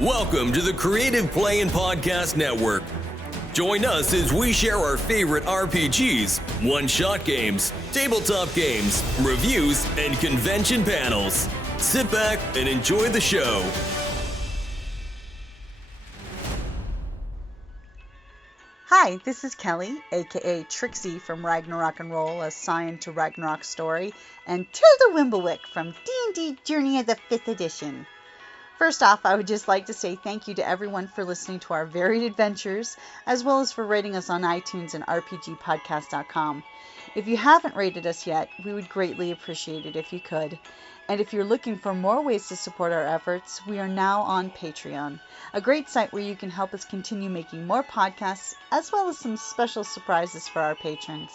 Welcome to the Creative Play and Podcast Network. Join us as we share our favorite RPGs, one-shot games, tabletop games, reviews, and convention panels. Sit back and enjoy the show. Hi, this is Kelly, aka Trixie from Ragnarok and Roll, assigned to Ragnarok Story, and Tilda Wimblewick from D&D Journey of the 5th Edition. First off, I would just like to say thank you to everyone for listening to our varied adventures, as well as for rating us on iTunes and rpgpodcast.com. If you haven't rated us yet, we would greatly appreciate it if you could. And if you're looking for more ways to support our efforts, we are now on Patreon, a great site where you can help us continue making more podcasts, as well as some special surprises for our patrons.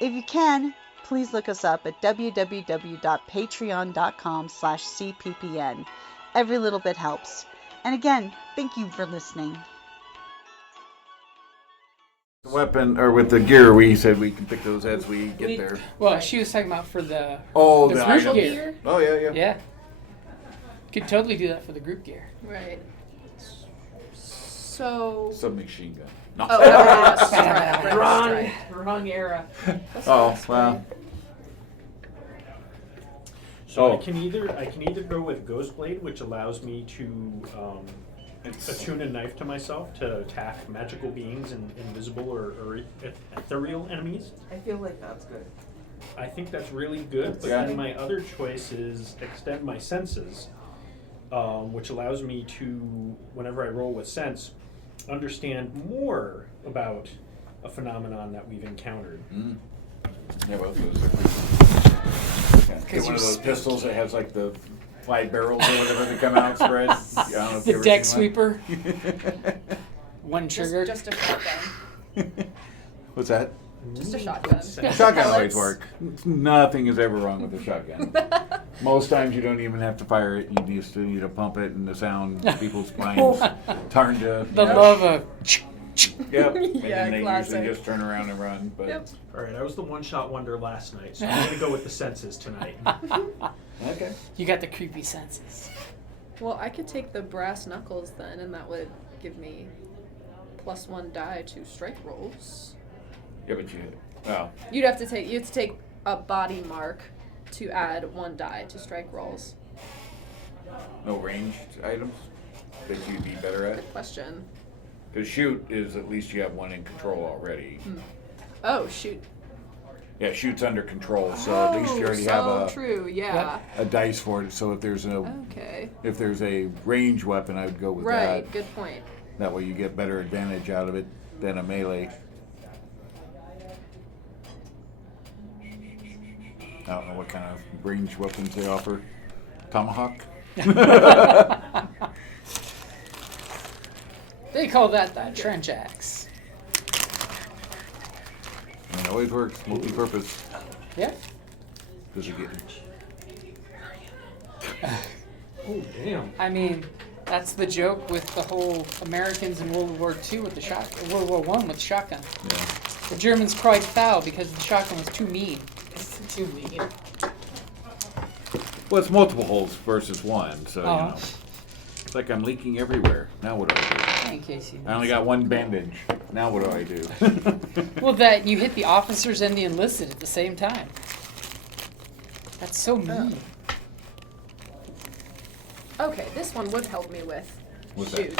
If you can, please look us up at www.patreon.com/cppn. Every little bit helps. And again, thank you for listening. The weapon, or with the gear, we said we can pick those as we get there. Well, she was talking about for the the group gear. Oh, yeah. Yeah. Could totally do that for the group gear. Right. So. Submachine gun. No. Oh, right. Wrong era. Oh, well. So I can either go with Ghostblade, which allows me to attune a knife to myself to attack magical beings and invisible or ethereal enemies. I feel like that's good. I think that's really good. But then my other choice is extend my senses, which allows me to, whenever I roll with sense, understand more about a phenomenon that we've encountered. Mm. Yeah, both those are get one of those pistols that has like the 5 barrels or whatever that come out spread. I don't know if The deck sweeper. One trigger. Just a shotgun. What's that? Just a shotgun. Shotgun always work. Nothing is ever wrong with a shotgun. Most times you don't even have to fire it. You just need to pump it, and the sound people's minds turn to. The love of. Yep. And Yeah, then they classic. usually just turn around and run. But Yep. All right, I was the one-shot wonder last night, so I'm going to go with the senses tonight. okay. You got the creepy senses. Well, I could take the brass knuckles then, and that would give me +1 die to strike rolls. Yeah, but You have to take a body mark to add 1 die to strike rolls. no ranged items that you'd be better at. Good question. Because shoot is at least you have one in control already. Oh, shoot. Yeah, shoot's under control, so at least you already have true, yeah. a dice for it. So if there's a range weapon, I would go with that. Right, good point. That way you get better advantage out of it than a melee. I don't know what kind of range weapons they offer. Tomahawk? They call that the trench axe. It always works, multi-purpose. Yeah. Does it get? Oh, damn. I mean, that's the joke with the whole Americans in World War II with the World War I with the shotgun. Yeah. The Germans cried foul because the shotgun was too mean. Too mean. Well, it's multiple holes versus one, so you know. It's like I'm leaking everywhere. Now what do I do? In case you I only got one bandage. Now what do I do? Well, that you hit the officers and the enlisted at the same time. That's so mean. Okay, this one would help me with What's shoot.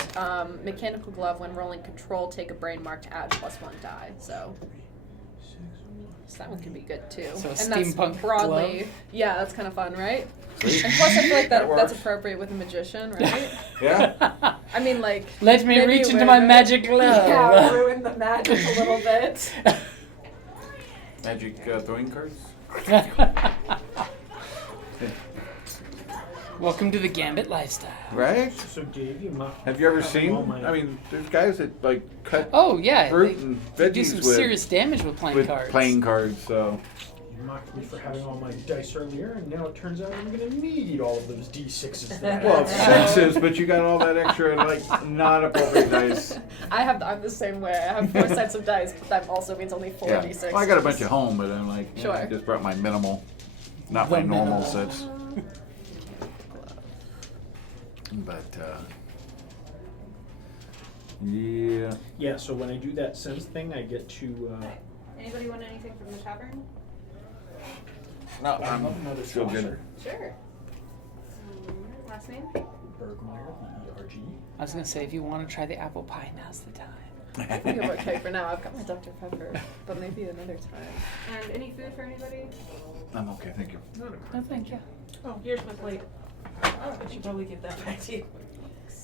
Mechanical glove. When rolling control, take a brain mark to add +1 die. So that one could be good too. So and steampunk that's broadly, glove? Yeah, that's kind of fun, right? Sweet. And plus, I feel like That that's works. appropriate with a magician, right? Yeah. I mean, like. Let me maybe reach into wear my the- magic glove. Yeah, ruin the magic a little bit. Magic throwing cards? Welcome to the Gambit lifestyle. Right? So, Dave, Have you ever seen? I mean, there's guys that like cut Oh yeah, fruit and they do veggies some with serious damage with playing cards. playing cards. So You mocked me for having all my dice earlier, and now it turns out I'm going to need all of those D6s that I well, have. senses, but you got all that extra like not appropriate dice. I'm the same way. I have 4 sets of dice, but that also means only 4 Yeah. d6. Well, I got a bunch at home, but I'm like, Sure. I just brought my minimal, not my The normal minimal. sets. But Yeah. Yeah, so when I do that sense thing, I get to. Anybody want anything from the tavern? No, I'd love another still good. saucer. Sure. Last name? Bergmeyer, B-E-R-G. I was gonna say, if you want to try the apple pie, now's the time. I think I'm okay for now. I've got my Dr. Pepper, but maybe another time. And any food for anybody? I'm okay, thank you. No, thank you. Oh, here's my plate. I should probably give that back to you.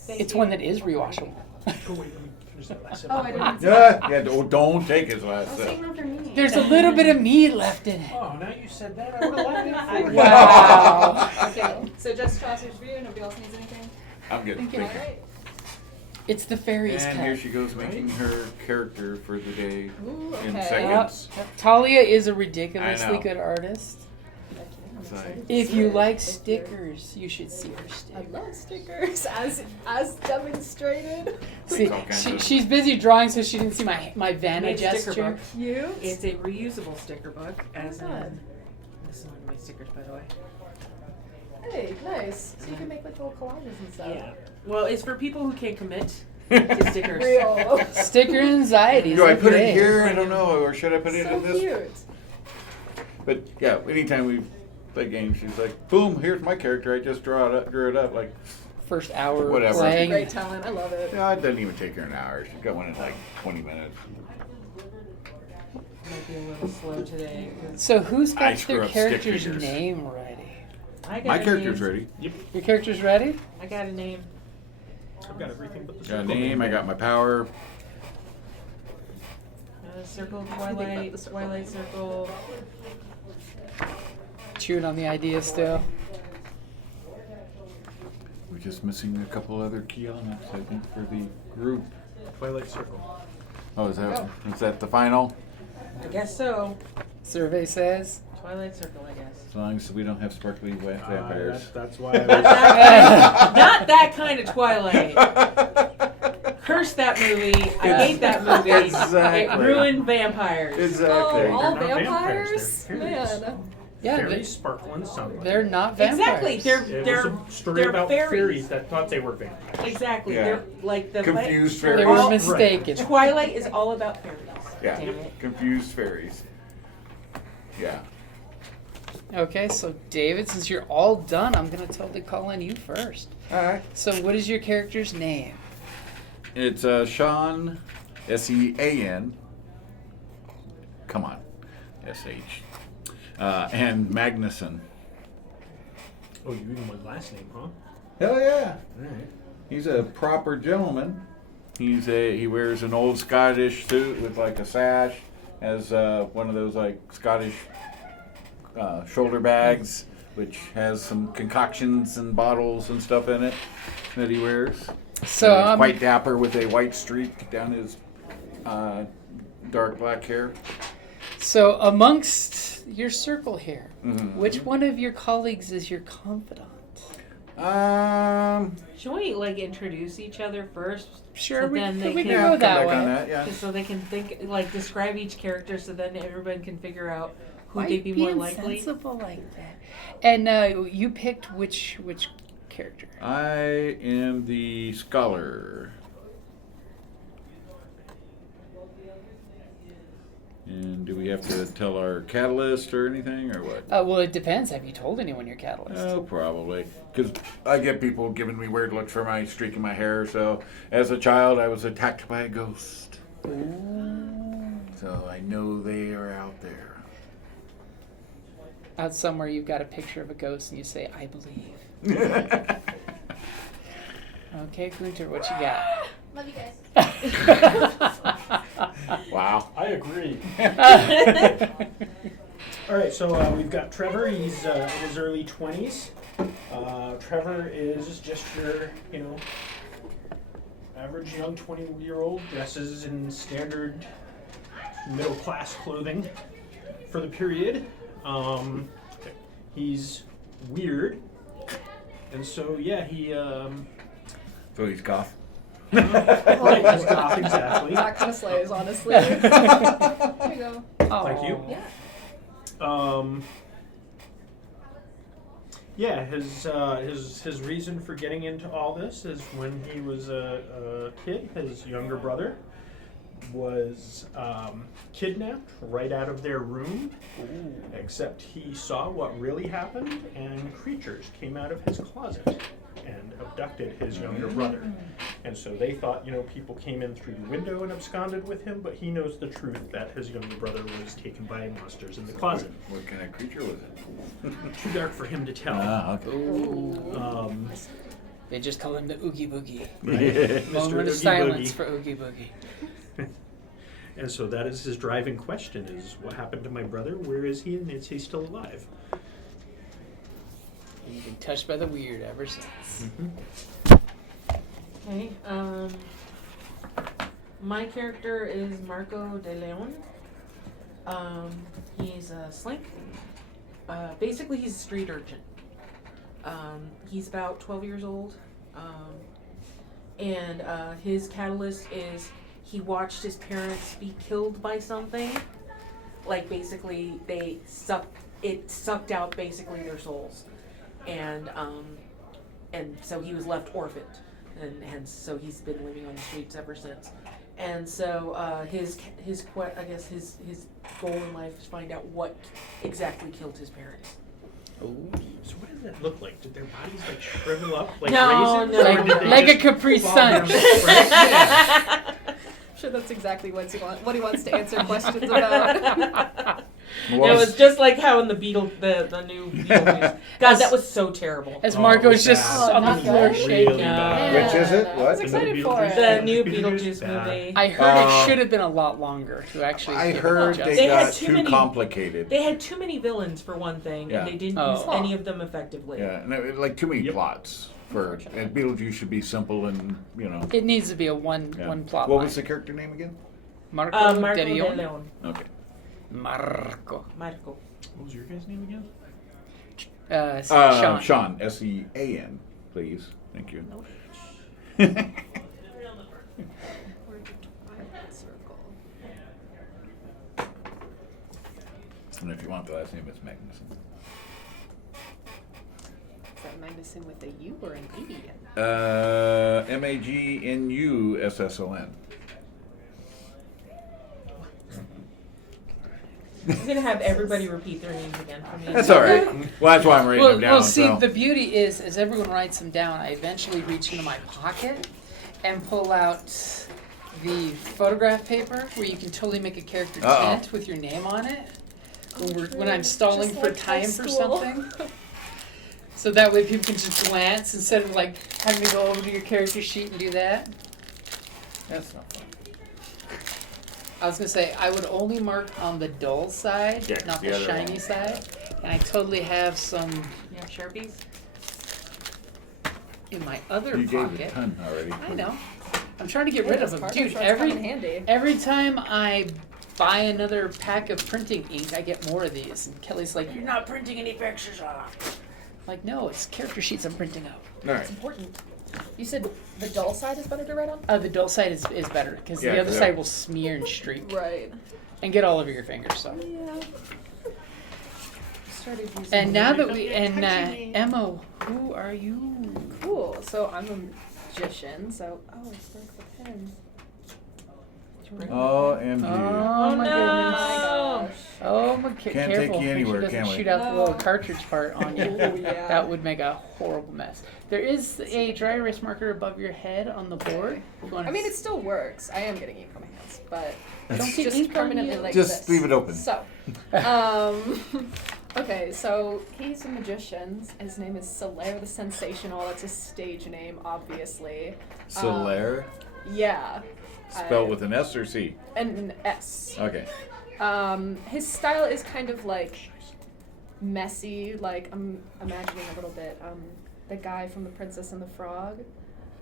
It's one that is rewashable. Oh, wait, let me finish that last sip. Oh, I didn't. Yeah, don't take his last I'll sip. save one for me. There's a little bit of meat left in it. Oh, now you said that, I would have left it for you. Wow. Okay, so just sausages for you. Nobody else needs anything? I'm good, Thank you. thank All you. right. It's the fairies' And cut. here she goes making her character for the day Ooh, in okay. seconds. Talia is a I ridiculously know. good artist. It's like, If you like Thank you. stickers, you should see her I stickers. love stickers, as demonstrated. See, all kinds of- she's busy drawing, so she didn't see my Vanna Made sticker gesture. book. Cute. It's a reusable sticker book, as God. in. This is one of my stickers, by the way. Hey, nice. So you can make like little collages and stuff. Yeah. Well, it's for people who can't commit to stickers. Real. Sticker anxiety. do I put it okay. here? I don't know. Or should I put it So in this? cute. But yeah, anytime we play games, she's like, boom, here's my character. I just drew it up. Like, First hour Whatever. playing. Great talent. I love it. yeah, it doesn't even take her an hour. She's got one in like 20 minutes. Might be a little slow today. 'cause So who's I got screw their up stick character's figures. name ready? I got My a character's name. ready. Your character's ready? I got a name. I've got everything but the Got a circle. name. I got my power. Circle, think about Twilight, the circle. Twilight Circle. Chewing on the idea still. We're just missing a couple other key elements, I think, for the group. Twilight Circle. Oh, is that the final? I guess so. Survey says. Twilight Circle, I guess. As long as we don't have sparkly vampires. That's why I was. Not that kind of Twilight. Curse that movie. I hate that movie. Exactly. It ruined vampires. Exactly. Oh, all They're not vampires? vampires, they're fairies. Man. Yeah, Fairies sparkle in sunlight. they're not vampires. Exactly. It They're was a story they're about fairies. fairies that thought they were vampires. Exactly. Yeah. They're like the Confused They fairies. were all- mistaken. Twilight is all about fairies. Yeah, Damn it. confused fairies. Yeah. Okay, so David, since you're all done, I'm gonna totally call on you first. All right. So what is your character's name? It's Sean, S-E-A-N. Come on, S-H. And Magnuson. Oh, you even went last name, huh? Hell yeah. Alright. He's a proper gentleman. He wears an old Scottish suit with like a sash, has one of those like Scottish shoulder bags, which has some concoctions and bottles and stuff in it that he wears. So He's quite dapper with a white streak down his dark black hair. So amongst your circle here, Mhm. which one of your colleagues is your confidant? Should we like introduce each other first? Sure, So we then can they go can- come that back way. on that, yeah. So they can think, like, describe each character, so then everyone can figure out who Why they'd be more likely. insensible like that? And you picked which character? I am the scholar. And do we have to tell our catalyst or anything, or what? Well, it depends. Have you told anyone your catalyst? Oh, probably. Because I get people giving me weird looks for my streak in my hair. So, as a child, I was attacked by a ghost. So, I know they are out there. Out somewhere, you've got a picture of a ghost, and you say, "I believe." Okay, Guenter, what you got? Love you guys. Wow. I agree. All right, so we've got Trevor. He's in his early 20s. Trevor is just your, average young 20-year-old, dresses in standard middle-class clothing for the period. He's weird, and so yeah, he. So he's goth. Right, he's goth, exactly. That kind of slays, honestly. There you go. Thank you. Yeah. Yeah, his reason for getting into all this is when he was a kid, his younger brother was kidnapped right out of their room. Ooh. Except he saw what really happened, and creatures came out of his closet and abducted his younger brother. And so they thought, people came in through the window and absconded with him, but he knows the truth that his younger brother was taken by monsters in the closet. What kind of creature was it? Too dark for him to tell. Ah, okay. They just call him the Oogie Boogie. Right? Moment of silence for Oogie Boogie. And so that is his driving question: is what happened to my brother? Where is he? And is he still alive? He's been touched by the weird ever since. Okay. My character is Marco de Leon. He's a slink. Basically, he's a street urchin. He's about 12 years old. And his catalyst is he watched his parents be killed by something. Like, basically, it sucked out basically their souls. And so he was left orphaned. And so he's been living on the streets ever since. And so his goal in life is to find out what exactly killed his parents. Ooh. So what did that look like? Did their bodies like shrivel up like No, raisins? no. Or did they Like a just Capri fall Sun. down straight? I'm sure that's exactly what he wants to answer questions about. It was just like how in the new Beetlejuice. God, that was so terrible. As Marco was just bad. on the not floor good. shaking. Really bad. Which is it? I What? was excited for it. The new Beetlejuice Beetlejuice bad. movie. I heard it should have been a lot longer to actually. I give heard it they They had got too too many- complicated. They had too many villains for one thing, Yeah. and they didn't Oh. use any of them effectively. Yeah, and like too many Yep. plots and Beetlejuice should be simple and It needs to be a one plot What line. was the character name again? Marco, Marco de de Leon. Leon. Okay. Marco. Marco. What was your guy's name again? Sean. Sean. S-E-A-N, please. Thank you. And if you want the last name, it's Magnuson. Is that Magnuson with a U or an E? M-A-G-N-U-S-S-O-N. I'm gonna have everybody repeat their names again for me. That's all right. Well, that's why I'm writing them down. Well, see, so. the beauty is, as everyone writes them down, I eventually reach into my pocket and pull out the photograph paper where you can totally make a character tent with your name on it when I'm stalling Just for like high time for school. something. So that way people can just glance instead of like having to go over to your character sheet and do that. That's not fun. I was gonna say I would only mark on the dull side, Yeah, not the the other shiny one. side. And I totally have some Yeah, Sharpies. in my other You gave a pocket. ton already. I know. I'm trying to get rid of them, dude. Handy. Every time I buy another pack of printing ink, I get more of these. And Kelly's like, "You're not printing any pictures off." I'm like, no, it's character sheets I'm printing out. All right. It's important. You said the dull side is better to write on? The dull side is better because Yeah, the other yeah. side will smear and streak Right. and get all over your fingers. So. Yeah. Started using And now that we Hygiene. Emma, who are you? Cool. So I'm a magician. So it's broke the pen. OMG. Oh my no. goodness. Oh my Can't careful. take you Make anywhere, sure it doesn't can we? shoot out the little No. cartridge part on you. Oh, yeah. That would make a horrible mess. There is a dry erase marker above your head on the board. If you want I mean, it still works. I am getting ink on my hands, but Don't it's get just ink on permanently you. like Just this. leave it open. So, okay, so he's a magician. His name is Solaire the Sensational. That's his stage name, obviously. Solaire? Yeah. Spelled with an S or C? And an S. Okay. His style is kind of like messy. Like I'm imagining a little bit the guy from The Princess and the Frog,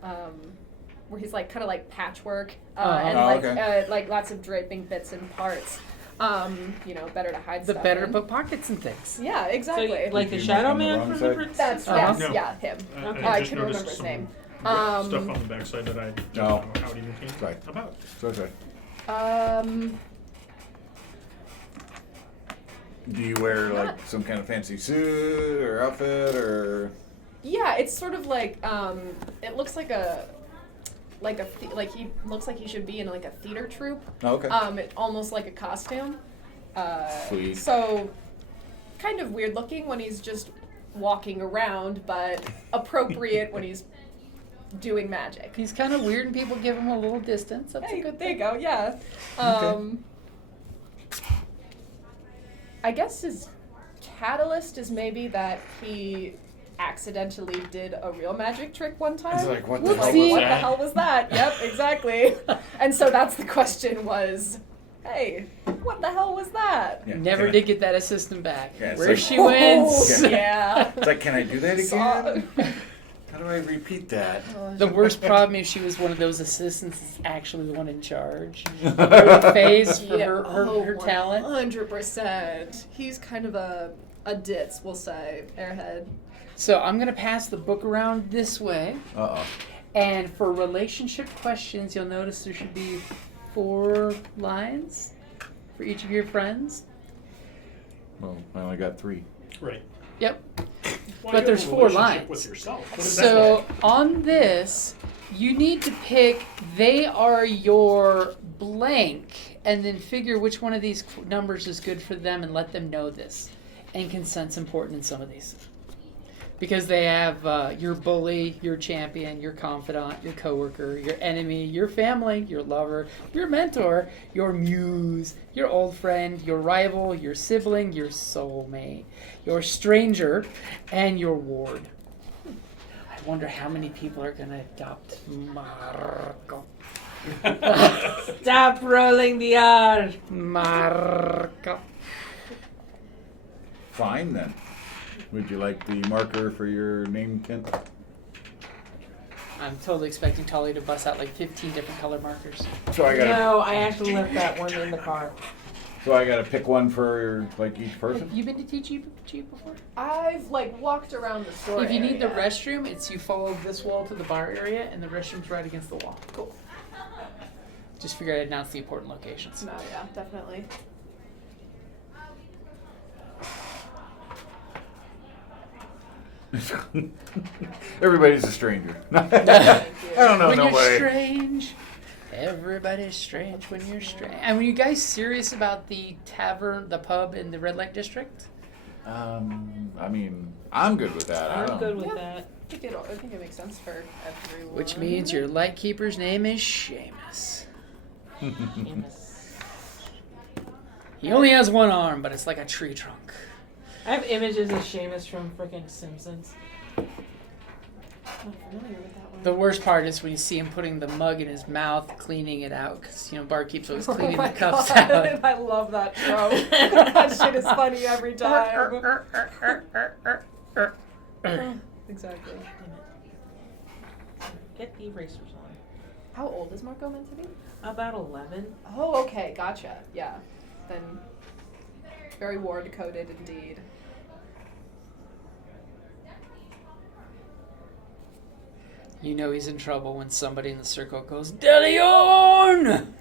where he's like kind of like patchwork and like lots of draping bits and parts. Better to hide the stuff better in. put pockets and things. Yeah, So, exactly. like the Did you Shadow mark on the Man wrong from side? the Princess? That's Uh-huh. yeah, him. Okay. I just can noticed remember his some name. stuff on the backside that I don't know how it even came Right. about. So sorry. Do you wear like some kind of fancy suit or outfit or? Yeah, it's sort of like it looks like he looks like he should be in like a theater troupe. Oh, okay. It almost like a costume. Sweet. So kind of weird looking when he's just walking around, but appropriate when he's doing magic. He's kind of weird, and people give him a little distance. That's a good There you thing. go. Yeah. Okay. I guess his catalyst is maybe that he accidentally did a real magic trick one time. It's like, what the hell Like, was what the that? hell was that? Yep, exactly. And so that's the question was, hey, what the hell was that? Yeah, Never can I- did get that assistant back. Yeah, it's Where like- she went. Oh, yeah. It's like, can I do that Saw- again? How do I repeat that? The worst problem is she was one of those assistants that's actually the one in charge. Her phase for her talent. 100%. He's kind of a ditz, we'll say, airhead. So I'm going to pass the book around this way. Uh-oh. And for relationship questions, you'll notice there should be 4 lines for each of your friends. Well, I only got 3. Right. Yep. Why But do there's a 4 relationship lines. With yourself? What does that So mean? on this, you need to pick, they are your blank, and then figure which one of these numbers is good for them and let them know this. And consent's important in some of these. Because they have your bully, your champion, your confidant, your coworker, your enemy, your family, your lover, your mentor, your muse, your old friend, your rival, your sibling, your soulmate, your stranger, and your ward. I wonder how many people are going to adopt Marco. Stop rolling the R. Marco. Fine then. Would you like the marker for your name, Kent? I'm totally expecting Talia to bust out like 15 different color markers. So I gotta. No, I actually left that one in the car. So I gotta pick one for like each person. Have you been to TG before? I've, walked around the store If you need the area. restroom, it's you follow this wall to the bar area, and the restroom's right against the wall. Cool. Just figure I'd announce the important locations. No, yeah, definitely. Everybody's a stranger. I don't know When you're nobody. strange, everybody's strange when you're strange. And were you guys serious about the tavern, the pub in the red light district? I mean, I'm good with that. I I'm don't. good with Yeah. that. I think it makes sense for everyone. Which means your lightkeeper's name is Seamus. He only has one arm, but it's like a tree trunk. I have images of Seamus from freaking Simpsons. I'm not familiar with that one. The worst part is when you see him putting the mug in his mouth, cleaning it out, because, barkeep's always cleaning the cups out. I love that show. That shit is funny every time. Exactly. Get the erasers on. How old is Marco meant to be? About 11. Oh, okay, gotcha. Yeah. Then very ward coded indeed. You know he's in trouble when somebody in the circle goes, De Leon!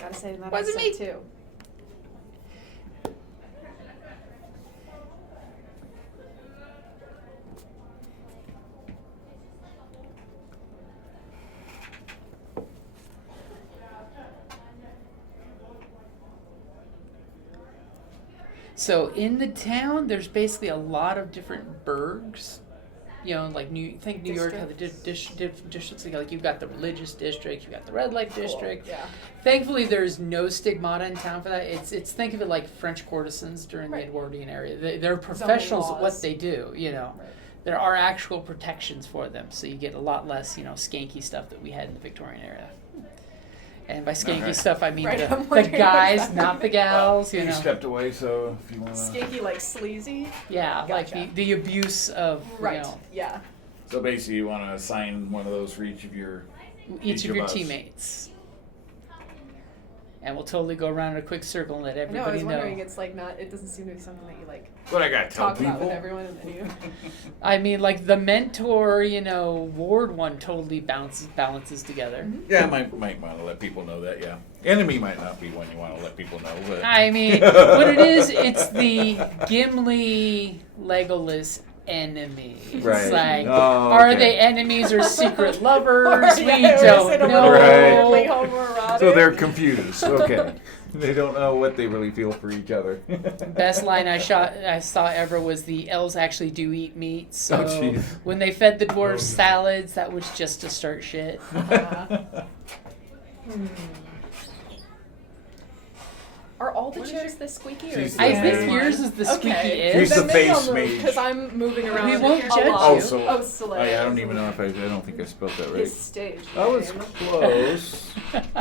Gotta say that Wasn't accent me. too. So in the town, there's basically a lot of different burgs. Like New York, how the districts like you've got the religious district, you've got the red light district. Yeah. Thankfully, there's no stigmata in town for that. It's think of it like French courtesans during the Edwardian area. They're professionals at what laws. they do. There are actual protections for them, so you get a lot less skanky stuff that we had in the Victorian era. And by skanky Right. stuff, I mean Right, I'm the wondering guys, what that not the gals. You stepped away, so if you want to. Skanky, like sleazy. Yeah, Gotcha. like the abuse of Right. Yeah. So basically, you want to assign one of those for each of your each of your us. teammates. and we'll totally go around in a quick circle and let I know. I everybody was know. wondering. It's like not. It doesn't seem to be something that you like What I got to tell talk about with people? everyone, and then you. I mean, like the mentor, ward one totally balances together. Yeah, might want to let people know that. Yeah, enemy might not be one you want to let people know, but I mean, what it is, it's the Gimli Legolas enemy. Right. It's like, Oh, are okay. they enemies or secret lovers? We Yeah, don't sit over know. there, Right. weirdly homoerotic. so they're confused. Okay, they don't know what they really feel for each other. Best line I saw ever was the elves actually do eat meat. So Oh, jeez. when they fed the dwarves salads, that was just to start shit. Are all the chairs this squeaky? Or She's is the I Yeah. think maid. yours is the squeaky Okay. She's is. the face mage. because I'm moving around. We won't a judge lot. you. Also, Oh, Soleil. oh yeah, I don't even know if I don't think I spelled that right. His stage. I was name. close.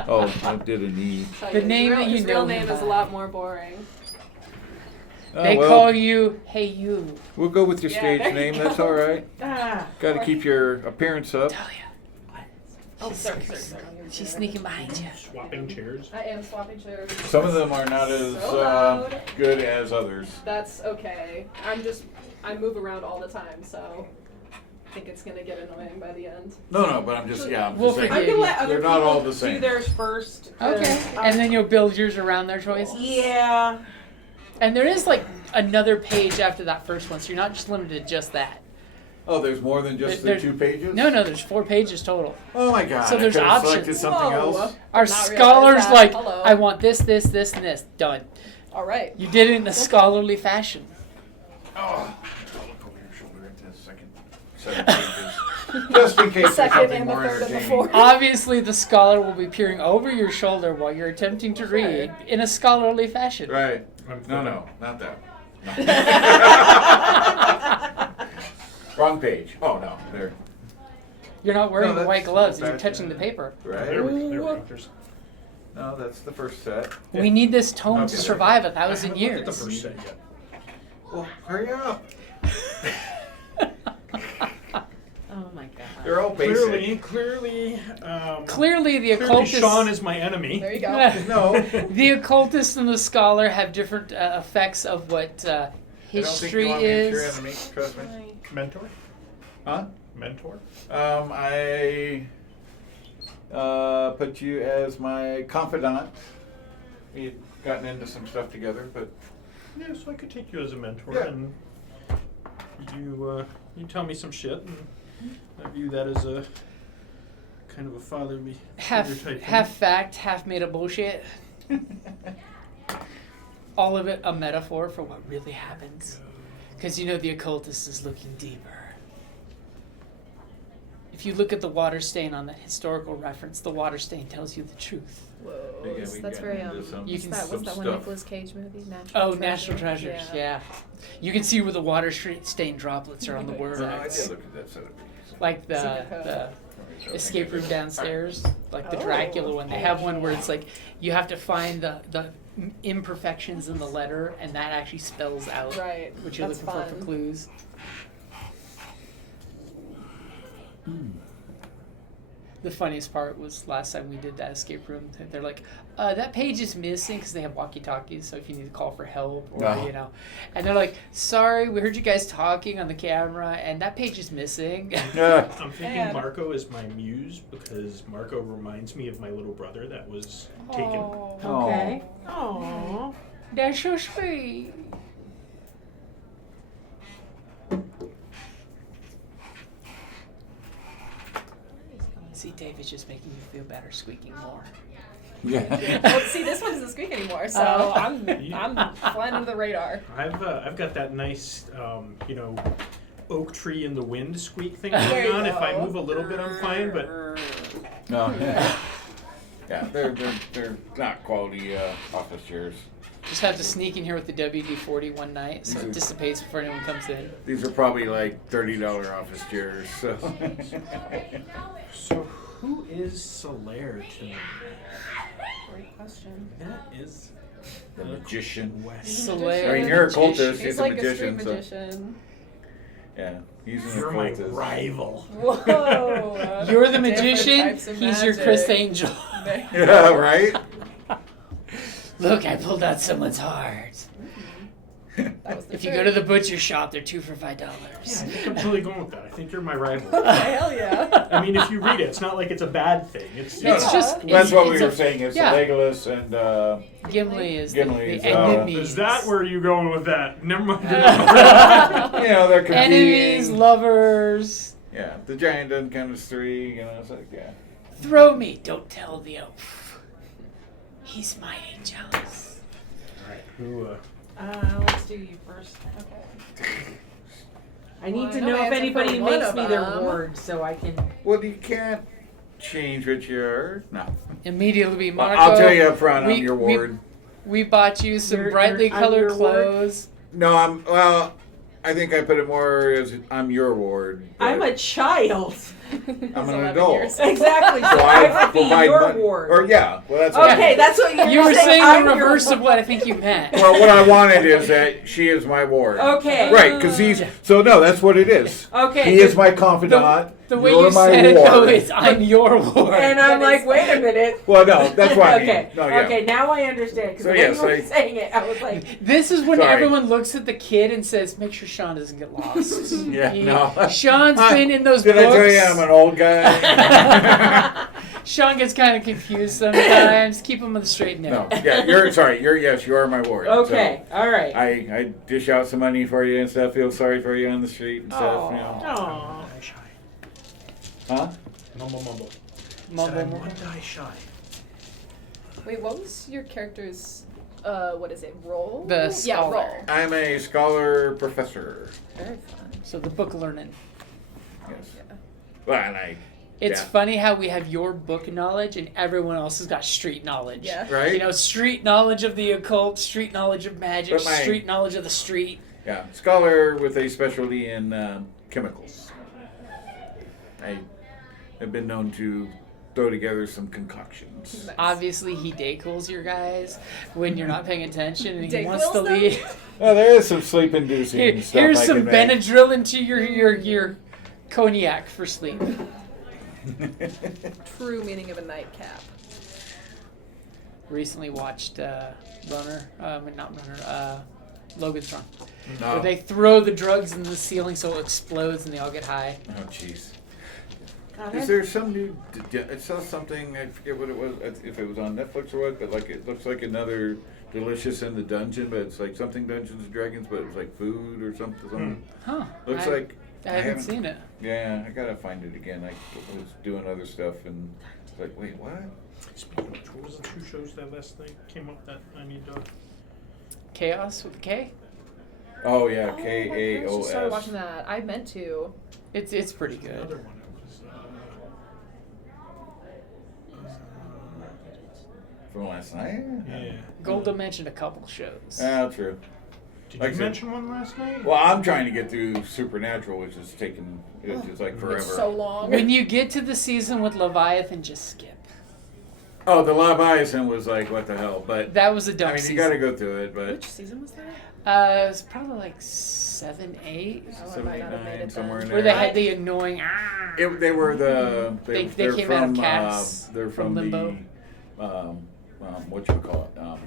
Oh, I did a knee. Tell The you, name that you his know real him name is a by. lot more boring. They Oh, well, call you, hey you. We'll go with your Yeah, stage there you name. go. That's all right. Ah. Got to keep your appearance up. Talia. Oh, sorry. She's sneaking behind you. Swapping chairs. I am swapping chairs. Some of them are not as So loud. good as others. That's okay. I move around all the time, so I think it's gonna get annoying by the end. No, but I'm just I'm We'll just saying. I'm forgive gonna let other They're people not all the same. do theirs first. Okay. And then you'll build yours around their choices. Yeah. And there is like another page after that first one, so you're not just limited to just that. Oh, there's more than just the There's- 2 pages? No, there's 4 pages total. Oh my god. So I there's could've options. selected something Whoa. else. Our Not realize scholars that. like, Hello. I want this, this, this, and this. Done. All right. You did it in a scholarly fashion. Oh, I'll look over your shoulder at the second 7 pages. Just in case there's Second something and the more third and the entertaining. fourth. Obviously, the scholar will be peering over your shoulder while you're attempting to read in a scholarly fashion. Right. I'm No, not that. No. Wrong page. Oh no, there. You're not wearing No, the that's white gloves and not you're bad. touching the paper. Right. There we go. There's- No, that's the first set. We need this tome to Okay. survive 1,000 I haven't looked at the years. first set yet. Well, hurry up. Oh my god. They're all basic. Clearly, Clearly, the clearly occultist. Sean is my enemy. There you go. No. The occultist and the scholar have different effects of what I don't think history you want me as your is. enemy. Trust me. Mentor? Huh? Mentor? I put you as my confidant. We had gotten into some stuff together, but Yeah, so I could take you as a mentor Yeah. and you tell me some shit and I view that as a kind of a fatherly figure type thing. Half fact, half made up bullshit. All of it a metaphor for what really happens. Because the occultist is looking deeper. If you look at the water stain on that historical reference, the water stain tells you the truth. Whoa. again, we That's get very into some, You can- What's some that one stuff. Nicolas Cage movie? Natural Oh, Treasure? National Treasures, yeah. You can see where the water stain droplets are on the words. No, I did look at that set of pages. Like the Secret code. escape room downstairs, like the Oh. Dracula one. They have one where it's like you have to find the imperfections in the letter, and that actually spells out Right. what you're That's looking fun. for clues. The funniest part was last time we did that escape room. They're like, that page is missing because they have walkie-talkies. So if you need to call for help, or Oh. and they're like, sorry, we heard you guys talking on the camera, and that page is missing. Yeah. I'm thinking And- Marco is my muse because Marco reminds me of my little brother that was taken. Oh. Okay. Oh. That's so sweet. See, David's just making you feel better, squeaking more. Yeah. Well, see, this one doesn't squeak anymore, so Oh. I'm flying under the radar. I've got that nice oak tree in the wind squeak thing There going you on. If I go. move a little bit, I'm fine. But No. Yeah, they're not quality office chairs. Just have to sneak in here with the WD-40 one night so Mhm. it dissipates before anyone comes in. These are probably like $30 office chairs. So. so who is Solaire to me? Great question. That is The magician. West. Solaire. I mean, you're a Magician. cultist. He's He's a like a magician. street So magician. yeah, he's an You're my occultist. rival. Whoa. You're the Different magician, types of he's your Chris magic. Angel. Yeah, right. Look, I pulled out someone's heart. That was the If you trick. go to the butcher shop, they're 2 for $5. Yeah, I think I'm totally going with that. I think you're my rival. Hell yeah. I mean, if you read it, it's not like it's a bad thing. It's just- That's what we it's were a- saying. It's yeah. Legolas and Gimli is Gimli the is, enemies. Is that where you going with that? Never mind. they're competing. Enemies, lovers. Yeah, the giant doesn't count as 3. It's like Throw me, don't tell the elf. He's mighty jealous. Alright, who, Let's do you first. Okay. I need Well, to I know know my if answer for anybody one makes of me their them. ward, so I can. Well, you can't change what you're. No. Immediately, Well, Marco. I'll tell you up front, we- I'm your ward. We bought you some You're- brightly I'm colored your ward? clothes. No, well, I think I put it more as I'm your ward. I'm but a child. I'm an 11 adult. years. Exactly. So So I would be provide your money. ward. Or yeah, well that's what Okay, that's what You were saying I'm the your reverse ward. of what I think you meant. Well, what I wanted is that she is my ward. Okay. Right, because he's so no, that's what it is. Okay. He is my confidant. The way You're you my said it, ward. though, is I'm your ward. And I'm That like, is- wait a minute. Well, no, that's what I mean. Okay. No, yeah. Okay. Now I understand. Because So, when yes, you were I- saying it, I was like, This is when Sorry. everyone looks at the kid and says, make sure Sean doesn't get lost. Yeah, no. Sean's been in those Did books. I tell you I'm an old guy? Sean gets kind of confused sometimes. Keep him on the straight and No. narrow. Yeah, you're sorry. You are my ward. okay, all So right. I dish out some money for you and stuff. Feel sorry for you on the street and stuff. You know. Aw. die shy. Huh? Mumble, mumble. Mumble, Said I'm mumble. one die shy. Wait, what was your character's, what is it, role? The Yeah, scholar. role. I'm a scholar professor. Very fun. So the book learning. Yes. Yeah. Well, and I. It's Yeah. funny how we have your book knowledge and everyone else has got street knowledge. Yeah. Right. You know, street knowledge of the occult, street knowledge of magic, But my- street knowledge of the street. Yeah, scholar with a specialty in chemicals. I have been known to throw together some concoctions. Nice. Obviously, he day-cools your guys when you're not paying attention and he Day wants to cools them? leave. Well, there is some sleep-inducing stuff. Here's I some can make. Benadryl into your cognac for sleep. True meaning of a nightcap. Recently watched Runner, not Runner, Logan's Run. No. Where they throw the drugs in the ceiling so it explodes and they all get high. Oh, jeez. God, Is there some new? I saw something. I forget what it was. If it was on Netflix or what. But like, it looks like another Delicious in the Dungeon. But it's like something Dungeons and Dragons. But it was like food or something. Huh. Looks like. I haven't seen it. Yeah, I gotta find it again. I was doing other stuff and it's like, wait, what? Speaking of which, what was the 2 shows that last night came up that I need to... Chaos with a K? Oh yeah, Oh, my parents just started watching KAOS. that. I meant to. It's pretty The other good. one, it was... From last night. yeah. Golda mentioned a couple shows. True. Did Like I you said- mention one last night? Well, I'm trying to get through Supernatural, which is taking, it's just like forever. It's so long. When you get to the season with Leviathan, just skip. Oh, the Leviathan was like, what the hell? But That was a dumb I mean, season. you gotta go through it. But Which season was that? It was probably like 7, 8, Oh, I 7, might 8, not have made 9, it somewhere in then. where there. they had the annoying. They were the They they're came out of from, Cats, they're from from Limbo. the what you call it?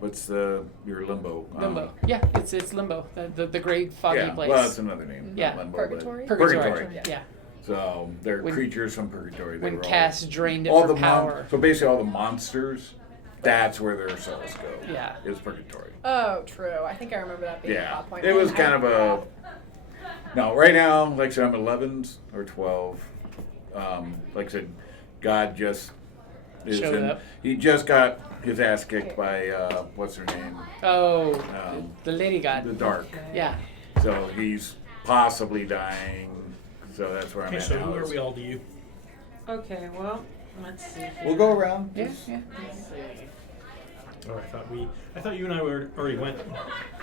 What's your Limbo? Limbo. Yeah, it's Limbo. The great foggy Yeah, place. well, that's another name. not Yeah. Limbo, but- Purgatory? Purgatory. Purgatory. Yeah. So they're When- creatures from Purgatory. They When were Cass drained it all for the power. so basically all the monsters, that's where their souls go. Yeah. Is Purgatory. Oh, true. I think I remember that being a Yeah, plot point. it was And kind of a. No, right now, like I said, I'm 11s or 12. Like I said, God just is Showed in. up. He just got his ass kicked by what's her name, Oh, Um, the lady god. the Dark. Yeah. So he's possibly dying. So that's where I'm Okay, at so now. who are we all to you? Okay, well, let's see. We'll go around. Yeah, yeah. Let's see. Oh, I thought you and I already went.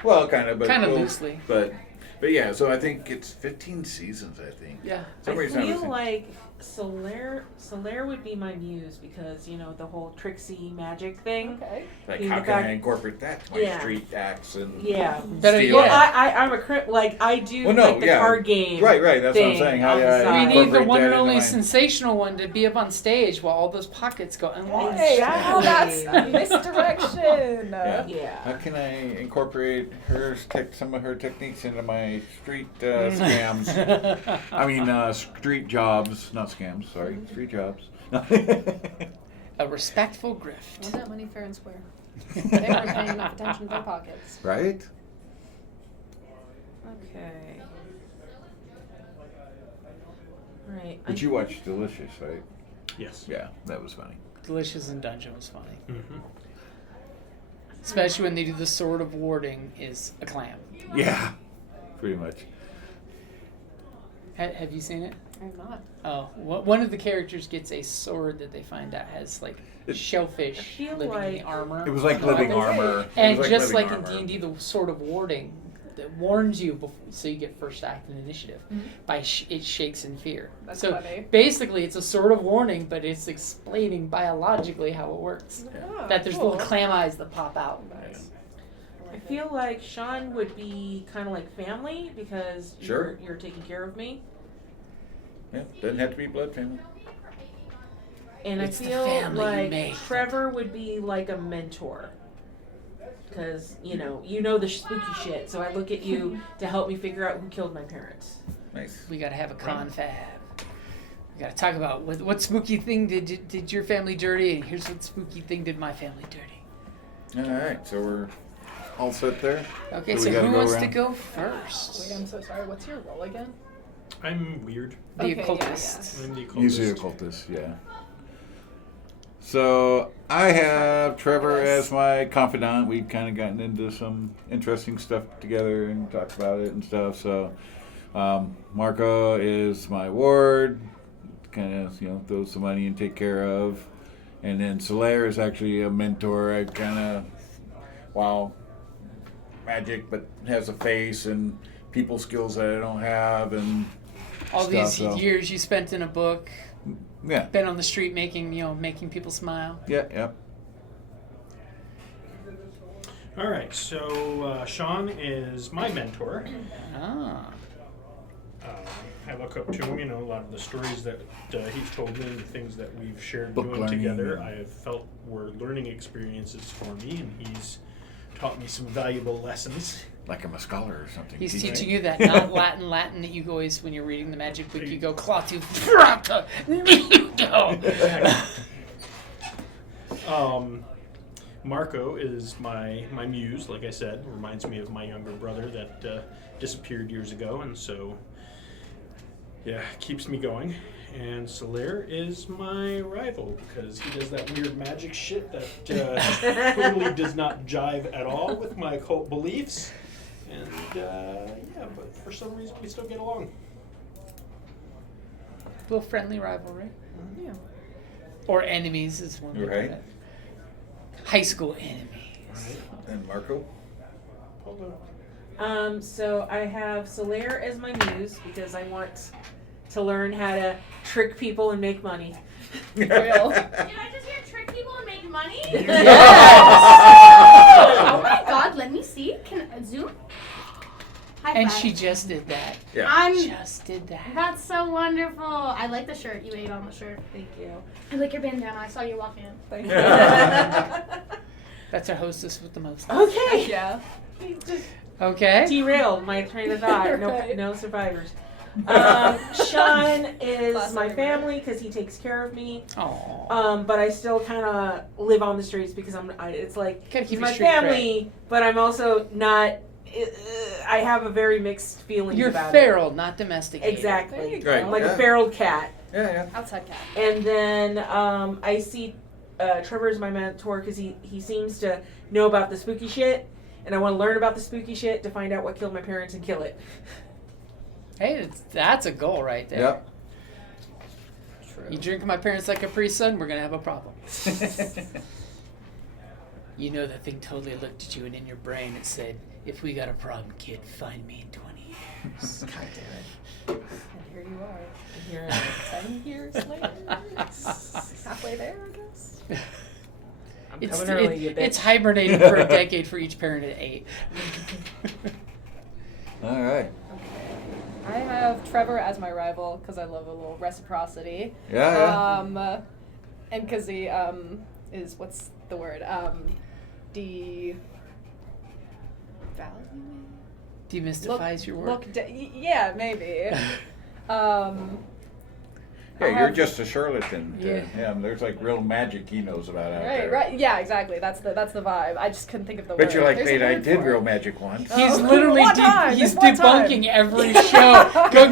Well, kind of, but Kind of we'll- loosely. But But yeah, so I think it's 15 seasons, I think. Yeah. Some I reason feel like Solaire would be my muse because, you know, the whole tricksy magic thing. Okay. Like, being how the can I fact- incorporate that to my Yeah. street acts and Yeah. Better steal? yet. Well, I'm I do Well, no, like the yeah. card game. Right, that's what I'm thing saying. How on do the I side. We need the incorporate one that and into only my- sensational one to be up on stage while all those pockets go unwatched. Hey, oh, that's misdirection. Yeah. Yeah. How can I incorporate some of her techniques into my street scams? I mean, street jobs, not scams. Sorry, street jobs. A respectful grift. Was that money fair and square? They weren't paying enough attention to their pockets. Right? Okay. Right. But you watched Delicious, right? Yes. Yeah, that was funny. Delicious in Dungeon was funny. Mm-hmm. Especially when they do the sword of warding is a clam. Yeah, pretty much. Have you seen it? I have not. Oh, one of the characters gets a sword that they find out has like shellfish I feel living in the like- armor. It was like living armor. And It was just living like in armor. D&D, the sword of warding that warns you before, so you get first act in initiative. By it shakes in fear. That's so funny. basically, it's a sword of warning, but it's explaining biologically how it works. Oh, That there's cool. little clam eyes that pop out. I feel like Sean would be kind of like family because Sure. you're taking care of me, Yeah, doesn't have to be blood family. and It's I the feel family you like make. Trevor would be like a mentor because you know the spooky shit. So I look at you to help me figure out who killed my parents. Nice. We gotta have a confab. We gotta talk about what spooky thing did your family dirty, and here's what spooky thing did my family dirty. All right, so we're all set there. Okay, So so we gotta who go wants to around. go first? Wait, I'm so sorry. What's your role again? I'm weird. The Okay, yeah, occultist. I'm the occultist. He's the occultist, yeah. So I have Trevor as my confidant. We've kind of gotten into some interesting stuff together and talked about it and stuff. So Marco is my ward, kind of throws some money and take care of. And then Solaire is actually a mentor. I kind of magic, but has a face and people skills that I don't have and All stuff, these so. years you spent in a book, Yeah. been on the street making people smile. Yeah. All right, so Sean is my mentor. Ah. I look up to him, a lot of the stories that he's told me, the things that we've shared Book doing learning. together, I have felt were learning experiences for me, and he's taught me some valuable lessons. Like I'm a scholar or something. He's teaching. teaching you that not Latin that you always, when you're reading the magic book, you go, Clautu, Frata, Nido. Marco is my muse, like I said, reminds me of my younger brother that disappeared years ago, and so, yeah, keeps me going. And Solaire is my rival because he does that weird magic shit that totally does not jive at all with my occult beliefs. And but for some reason we still get along. A little friendly rivalry. Yeah. Or enemies is one way to put Right. it. High school enemies. And Marco? So I have Solaire as my muse because I want to learn how to trick people and make money. Real. Did I just hear trick people and make money? Oh my god, let me see. Can zoom? High And five. she just did that. I'm Just did that. That's so wonderful. I like the shirt. You ate on the shirt. Thank you. I like your bandana. I saw you walk in. Thank you. That's our hostess with the most. Okay. Yeah. Okay. Derailed my train of thought. Right. No survivors. Sean is Classic my regret. family because he takes care of me. Aww. But I still kind of live on the streets because it's like Gotta keep he's your my street family, but I'm also not. I have a very mixed feelings You're about feral, not domesticated. it. Exactly. There you go. Right. I'm like Yeah. a feral cat. Yeah. Outside cat. And then I see Trevor as my mentor because he seems to know about the spooky shit, and I want to learn about the spooky shit to find out what killed my parents and kill it. Hey, that's a goal right there. Yep. You drink my parents like Capri Sun, we're gonna have a problem. You know that thing totally looked at you, and in your brain it said, "If we got a problem, kid, find me in 20 years." God damn it. And here you are. Here 10 years later. Halfway there, I guess. I'm coming early, you bitch. It's hibernating for a decade for each parent at 8. All right. I have Trevor as my rival because I love a little reciprocity. Yeah. And because he is, what's the word? Demystifies your work. Yeah, maybe. Yeah, you're just a charlatan. Yeah. Him. There's like real magic he knows about out there. Right. Yeah, exactly. That's the vibe. I just couldn't think of the word. But you're like, There's a wait, I word did for it. real magic once. He's literally One time, he's just one time. debunking every show. Go.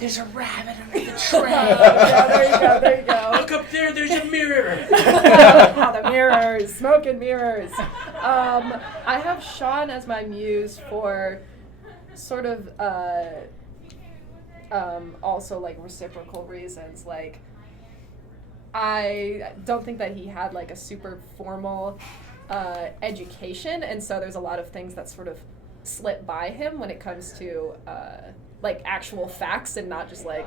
There's a rabbit under the tray. There you go. Look up there, there's a mirror. The mirrors, smoke and mirrors. I have Sean as my muse for sort of also like reciprocal reasons. Like, I don't think that he had like a super formal education, and so there's a lot of things that sort of slip by him when it comes to like actual facts and not just like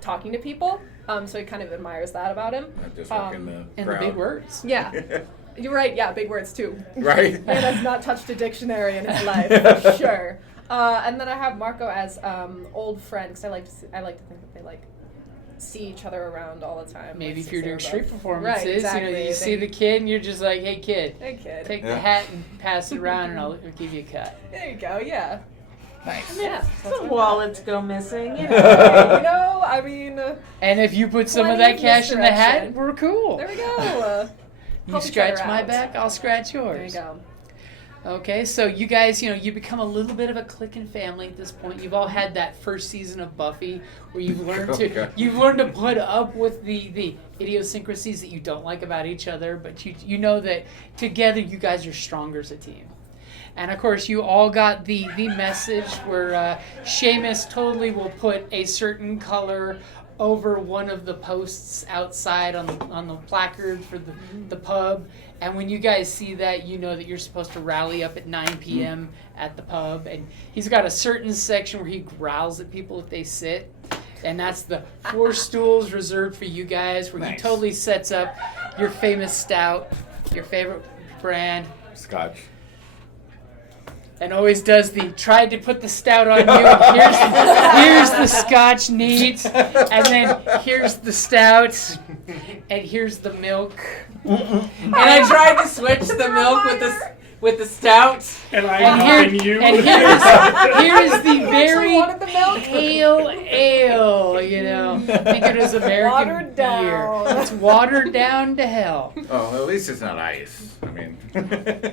talking to people. So he kind of admires that about him. Not just like in the And the crowd. big words. Yeah. You're right, yeah, big words too. Right. Man has not touched a dictionary in his life, for sure. And then I have Marco as old friend, because I like to think that they like see each other around all the time. Maybe like, if you're doing since street they were both- performances, right, exactly. you know, you see the kid and you're just like, hey kid, take the Yeah. hat and pass it around and I'll give you a cut. There you go, yeah. Nice. Yeah. Some wallets go missing, you know. You know, I mean, And if you put some of Plenty that of cash in the hat, misdirection. we're cool. there we go. You Help each scratch other my out. back, I'll scratch There you yours. go. Okay, so you guys, you become a little bit of a clique and family at this point. You've all had that first season of Buffy where you've learned to put up with the idiosyncrasies that you don't like about each other, but you know that together you guys are stronger as a team. And of course, you all got the message where Seamus totally will put a certain color over one of the posts outside on the placard for the pub. And when you guys see that, you know that you're supposed to rally up at 9 p.m. at the pub. And he's got a certain section where he growls at people if they sit. And that's the 4 stools reserved for you guys, where he Nice. totally sets up your famous stout, your favorite brand. Scotch. And always does tried to put the stout on you. And here's the scotch neat. And then here's the stout. And here's the milk. And I tried to switch the milk with the stout. And And I'm helping you. here's the actually very wanted the milk. pale ale, you know. Think it is American Watered down. beer. It's watered down to hell. Oh, at least it's not ice. I mean,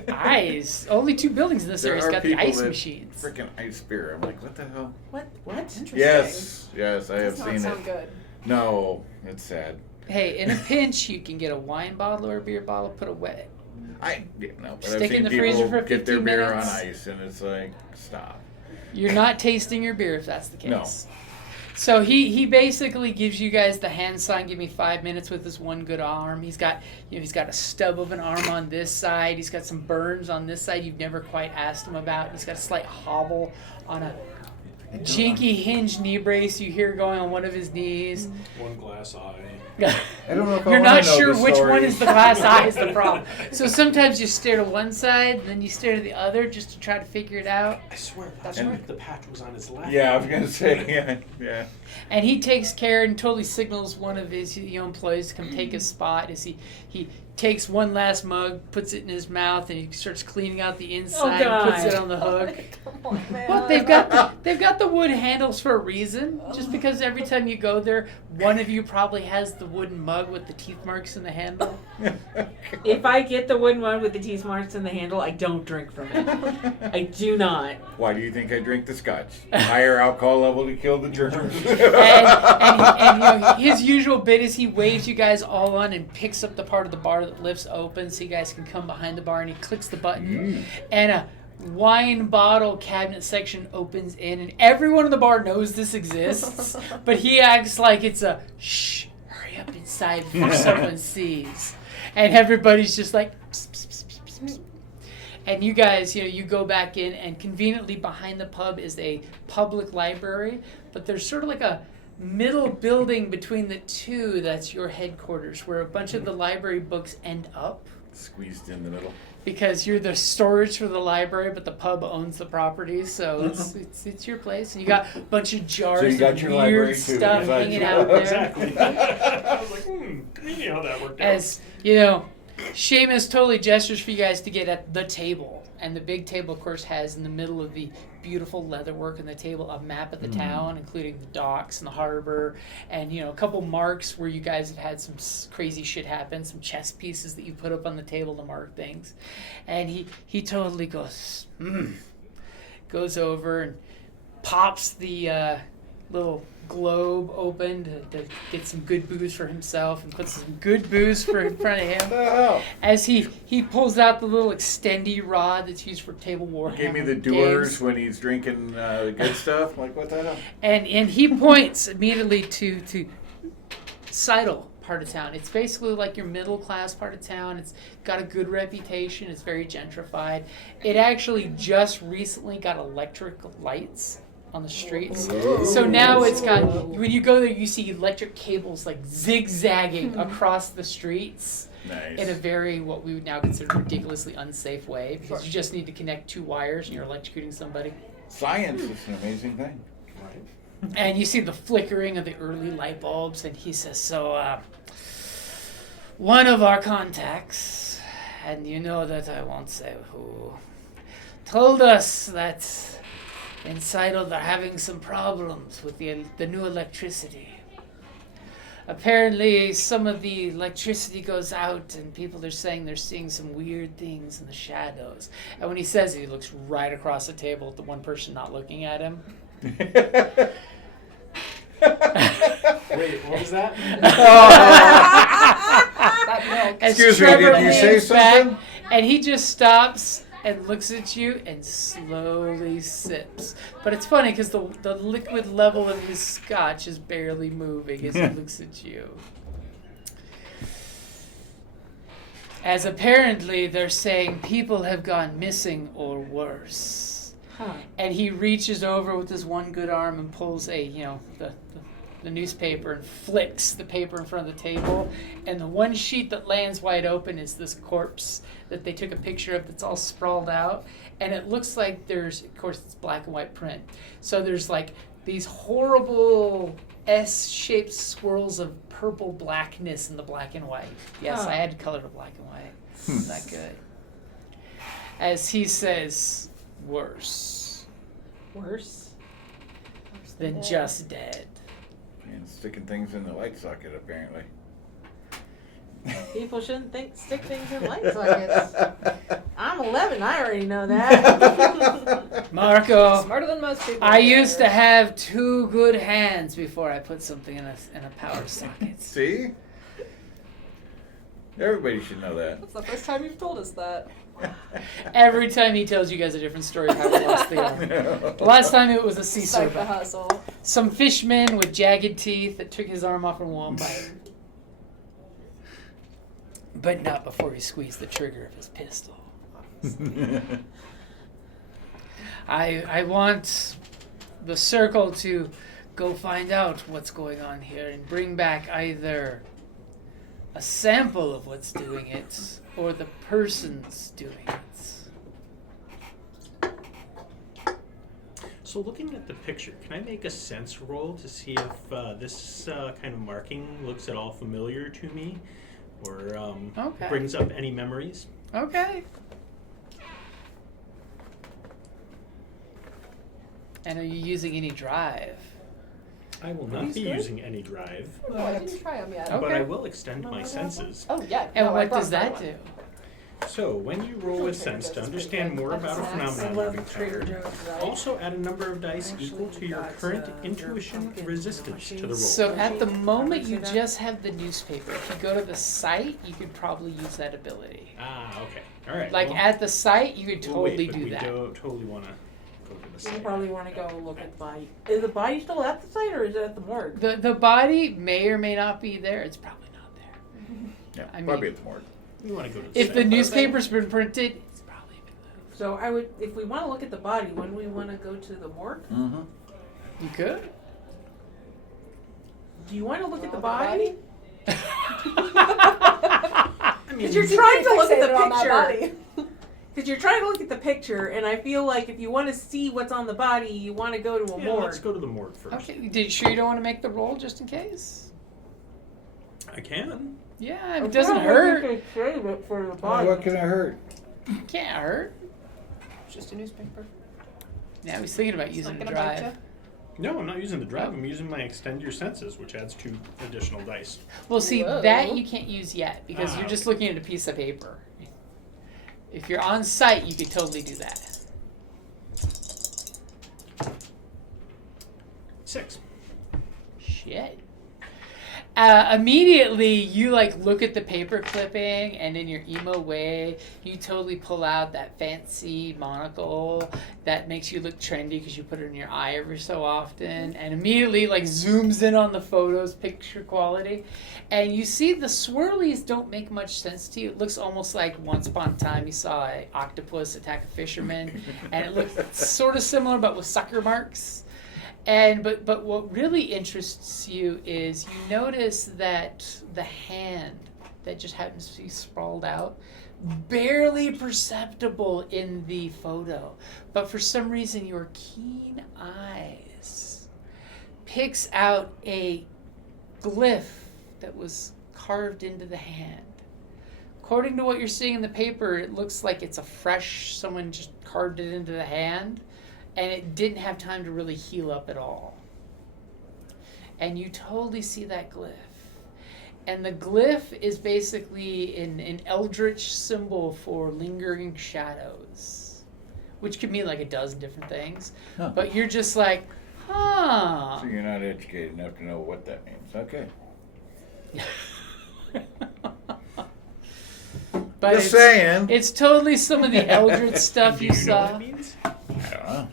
Ice. Only 2 buildings in this there area are got the people ice that machines. freaking ice beer. I'm like, what the hell? What? Interesting. Yes, I have Does not seen sound it. good. No, it's sad. Hey, in a pinch, you can get a wine bottle or a beer bottle, put a wet. But I've Stick seen in the people freezer for get their 15 beer minutes. on ice, and it's like, stop. You're not tasting your beer if that's the case. No. So he basically gives you guys the hand sign, give me 5 minutes with his one good arm. He's got a stub of an arm on this side. He's got some burns on this side you've never quite asked him about. He's got a slight hobble on a jinky hinge knee brace you hear going on one of his knees. One glass eye. I don't know if I You're wanna not know sure the which story. one is the glass eye is the problem. So sometimes you stare to one side, then you stare to the other just to try to figure it out. I swear, That's that's right. right. The patch was on his left. Yeah, I was gonna say, yeah. And he takes care and totally signals one of his employees to come take his spot as he takes one last mug, puts it in his mouth, and he starts cleaning out the inside and puts it on the hook. Come on, man. Well, they've got the wood handles for a reason. Just because every time you go there, one of you probably has the wooden mug with the teeth marks in the handle. If I get the wooden one with the teeth marks in the handle, I don't drink from it. I do not. Why do you think I drink the scotch? Higher alcohol level to kill the germs. And his usual bit is he waves you guys all on and picks up the part of the bar that lifts open so you guys can come behind the bar, and he clicks the button and a wine bottle cabinet section opens in, and everyone in the bar knows this exists, but he acts like it's a shh, hurry up inside before someone sees, and everybody's just like psst, psst, psst, psst, psst. And you guys, you go back in, and conveniently behind the pub is a public library, but there's sort of like a middle building between the two that's your headquarters, where a bunch of the library books end up. Squeezed in the middle. Because you're the storage for the library, but the pub owns the property, so it's your place. And you got a bunch of jars you got of your library weird too, stuff besides hanging your- out there. Exactly. I was like, convenient how that worked out. As, Seamus totally gestures for you guys to get at the table. And the big table, of course, has in the middle of the beautiful leatherwork on the table a map of the town, including the docks and the harbor, and, a couple marks where you guys have had some crazy shit happen, some chess pieces that you put up on the table to mark things. And he totally goes over and pops the little globe open to get some good booze for himself, and puts some good booze in front of him. As he pulls out the little extendy rod that's used for table war. Gave me the doers when he's drinking the good stuff. I'm like, what the hell? And he points immediately to Sidle part of town. It's basically like your middle class part of town. It's got a good reputation. It's very gentrified. It actually just recently got electric lights on the streets. Ooh. So now it's got, when you go there, you see electric cables like zigzagging across the streets. Nice. In a very, what we would now consider ridiculously unsafe way, because you just need to connect two wires and you're electrocuting somebody. Science is an amazing thing. Right. And you see the flickering of the early light bulbs, and he says, so, one of our contacts, and you know that I won't say who, told us that in Sidle they're having some problems with the new electricity. Apparently some of the electricity goes out, and people are saying they're seeing some weird things in the shadows. And when he says it, he looks right across the table at the one person not looking at him. Wait, what was that? As Excuse me, Trevor did you say leans back, something? and he just stops and looks at you and slowly sips. But it's funny because the liquid level of his scotch is barely moving as he looks at you. As apparently they're saying people have gone missing or worse. Huh. And he reaches over with his one good arm and pulls the newspaper and flicks the paper in front of the table. And the one sheet that lands wide open is this corpse that they took a picture of that's all sprawled out. And it looks like there's, of course, it's black and white print. So there's like these horrible S-shaped swirls of purple blackness in the black and white. Yes, I had to color the black and white. Isn't that good? As he says, worse Worse? than just dead. And sticking things in the light socket, apparently. People shouldn't stick things in light sockets. I'm 11. I already know that. Marco, Smarter than most people. I used to have 2 good hands before I put something in a power socket. See? Everybody should know that. That's the first time you've told us that. Every time he tells you guys a different story of how he lost the arm. The last time it was a sea Psych the serpent. hustle. Some fishmen with jagged teeth that took his arm off in one bite. But not before he squeezed the trigger of his pistol. I want the circle to go find out what's going on here and bring back either a sample of what's doing it or the person's doing it. So looking at the picture, can I make a sense roll to see if this kind of marking looks at all familiar to me, or Okay. brings up any memories? Okay. And are you using any drive? I will not be using any drive, Oh, I didn't try them yet. Okay. but I will extend my senses. Oh, yeah. And no, I what brought does that one. do? So, when you roll with sense to understand more about a phenomenon you've encountered, also add a number of dice equal to your current intuition resistance to the roll. So at the moment you just have the newspaper. If you go to the site, you could probably use that ability. Ah, okay. All right. Like well, at the site, you could we'll wait, totally but do we that. don't totally want to go to the You site. probably want to go look at the body. Is the body still at the site, or is it at the morgue? The body may or may not be there. It's probably not there. Yeah, I mean- probably at the morgue. We want to go to the If site. the newspaper's been printed, it's probably been So I would, if we want to look at the body, wouldn't we want to go to the morgue? Mm-hmm. You could. Do you want to look at the body? I mean, Because you're trying to look at Fixated on that the body. picture. Because you're trying to look at the picture, and I feel like if you want to see what's on the body, you want to go to a yeah, morgue. let's go to the morgue first. Okay. Sure you don't want to make the roll just in case? I can. Yeah, it doesn't hurt. You could save it for the Oh, body. what can it hurt? Can't hurt. Just a newspaper. Yeah, I was thinking about It's using not the gonna bite drive. No, I'm not using the drive. I'm using my extend your senses, which adds 2 additional dice. Well, see, Whoa. that you can't use yet because you're just looking at a piece of paper. If you're on site, you could totally do that. 6. Shit. Immediately, you look at the paper clipping, and in your emo way, you totally pull out that fancy monocle that makes you look trendy because you put it in your eye every so often, and immediately zooms in on the photos, picture quality, and you see the swirlies don't make much sense to you. It looks almost like once upon a time you saw an octopus attack a fisherman, and it looks sort of similar but with sucker marks. But what really interests you is you notice that the hand that just happens to be sprawled out, barely perceptible in the photo, but for some reason your keen eyes picks out a glyph that was carved into the hand. According to what you're seeing in the paper, it looks like it's someone just carved it into the hand. And it didn't have time to really heal up at all. And you totally see that glyph. And the glyph is basically an eldritch symbol for lingering shadows, which could mean a dozen different things. Huh. But you're just like, huh. So you're not educated enough to know what that means. Okay. But Just saying. It's totally some of the eldritch stuff Do you you know what saw. it means? I don't know.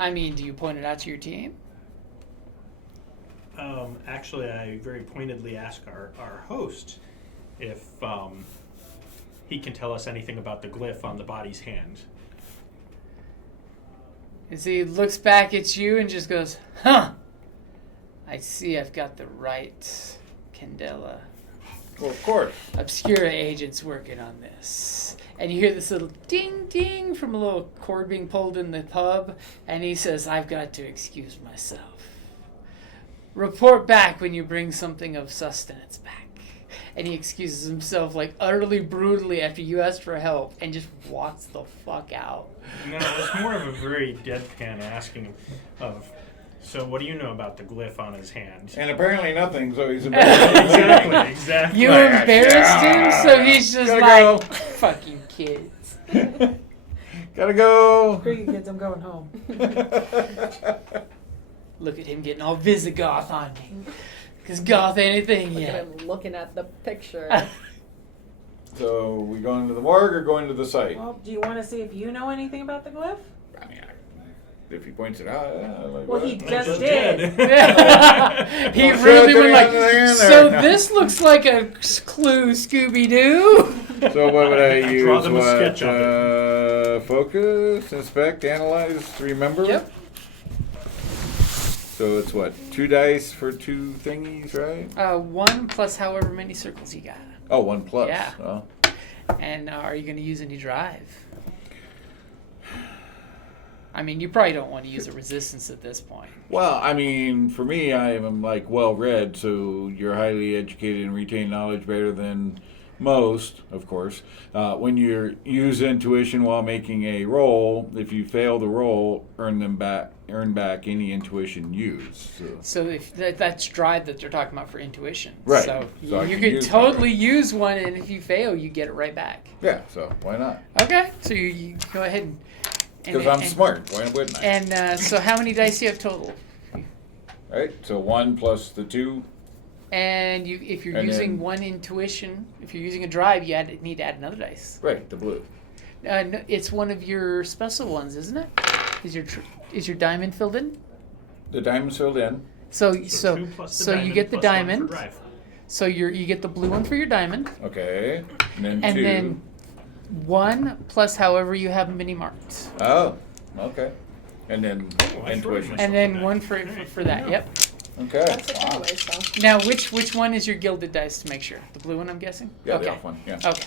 I mean, do you point it out to your team? Actually, I very pointedly asked our host if he can tell us anything about the glyph on the body's hand. And so he looks back at you and just goes, huh. I see I've got the right Candela Well, of course. Obscura agents working on this. And you hear this little ding ding from a little cord being pulled in the pub, and he says, I've got to excuse myself. Report back when you bring something of sustenance back. And he excuses himself utterly brutally after you ask for help and just walks the fuck out. No, it's more of a very deadpan asking of, so what do you know about the glyph on his hand? And apparently nothing, so he's embarrassed. Exactly. You embarrassed him, so he's just Gotta go. fuck you kids. Gotta go. Screw you kids, I'm going home. Look at him getting all Visigoth on me. Because goth ain't a thing Look yet. at him looking at the picture. So we going to the morgue or going to the site? Well, do you want to see if you know anything about the glyph? I mean, if he points it out, yeah. Well, what? he I just did. He Well, really so went like, there you so go. this looks like a clue, Scooby-Doo. So what would I use? Draw them a What, sketch of focus, inspect, analyze, remember? Yep. So it's what? 2 dice for 2 thingies, right? 1 plus however many circles you got. Oh, 1 plus. Yeah. Oh. And are you going to use any drive? I mean, you probably don't want to use a resistance at this point. Well, I mean, for me, I am well read, so you're highly educated and retain knowledge better than most, of course. When you use intuition while making a roll, if you fail the roll, earn back any intuition used. So if that's drive that they're talking about for intuition. Right. So, So I you can could use totally use one, and if you fail, you get it right back. Yeah, so why not? Okay. So you go ahead and... Because I'm smart. Why wouldn't I? And so how many dice do you have total? Right? So 1 plus the 2. And if you're And using then- 1 intuition, if you're using a drive, you need to add another dice. Right, the blue. No, it's one of your special ones, isn't it? Is your diamond filled in? The diamond's filled in. So 2 plus the you diamond get the plus 1 for diamond. drive. So you get the blue one for your diamond, Okay. And then and 2. then 1 plus however you have mini marked. Oh, okay. And then I intuition. And then 1 for that, yep. Okay. That's it anyway, so. Now, which one is your gilded dice to make sure? The blue one, I'm guessing? Yeah, okay. the off one. Yeah. Okay.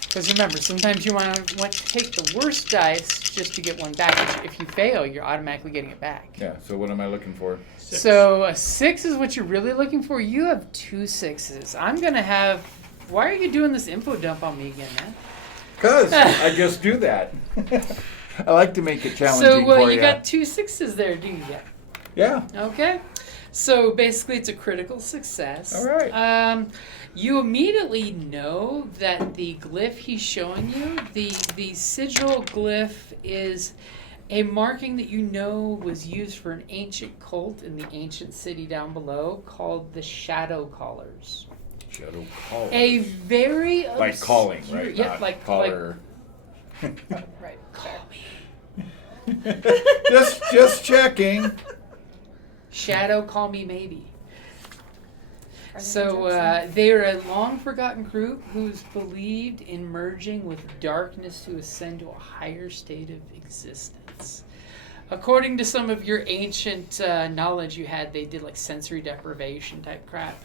Because remember, sometimes you want to take the worst dice just to get one back. If you fail, you're automatically getting it back. Yeah. So what am I looking for? 6. So a 6 is what you're really looking for. You have 2 6s. I'm going to have... Why are you doing this info dump on me again, man? Because I just do that. I like to make it challenging So for you got 2 6s there, do you? Yeah. Okay. So basically it's a critical success. All right. You immediately know that the glyph he's showing you, the sigil glyph, is a marking that you know was used for an ancient cult in the ancient city down below called the Shadow Callers. Shadow Caller. A very Like calling, obscure- right? Yeah, Not like caller. Right. call me. just checking. Shadow, call me maybe. Are they So Jackson? they're a long-forgotten group who's believed in merging with darkness to ascend to a higher state of existence. According to some of your ancient knowledge you had, they did like sensory deprivation type crap.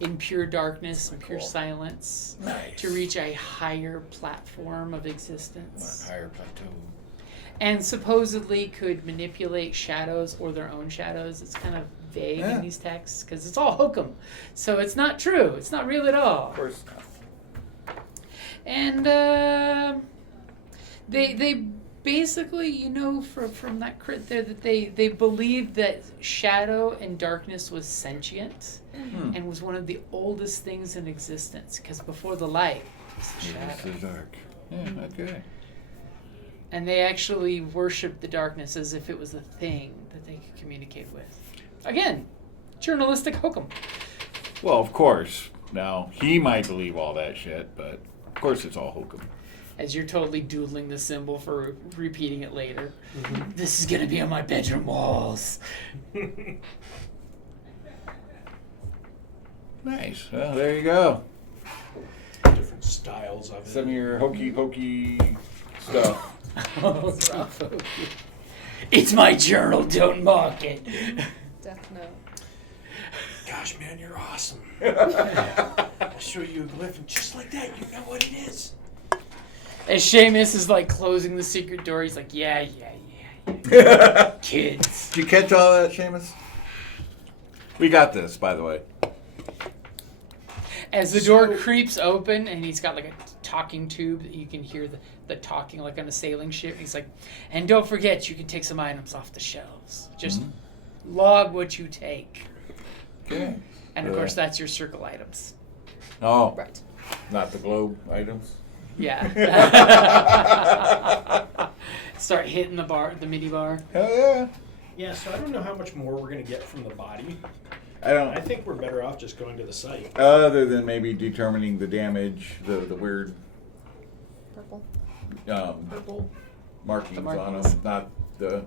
In pure darkness and pure Cool. silence. Nice. To reach a higher platform of existence. Higher plateau. And supposedly could manipulate shadows or their own shadows. It's kind of vague Yeah. in these texts because it's all hokum. So it's not true. It's not real at all. Of course not. And they basically, you know, from that crit there, that they believed that shadow and darkness was sentient and was one of the oldest things in existence. Because before the light was the shadow. It's so dark. Yeah, okay. And they actually worshipped the darkness as if it was a thing that they could communicate with. Again, journalistic hokum. Well, of course. Now, he might believe all that shit, but of course it's all hokum. As you're totally doodling the symbol for repeating it later. This is gonna be on my bedroom walls. Nice. Well, there you go. Different styles of it. Some of your hokey stuff. Oh, bravo. It's my journal, don't mock it. Death Note. Gosh, man, you're awesome. I'll show you a glyph, and just like that, you know what it is. As Seamus is like closing the secret door, he's like, yeah. Kids. Did you catch all that, Seamus? We got this, by the way. As the door creeps open and he's got like a talking tube that you can hear the talking like on a sailing ship. He's like, and don't forget, you can take some items off the shelves. Just log what you take. Okay. And of course, that's your circle items. Oh, Right. not the globe items? Yeah. Start hitting the mini bar. Hell yeah. Yeah, so I don't know how much more we're going to get from the body. I don't... I think we're better off just going to the site. Other than maybe determining the damage, the weird Purple. Purple. markings The on markings. them, not the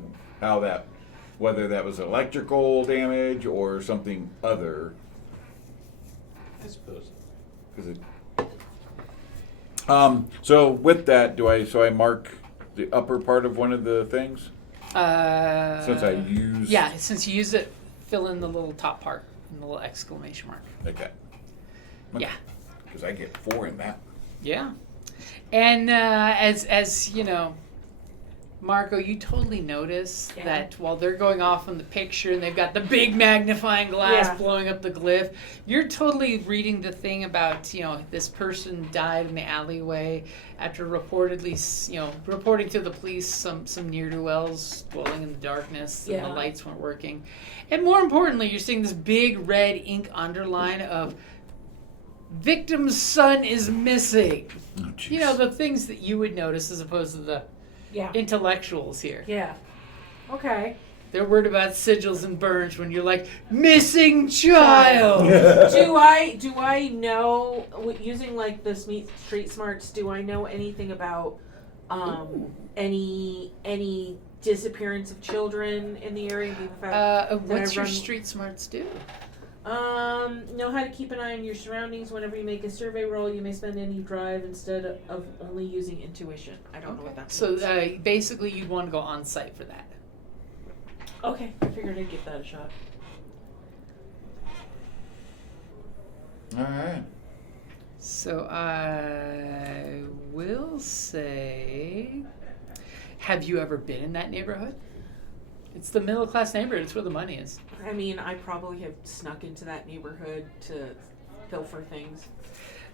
whether that was electrical damage or something other. I suppose. 'Cause it, so with that, I mark the upper part of one of the things? Since I used... Yeah, since you use it, fill in the little top part and the little exclamation mark. Okay. Yeah. Because I get 4 in that. Yeah. And as you know, Marco, you totally notice that while they're going off on the picture and they've got the big magnifying glass blowing up the glyph, you're totally reading the thing about, this person died in the alleyway after reporting to the police some ne'er-do-wells dwelling in the darkness and the lights weren't working. And more importantly, you're seeing this big red ink underline of victim's son is missing. Oh, The things that you would notice as opposed to the intellectuals here. Yeah. Okay. They're worried about sigils and burns when you're like, missing child! Do I know, using like the street smarts, do I know anything about any disappearance of children in the area? What's your street smarts do? Know how to keep an eye on your surroundings. Whenever you make a survey roll, you may spend any drive instead of only using intuition. I don't know what that means. So basically, you'd want to go on site for that. Okay, I figured I'd give that a shot. All right. So I will say, have you ever been in that neighborhood? It's the middle class neighborhood. It's where the money is. I mean, I probably have snuck into that neighborhood to pilfer things.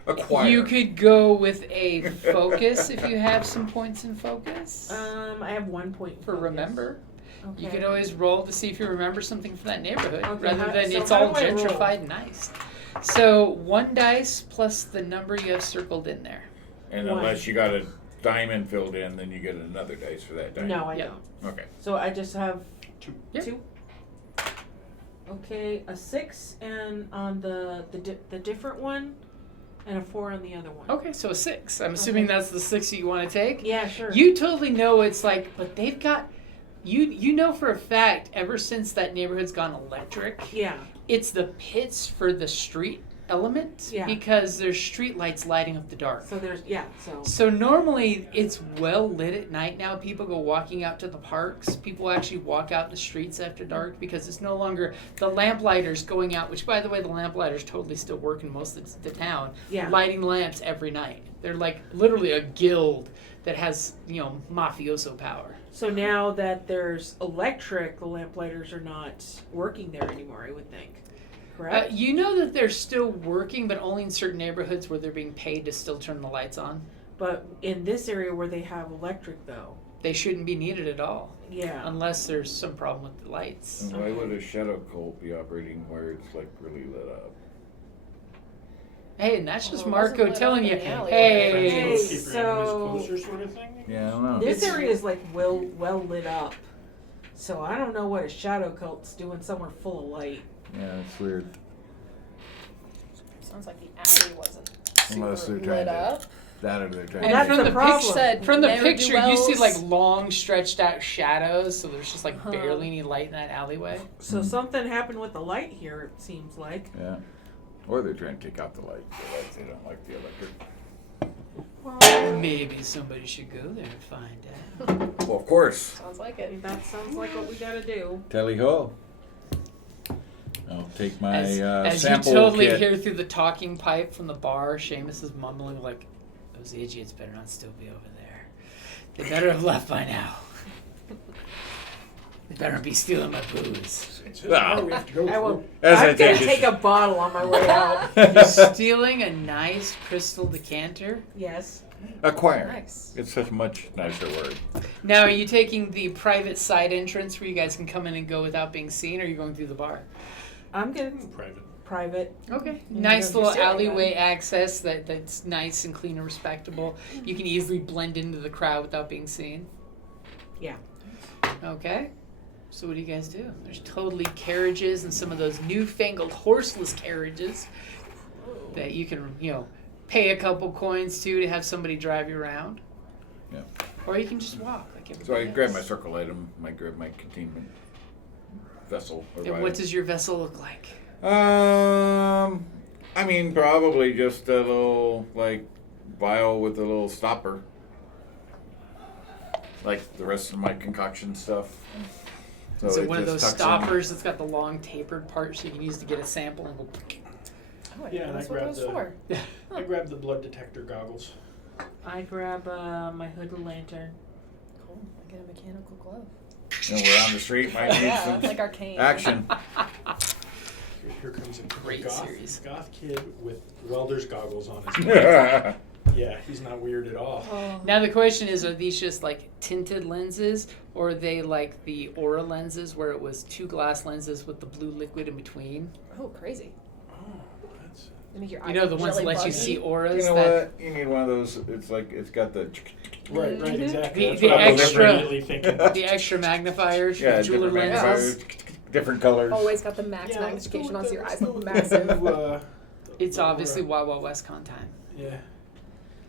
Acquire. You could go with a focus if you have some points in focus. I have 1 point For focus. remember. Okay. You could always roll to see if you remember something from that neighborhood, Okay, rather than so it's how all do I roll? gentrified and nice. So 1 dice plus the number you have circled in there. And One. unless you got a diamond filled in, then you get another dice for that diamond. No, I Yeah. don't. Okay. So I just have Yeah. 2. Okay, a 6, and on the different one, and a 4 on the other one. Okay, so a 6. I'm assuming Okay. that's the 6 you want to take. Yeah, sure. You totally know it's like, but they've got, you know for a fact, ever since that neighborhood's gone electric, Yeah. it's the pits for the street element, Yeah. because there's street lights lighting up the dark. So there's so. So normally it's well lit at night now. People go walking out to the parks. People actually walk out in the streets after dark because it's no longer the lamplighters going out, which by the way, the lamplighters totally still work in most of the town, Yeah. lighting lamps every night. They're like literally a guild that has, mafioso power. So now that there's electric, the lamplighters are not working there anymore, I would think. Correct? You know that they're still working, but only in certain neighborhoods where they're being paid to still turn the lights on. But in this area where they have electric, though. They shouldn't be needed at all, Yeah. unless there's some problem with the lights. And why would a shadow cult be operating where it's like really lit up? Hey, and that's just Well, it wasn't Marco lit telling up you, in the alleyway. hey, Hey, Keep your enemies so- closer sort of thing? Yeah, I don't know. This It's- area is like well lit up. So I don't know what a shadow cult's doing somewhere full of light. Yeah, it's weird. Sounds like the alley wasn't Unless super they're trying lit to- up. That or they're trying And That's from the the problem. picture, Said from the ne'er picture, you see dwells. like long stretched out shadows, so there's just like Huh. barely any light in that alleyway. So something happened with the light here, it seems like. Yeah. Or they're trying to take out the light. The lights, they don't like the electric. Maybe somebody should go there and find out. Well, of course. Sounds like it. That sounds like what we gotta do. Tally ho. I'll take my As you sample totally kit. hear through the talking pipe from the bar, Seamus is mumbling like, "Those idiots better not still be over there. They better have left by now. They better be stealing my booze." It's his bar, we have to go I through. will. As I I'm gonna take take it. a bottle on my way out. Stealing a nice crystal decanter. Yes. Acquire. Nice. It's such a much nicer word. Now, are you taking the private side entrance where you guys can come in and go without being seen, or are you going through the bar? I'm gonna Private. private. Okay. You Nice don't little steal alleyway access that's nice and clean and respectable. You can easily blend into the crowd without being seen. Yeah. Okay. So what do you guys do? There's totally carriages and some of those newfangled horseless carriages that you can, pay a couple coins to have somebody drive you around. Yeah. Or you can just walk like So I everybody grab my else. circle item. I grab my containment vessel. Or And what does your vessel look like? I mean, probably just a little, like, vial with a little stopper. Like the rest of my concoction stuff. So Is it one of just those tucks in. stoppers that's got the long tapered part so you can use to get a sample and go? Oh, I Yeah, and that's I what it grabbed was for. I grabbed the blood detector goggles. I grab my hooded lantern. Cool. I get a mechanical glove. And we're on the street. Might need Yeah, some like arcane. action. Here comes a Great series. goth kid with welder's goggles on his Yeah. head. Yeah, he's not weird at all. Oh. Now the question is, are these just like tinted lenses, or are they like the aura lenses where it was 2 glass lenses with the blue liquid in between? Oh, crazy. Oh, that's They make your You know, eyes the ones that jelly let you buggy. see auras. You know that, what? You need one of those. It's like it's got the. right, Mhm. exactly. The- That's the what I was extra- immediately thinking. The extra magnifiers, Yeah, the jeweler different lenses. magnifiers, different colors. Always got the max Yeah, let's go magnification on with so your the- eyes look let's go massive. with, It's the obviously aura. Wild Wild West con time. Yeah.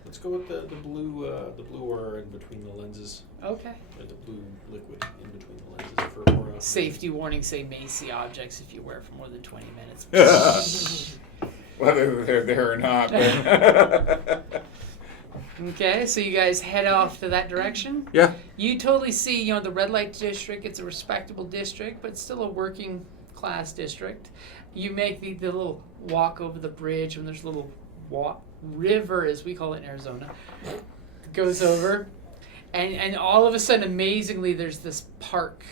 Let's go with the blue aura in between the lenses. Okay. Or the blue liquid in between the lenses for aura. Safety warning: say may see objects if you wear it for more than 20 minutes. Whether they're there or not. But Okay, so you guys head off to that direction. yeah. You totally see, the red light district. It's a respectable district, but still a working class district. You make the little walk over the bridge, and there's a little river, as we call it in Arizona, goes over, and all of a sudden, amazingly, there's this park,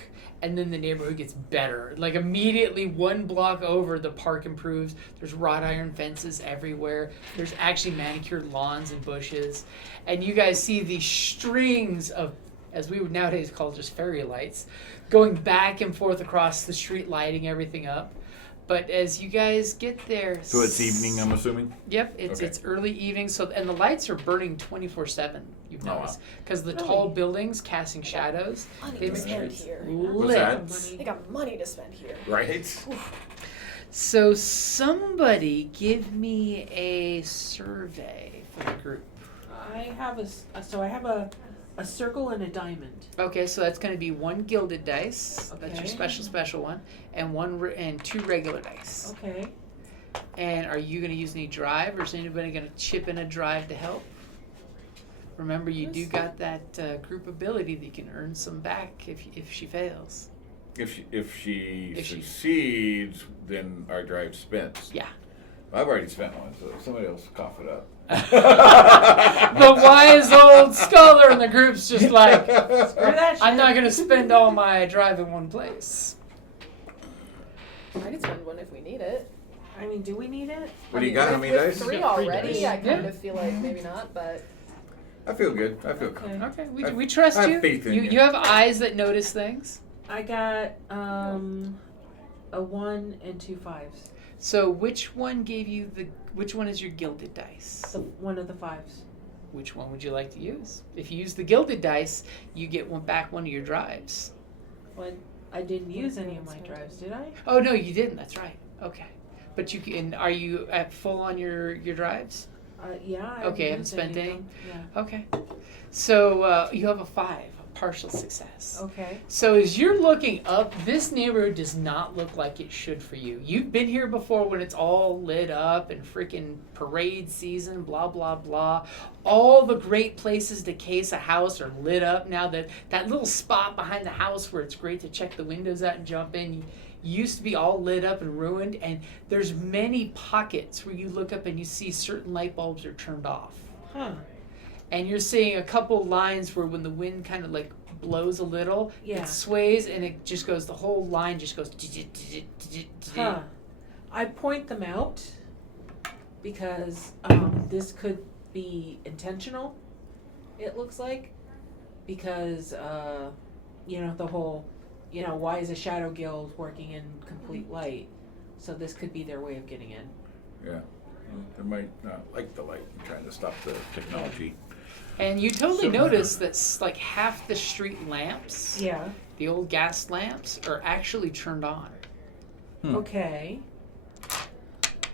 and then the neighborhood gets better. Like immediately, one block over, the park improves. There's wrought iron fences everywhere. There's actually manicured lawns and bushes, and you guys see these strings of, as we would nowadays call just fairy lights, going back and forth across the street, lighting everything up. But as you guys get there, So it's evening, I'm assuming? Yep, it's early evening. So and the lights are burning 24/7. You've Oh, wow. noticed because the tall buildings casting shadows. Money They to make sure spend it's here. What's that? lit. They got money to spend here. Right? So somebody give me a survey for the group. I have a circle and a diamond. Okay, so that's going to be one gilded dice. That's your Okay. special one, and and two regular dice. Okay. And are you going to use any drive, or is anybody going to chip in a drive to help? Remember, you do got that group ability that you can earn some back if she fails. If she If she- succeeds, then our drive spins. Yeah. I've already spent one, so somebody else cough it up. The wise old scholar in the group's just like, Screw that shit. I'm not going to spend all my drive in one place. I could spend one if we need it. I mean, do we need it? What do you got? How many with dice? Three You got three already. dice. I kind Yeah. of feel like maybe not, but I feel good. I feel confident. Okay. Okay, we trust I have you. faith in you. You have eyes that notice things. I got a 1 and 2 5s. So which one which one is your gilded dice? So one of the 5s. Which one would you like to use? If you use the gilded dice, you get one of your drives. Well, I didn't use any of my drives, did I? Oh no, you didn't. That's right. Okay, but you can. Are you at full on your drives? Yeah. I Okay, haven't used spent of any? them. Yeah. Okay, so you have a 5, a partial success. Okay. So as you're looking up, this neighborhood does not look like it should for you. You've been here before when it's all lit up and freaking parade season, blah, blah, blah. All the great places to case a house are lit up now. That little spot behind the house where it's great to check the windows out and jump in used to be all lit up and ruined. And there's many pockets where you look up and you see certain light bulbs are turned off. Huh. And you're seeing a couple lines where when the wind kind of like blows a little, Yeah. it sways and it just goes, the whole line just goes. Huh. I point them out because this could be intentional, it looks like. Because, the whole, why is a shadow guild working in complete light? So this could be their way of getting in. Yeah. They might not like the light and trying to stop the technology. And you totally notice that like half the street lamps, Yeah. the old gas lamps, are actually turned on. Okay.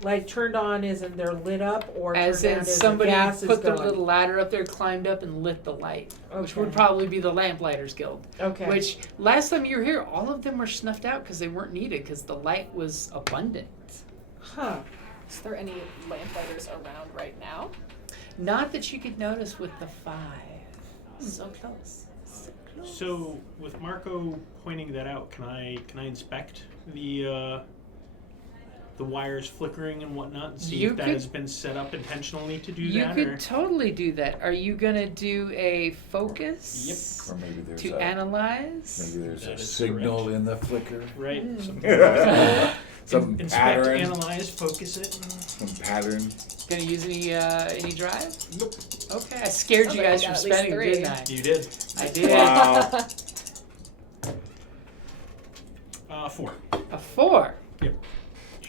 Like turned on as in they're lit up, or As turned in on as somebody the gas is put their going? little ladder up there, climbed up, and lit the light, which would Okay. probably be the Lamplighters Guild. Okay. Which, last time you were here, all of them were snuffed out because they weren't needed because the light was abundant. Huh. is there any lamplighters around right now? Not that you could notice with the 5. So close. So close. So with Marco pointing that out, can I inspect the wires flickering and whatnot and see You if that could- has been set up intentionally to do You that? could or? totally do that. Are you gonna do a focus? Or maybe there's To analyze? maybe there's That a is signal correct. in the flicker. Right. Some Inspect, pattern. analyze, focus it. Some pattern. Gonna use any drive? Nope. Okay, I scared you guys Sounds like I from got at least spending, 3. didn't I? You did. I did. Wow. 4. A 4. Should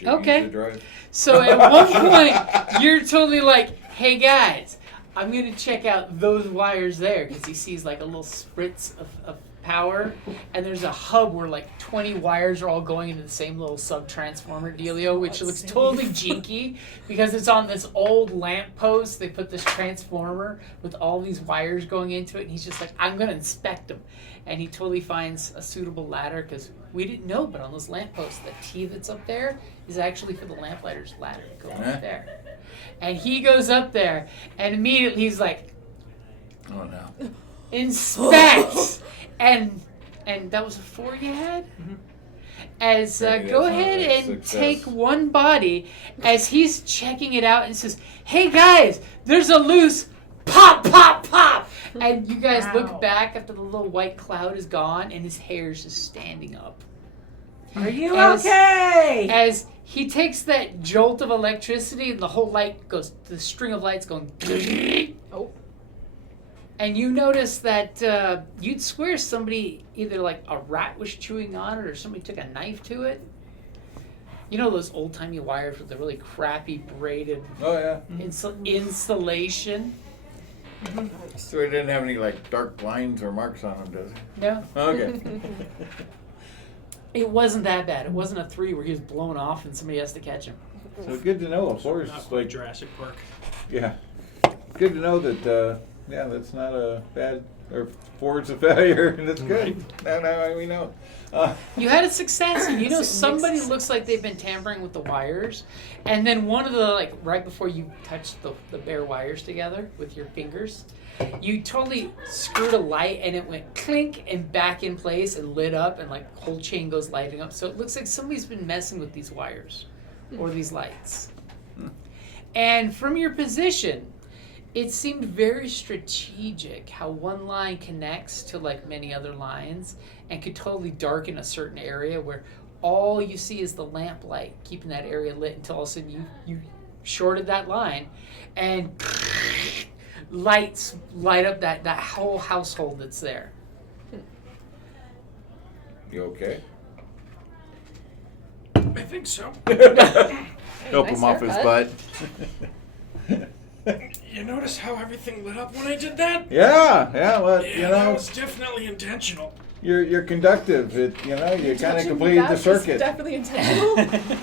we Okay. use the drive? So at one point, you're totally like, hey guys, I'm gonna check out those wires there, because he sees like a little spritz of power, and there's a hub where like 20 wires are all going into the same little sub-transformer dealio, which looks totally jinky because it's on this old lamp post. They put this transformer with all these wires going into it, and he's just like, I'm going to inspect them. And he totally finds a suitable ladder because we didn't know, but on those lamp posts, the T that's up there is actually for the lamplighter's ladder going up there. And he goes up there, and immediately he's like, Oh no. inspect! and that was a 4 you had? Mm-hmm. As go ahead and take one body as he's checking it out and says, hey guys, there's a loose pop, pop, pop! And you guys look back after the little white cloud is gone and his hair's just standing up. Are you okay? As he takes that jolt of electricity and the whole light goes, the string of lights going, Oh. and you notice that you'd swear somebody, either like a rat was chewing on it or somebody took a knife to it. You know those old-timey wires with the really crappy braided insulation? So he didn't have any like dark lines or marks on him, does he? No. Okay. It wasn't that bad. It wasn't a 3 where he was blown off and somebody has to catch him. So good to know. A 4 is Not just quite like Jurassic Park. yeah. Good to know that. That's not a bad or 4 is a failure, and that's good. Now we know. You had a success, and you know Mixed somebody success. looks like they've been tampering with the wires, and then one of the, like, right before you touched the bare wires together with your fingers, you totally screwed a light, and it went clink and back in place and lit up, and like whole chain goes lighting up. So it looks like somebody's been messing with these wires or these lights. And from your position, it seemed very strategic how one line connects to like many other lines and could totally darken a certain area where all you see is the lamp light keeping that area lit until all of a sudden you shorted that line and lights light up that whole household that's there. You okay? I think so. Help Nice him off his haircut. butt. You notice how everything lit up when I did that? Yeah. Well, Yeah, that was definitely intentional. you're conductive. You kind of Touching completed the that was circuit. definitely intentional.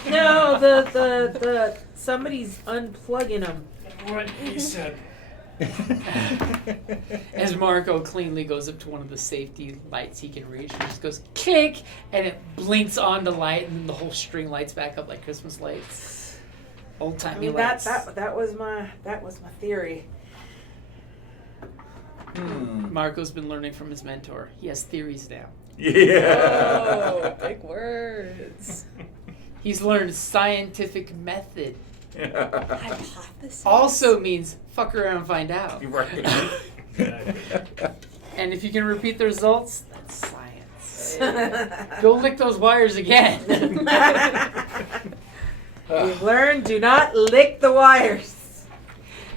No, the somebody's unplugging them. What he said. As Marco cleanly goes up to one of the safety lights he can reach, and just goes click, and it blinks on the light, and the whole string lights back up like Christmas lights. Old I timey mean, lights. that was my theory. Marco's been learning from his mentor. He has theories now. Yeah. Oh, big words. He's learned scientific method. Hypothesis. Also means fuck around and find out. Right. And if you can repeat the results, that's science. Go lick those wires again. We've learned, do not lick the wires.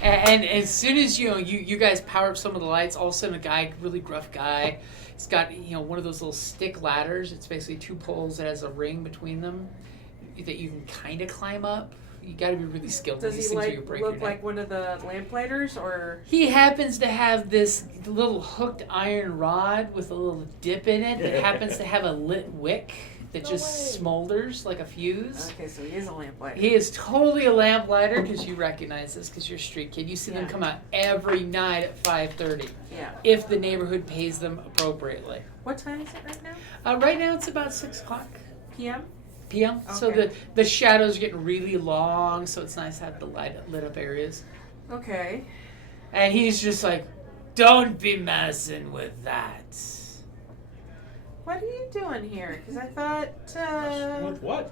And as soon as you guys power up some of the lights, all of a sudden a guy, really gruff guy, he's got one of those little stick ladders. It's basically 2 poles that has a ring between them that you can kind of climb up. You got to be really skilled. Does These he things are gonna break your look neck. like one of the lamplighters, or? He happens to have this little hooked iron rod with a little dip in it that happens to have a lit wick that just smolders like a fuse. Okay, so he is a lamplighter. He is totally a lamplighter because you recognize this because you're a street kid. You see them come out every night at 5:30 Yeah. if the neighborhood pays them appropriately. What time is it right now? Right now it's about 6 o'clock PM. p.m. So Okay. the shadows are getting really long, so it's nice to have the lit up areas. Okay. And he's just like, don't be messing with that. What are you doing here? Because I thought. With what?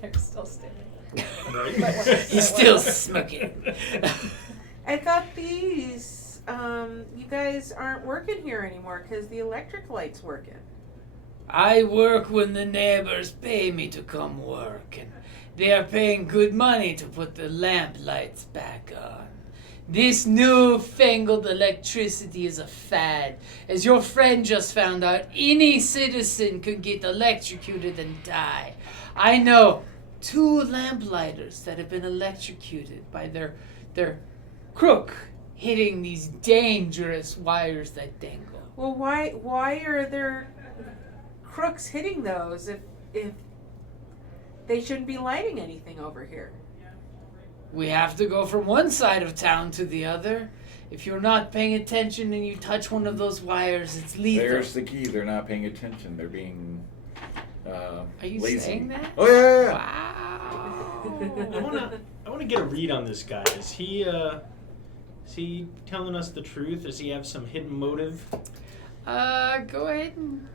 They're still standing. Right? He's still smoking. I thought these. You guys aren't working here anymore because the electric light's working. I work when the neighbors pay me to come work, and they are paying good money to put the lamp lights back on. This newfangled electricity is a fad. As your friend just found out, any citizen could get electrocuted and die. I know 2 lamplighters that have been electrocuted by their crook hitting these dangerous wires that dangle. Well, why are there crooks hitting those if they shouldn't be lighting anything over here? We have to go from one side of town to the other. If you're not paying attention and you touch one of those wires, it's lethal. There's the key. They're not paying attention. They're being Are you lazy. saying that? Oh yeah. Wow. I wanna get a read on this guy. Is he telling us the truth? Does he have some hidden motive? Go ahead and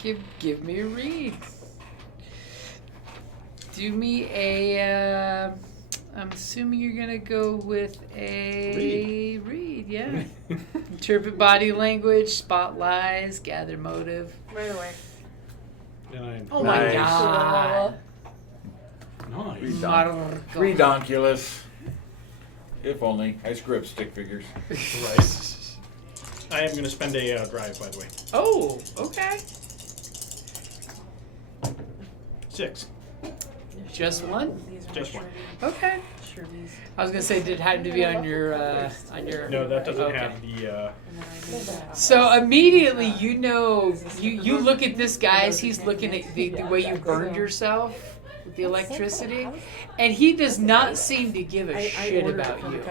give me a read. Do me a. I'm assuming you're gonna go with a read, yeah. Interpret body language, spot lies, gather motive. Right away. 9. Oh my Nice. god. Nice. Redonkulous. If only. I screw up stick figures. Right. I am going to spend a drive, by the way. Oh, okay. 6. Just one? Just one. Okay. I was gonna say, did it have to be on your No, that doesn't okay. have the. So immediately, you look at this guy as he's looking at the way you burned yourself with the electricity, and he does not seem to give a shit about you.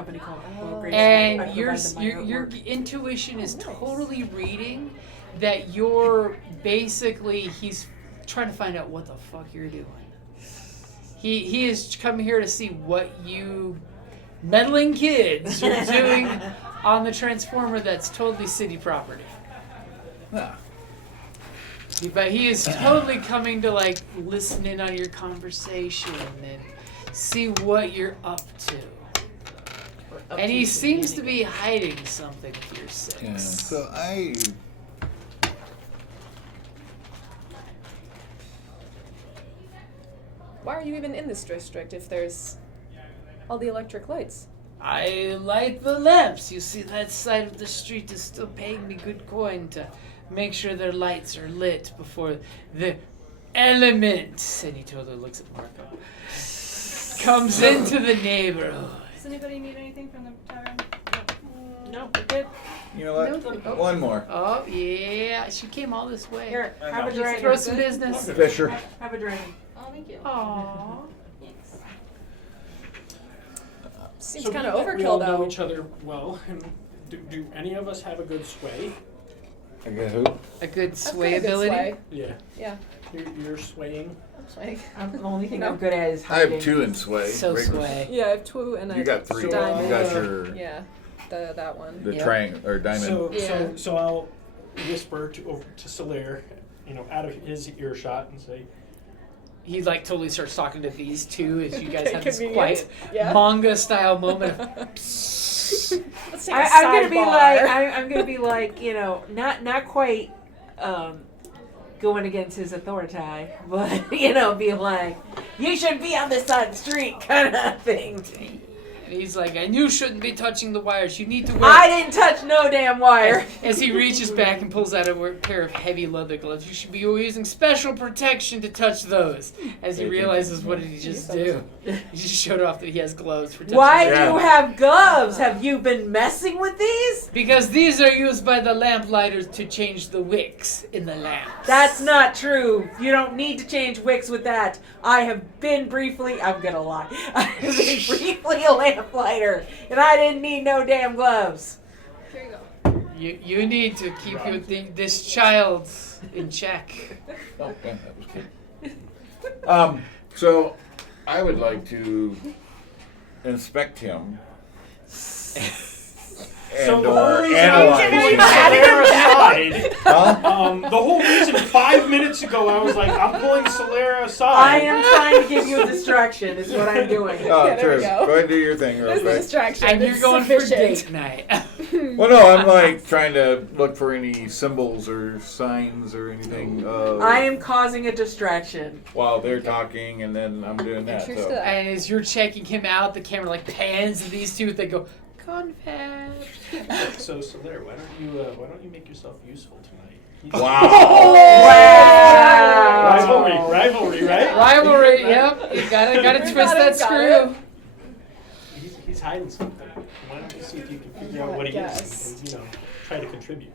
And your intuition is totally reading that you're basically, he's trying to find out what the fuck you're doing. He is coming here to see what you meddling kids are doing on the transformer that's totally city property. But he is totally coming to like listen in on your conversation and see what you're up to. And he seems to be hiding something with your 6. Yeah. So I. Why are you even in this district if there's all the electric lights? I light the lamps. You see, that side of the street is still paying me good coin to make sure their lights are lit before the element, and he totally looks at Marco, comes into the neighborhood. Does anybody need anything from the tavern? No, we're good. You know what? No. One more. Oh, yeah, she came all this way. Here, have a Just dragon. throw some business. Fisher. Have a dragon. Oh, thank you. Aww. Thanks. Seems So kind of we all overkill, know though. each other well. And do any of us have a good sway? I got who? A good I've sway got a good ability. sway. Yeah. Yeah. You're swaying. I'm swaying. The only thing No. I'm good at is I hiding. have 2 in sway. So Regular- sway. Yeah, I have 2 and You got 3. diamond. You got your Yeah, that one. the Yeah. triangle or diamond. Yeah. So I'll whisper over to Solaire, out of his earshot, and say, He like totally starts talking to these two as you guys Okay, have this convenient. quiet Yeah. manga style moment of Let's take a I'm gonna be sidebar. like, I'm gonna be like, not quite going against his authority, but be like, you should be on this side of the street, kind of thing. and he's like, and you shouldn't be touching the wires. You need to wear. I didn't touch no damn wire. As he reaches back and pulls out a pair of heavy leather gloves, you should be using special protection to touch those. As he realizes, what did he just do? He just showed off that he has gloves for touching. Why them. do you have gloves? Have you been messing with these? Because these are used by the lamp-lighters to change the wicks in the lamp. That's not true. You don't need to change wicks with that. I have been briefly, I'm gonna lie, I have been briefly a lamplighter, and I didn't need no damn gloves. Here you go. You need to keep this child in check. Oh, yeah, that was good. So I would like to inspect him so and the whole or reason analyze I him. was pulling Solaire aside, Huh? the whole reason 5 minutes ago I was like, I'm pulling Solaire aside. I am trying to give you a distraction, is what I'm doing. Oh, Yeah, there we true. go. Go ahead and do your thing real There's the quick. distraction. And you're It's going sufficient. for date night. Well, no, I'm like trying to look for any symbols or signs or anything I am causing a distraction. while they're talking, and then I'm doing that. So. Interesting. And as you're checking him out, the camera like pans to these two. They go, confess. So Solaire, why don't you make yourself useful tonight? Wow. Wow. Rivalry, right? Rivalry. Yep. You gotta twist got that it, got screw. He's hiding something. Why don't you see if you can figure out what he Yes. is and try to contribute?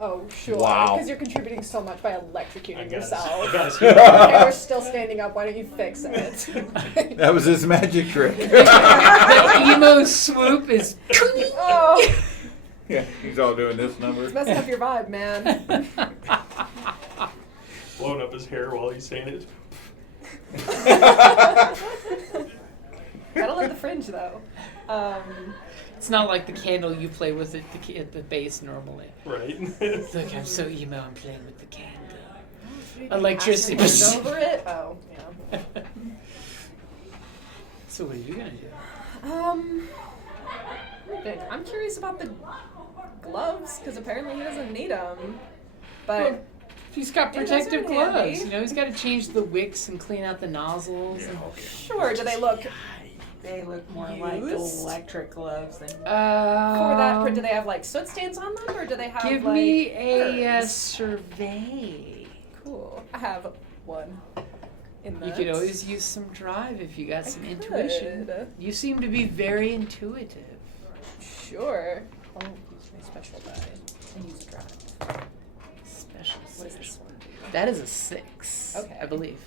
Oh, sure. Wow. Because you're contributing so much by electrocuting yourself. I gotta see Your hair's still standing up. Why don't you fix it? That was his magic trick. The emo swoop is. Oh, Yeah, he's all doing this number. it's messing up your vibe, man. blowing up his hair while he's saying it. Gotta love the fringe, though. It's not like the candle you play with at the base normally. Right. Look, I'm so emo. I'm playing with the candle. You Electricity. pass your hand over it. Oh, yeah. So what are you gonna do? I'm curious about the gloves because apparently he doesn't need them. But Well, he's got It does protective come in handy. gloves. You know, he's got to change the wicks and clean out the nozzles. And, sure, do they look They look more like Used? electric gloves than. for that? Do they have like soot stains on them, or do they have Give like? me a burns? survey. Cool. I have one. In You that. could always use some drive if you got some I intuition. could. You seem to be very intuitive. Sure. I'll use my special die and use a drive. Special. What is this one? That is a 6. Okay. I believe.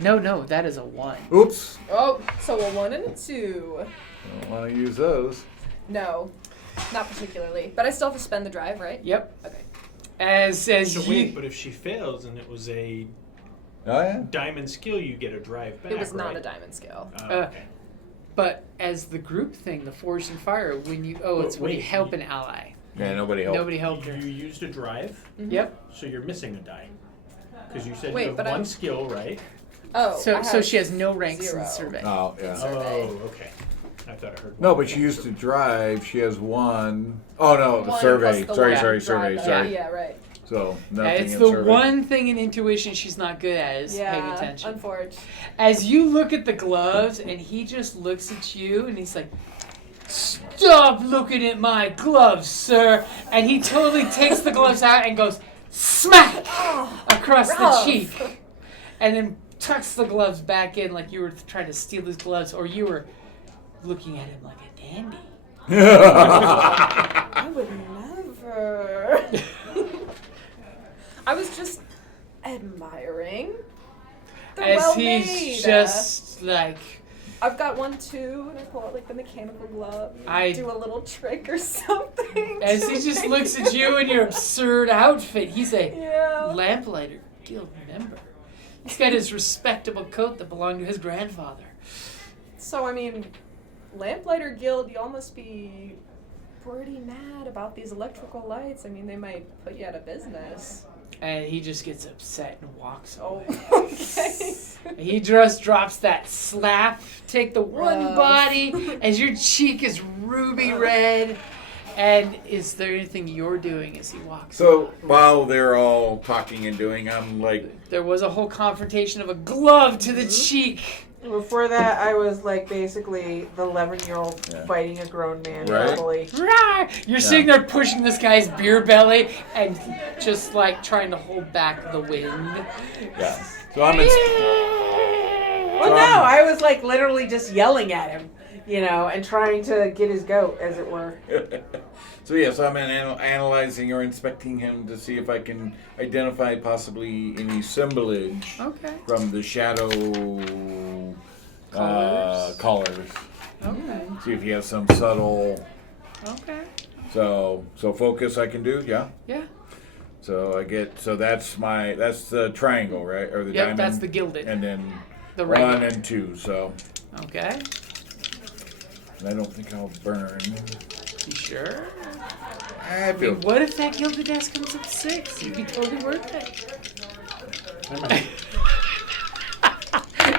No, that is a 1. Oops. Oh, so a 1 and a 2. Don't want to use those. No, not particularly. But I still have to spend the drive, right? Yep. Okay. As So you. wait, but if she fails and it was a Oh, yeah. diamond skill, you get a drive back. It was not right? a diamond scale. Okay. But as the group thing, the Forge and Fire, when you it's when you wait, help an ally. Yeah, nobody helped. Nobody helped her. You used a drive, Yep. so you're missing a die. Because you said Wait, you have but one I'm- skill, right? Oh, So I so have she has no ranks in 0. the survey. Oh, yeah. Survey. Oh, okay. I thought I heard. No, one. but she used to drive. She has one. Oh, no, the One survey. plus the one Sorry, drive survey. die. Sorry. Yeah, right. So, Yeah, nothing it's in the survey. one thing in intuition she's not good at is paying Yeah, attention. unfortunately. As you look at the gloves and he just looks at you and he's like, "Stop looking at my gloves, sir!" And he totally takes the gloves out and goes smack across rough. the cheek, and then tucks the gloves back in like you were trying to steal his gloves or you were looking at him like a dandy. I would never. I was just admiring. They're As well he's made. just like, I've got 1, 2, and I pull out like the mechanical glove. I- do a little trick or something. as to he just make looks it- at you in your absurd outfit, he's a Yeah. Lamplighter Guild member. He's got his respectable coat that belonged to his grandfather. So I mean, Lamplighter Guild, y'all must be pretty mad about these electrical lights. I mean, they might put you out of business. And he just gets upset and walks Oh, away. okay. He just drops that slap, take the one Rough. body as your cheek is ruby red. And is there anything you're doing as he walks? So, while they're all talking and doing, I'm like, There was a whole confrontation of a glove to the cheek. Before that, I was like basically the 11-year-old Yeah. fighting a grown man. Right. Probably. Rawr! You're sitting there pushing this guy's beer belly and just like trying to hold back the wind. yeah. So I'm Well, no, I was like literally just yelling at him, and trying to get his goat, as it were. So yes, I'm analyzing or inspecting him to see if I can identify possibly any symbolage Okay. from the shadow colors. Okay. See if he has some subtle. Okay. So focus I can do, yeah. Yeah. So that's the triangle, right, or the Yep, diamond. that's the gilded. And then The 1 regular. and 2. So Okay. I don't think I'll burn. You sure? I I feel mean, what if that gilded desk comes at 6? You'd be totally worth it.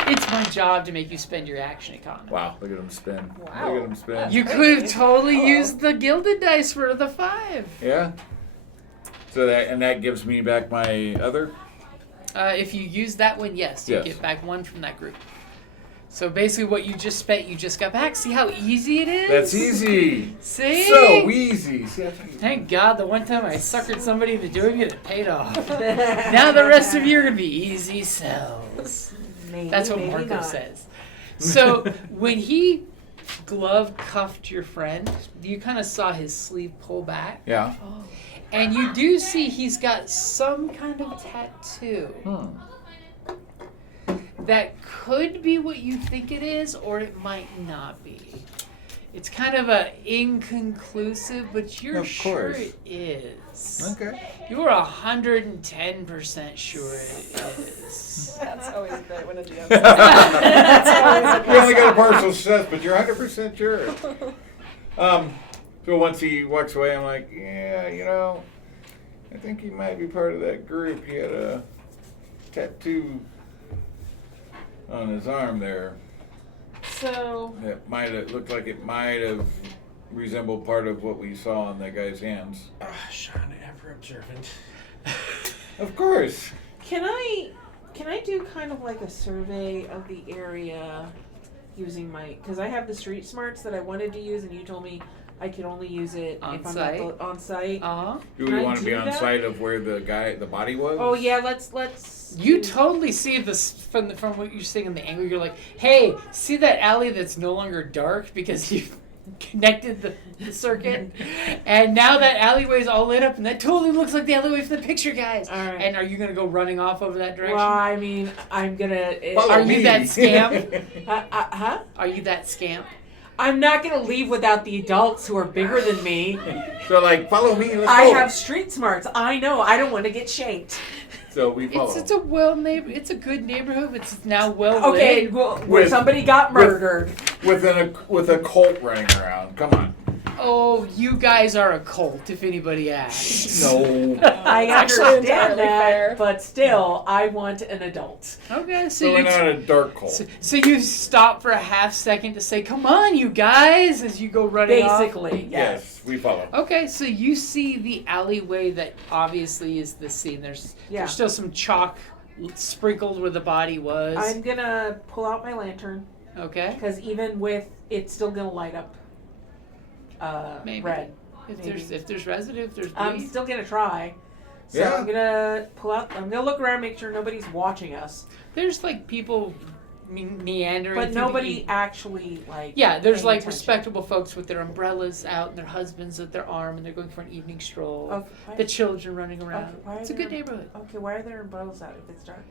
It's my job to make you spend your action economy. wow. Look at him spin. Wow. Look at him spin. You could have totally used the gilded dice for the 5. Yeah. So that gives me back my other. If you use that one, yes, you Yes. get back 1 from that group. So basically, what you just spent, you just got back. See how easy it is? That's easy. See? So easy. See, Thank God, the one time I suckered somebody into doing it, it paid off. Now the rest of you are gonna be easy sells. Maybe, That's what maybe Marco not. says. So when he glove cuffed your friend, you kind of saw his sleeve pull back, Yeah. And you do see he's got some kind of tattoo. That could be what you think it is, or it might not be. It's kind of a inconclusive, but you're sure it is. Okay. You're 110% sure it is. That's always great when it's the You only got a partial success, but you're 100% sure. So once he walks away, I'm like, yeah, you know, I think he might be part of that group. He had a tattoo on his arm there. So That might have looked like it might have resembled part of what we saw on that guy's hands. Sean, ever observant. Of course. can I do kind of like a survey of the area using my, because I have the street smarts that I wanted to use, and you told me I could only use it On if I'm site? not on site. Do Can we I want to be do on that? site of where the body was? Oh yeah, let's. You totally see this from what you're seeing in the angle. You're like, hey, see that alley that's no longer dark because you've connected the circuit, and now that alleyway is all lit up, and that totally looks like the alleyway from the picture, guys. All right. And are you gonna go running off over that direction? Well, I mean, I'm gonna. Follow Are me. you that scamp? Huh? Are you that scamp? I'm not gonna leave without the adults who are bigger than me. So like, follow me. Let's I go. have street smarts. I know. I don't want to get shanked. So we follow. It's a it's a good neighborhood. It's now well Okay, lit. well, With- somebody got murdered. with a cult running around. Come on. Oh, you guys are a cult, if anybody asks. No. I actually understand entirely that, fair. but still, I want an adult. Okay, so So we're you not a dark cult. so you stop for a half second to say, "Come on, you guys!" as you go running off. Basically, yes. We follow. Okay, so you see the alleyway that obviously is the scene. There's still some chalk sprinkled where the body was. I'm gonna pull out my lantern Okay, because even with it's still gonna light up. Maybe. Red. if maybe. there's residue, if there's I'm bleed. still gonna try. So Yeah. I'm gonna pull out. I'm gonna look around, make sure nobody's watching us, There's like people meandering, but through the nobody actually like. Yeah, there's paying like attention. respectable folks with their umbrellas out and their husbands at their arm, and they're going for an evening stroll. Okay, why- The children running around. why are It's a there- good neighborhood Okay, why are there umbrellas out if it's dark?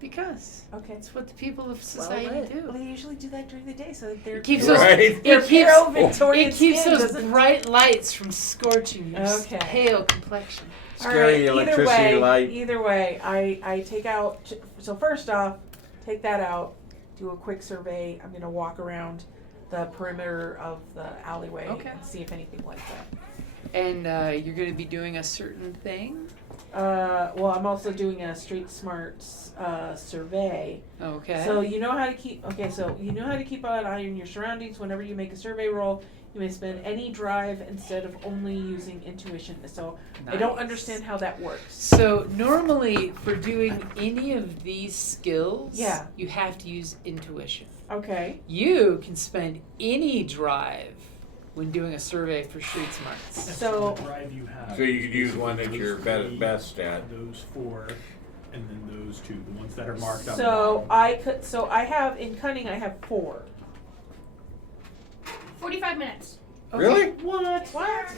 because Okay. it's what the people of society Well, do. they usually do that during the day, so that they're It keeps Right. those. their It keeps. pale Victorian It keeps skin those doesn't- bright lights from scorching your Okay. pale complexion. All Scary right, electricity light. Either way, I take out. So first off, take that out. Do a quick survey. I'm gonna walk around the perimeter of the alleyway Okay. and see if anything lights up. And you're going to be doing a certain thing. Well, I'm also doing a street smarts survey. Okay. So you know how to keep. Okay, so you know how to keep an eye on your surroundings. Whenever you make a survey roll, you may spend any drive instead of only using intuition. So I don't Nice. understand how that works. So normally for doing any of these skills, Yeah. you have to use intuition. Okay. You can spend any drive when doing a survey for street smarts. So- the drive you have. So you could use is one that those you're three, best at. Those 4, and then those 2, the ones that are marked up. So I could. So I have in cunning. I have 4. 45 minutes. Really? What?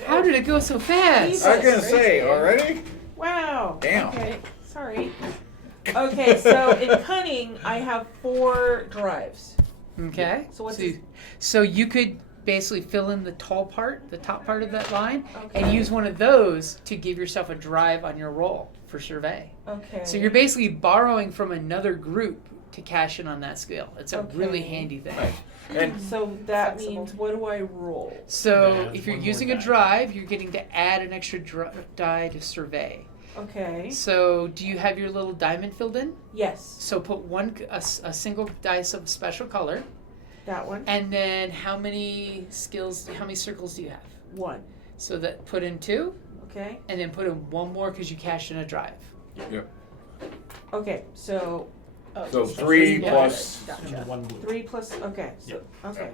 How did it go so fast? I was gonna say already. Wow. Damn. Okay. Sorry. Okay. So in cunning, I have 4 drives. Okay. So what's so, this? so you could basically fill in the top part of that line, Okay. and use one of those to give yourself a drive on your roll for survey. Okay. So you're basically borrowing from another group to cash in on that skill. It's a really Okay. handy thing. Nice. And So that Flexible. means what do I roll? So That if is you're one more using a die. drive, you're getting to add an extra die to survey. Okay. So do you have your little diamond filled in? Yes. So put a single dice of special color, That one. and then how many circles do you have? 1. So that put in 2, Okay. and then put in 1 more because you cashed in a drive. Okay. So so 3 Yeah. plus. And the 1 blue. 3 plus. Okay. So Yep. okay.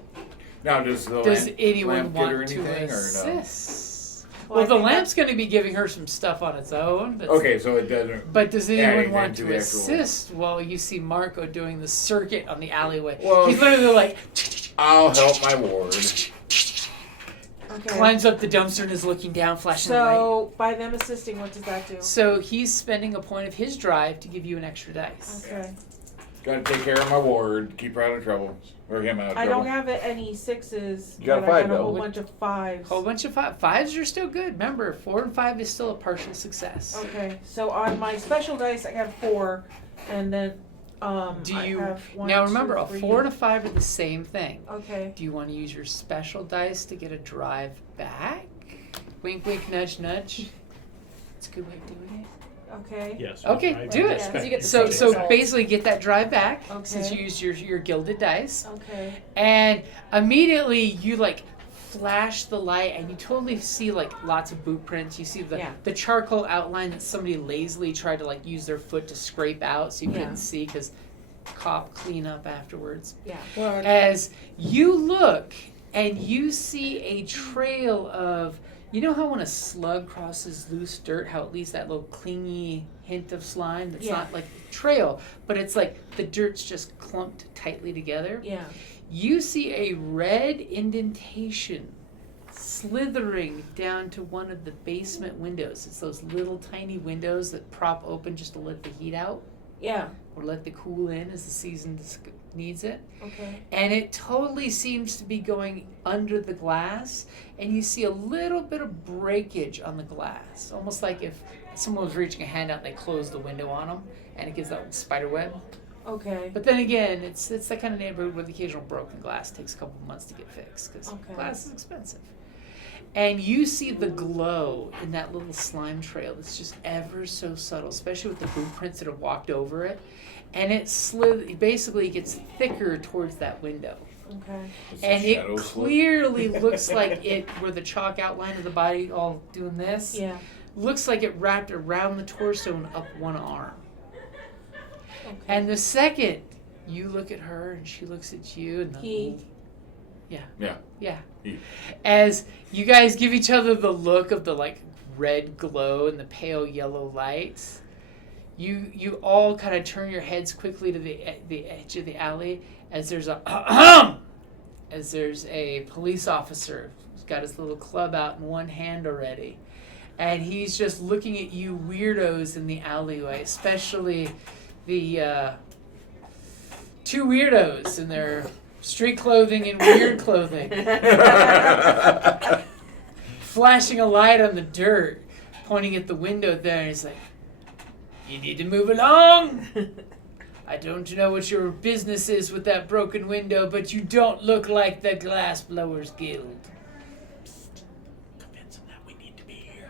Now does the Does lamp anyone get her want to anything or no? assist? Well, Well, I the think lamp's going to be giving her some stuff on its own. But Okay, so it doesn't. But does add anyone anything want to to the actual- assist while you see Marco doing the circuit on the alleyway? Well, He's literally like, I'll help my ward. Okay. climbs up the dumpster and is looking down, flashing the light. So, by them assisting, what does that do? So he's spending a point of his drive to give you an extra dice. Okay. Gotta take care of my ward, keep her out of trouble. Or him out of I trouble. don't have any 6s, You got a but I 5 got a though. whole bunch of 5s. Whole bunch of fives are still good. Remember, 4 and 5 is still a partial success. Okay, so on my special dice, I got 4, and then Do I you have 1, now 2, remember 3. a 4 and a 5 are the same thing. Okay. Do you want to use your special dice to get a drive back? Wink, wink, nudge, nudge. It's a good way of doing it. Okay. Yes. Okay, I do it. expect Yeah, 'cause you get the So same result. basically get that drive back since Okay. you used your gilded dice, Okay. and immediately you like flash the light and you totally see like lots of boot prints. You see the charcoal outline that somebody lazily tried to like use their foot to scrape out so you Yeah. couldn't see because cop clean up afterwards. Yeah. As you look and you see a trail of, you know how when a slug crosses loose dirt, how it leaves that little clingy hint of slime that's Yeah. not like a trail, but it's like the dirt's just clumped tightly together? Yeah. You see a red indentation slithering down to one of the basement windows. It's those little tiny windows that prop open just to let the heat out Yeah. or let the cool in as the season needs it. Okay. And it totally seems to be going under the glass, and you see a little bit of breakage on the glass, almost like if someone was reaching a hand out and they closed the window on them, and it gives that spider web. Okay. But then again, it's that kind of neighborhood where the occasional broken glass takes a couple of months to get fixed because Okay. glass is expensive. And you see the glow in that little slime trail that's just ever so subtle, especially with the boot prints that have walked over it. And it basically gets thicker towards that window. Okay. And it shadow slip. clearly looks like it, where the chalk outline of the body all doing this, Yeah. looks like it wrapped around the torso and up one arm. Okay. And the second you look at her and she looks at you, and He. yeah, He. as you guys give each other the look of the like red glow and the pale yellow lights, you all kind of turn your heads quickly to the edge of the alley as there's a police officer who's got his little club out in one hand already, and he's just looking at you weirdos in the alleyway, especially the two weirdos in their street clothing and weird clothing, flashing a light on the dirt, pointing at the window there, and he's like, "You need to move along. I don't know what your business is with that broken window, but you don't look like the Glass Blowers Guild." Convince them that we need to be here.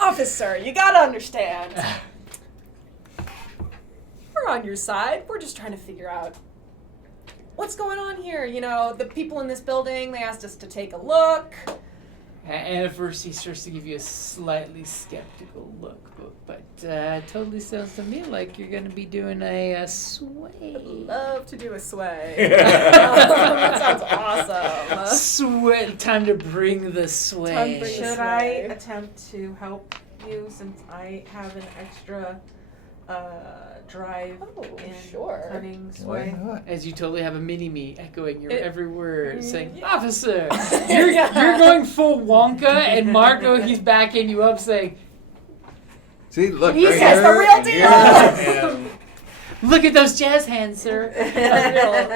Officer, you gotta understand. We're on your side. We're just trying to figure out what's going on here. You know, the people in this building, they asked us to take a look. And at first he starts to give you a slightly skeptical look, but totally sounds to me like you're going to be doing a sway. I'd love to do a sway. That sounds awesome. Sway. Time to bring the sway. Time to bring the Should I sway. attempt to help you since I have an extra drive Oh, in sure. cunning Why sway? not? As you totally have a mini-me echoing your It- every word, saying, yeah. "Officer, you're going full Wonka," and Marco, he's backing you up saying, See, look, He right says here, the real and deal. here, and "Look at those jazz hands, sir."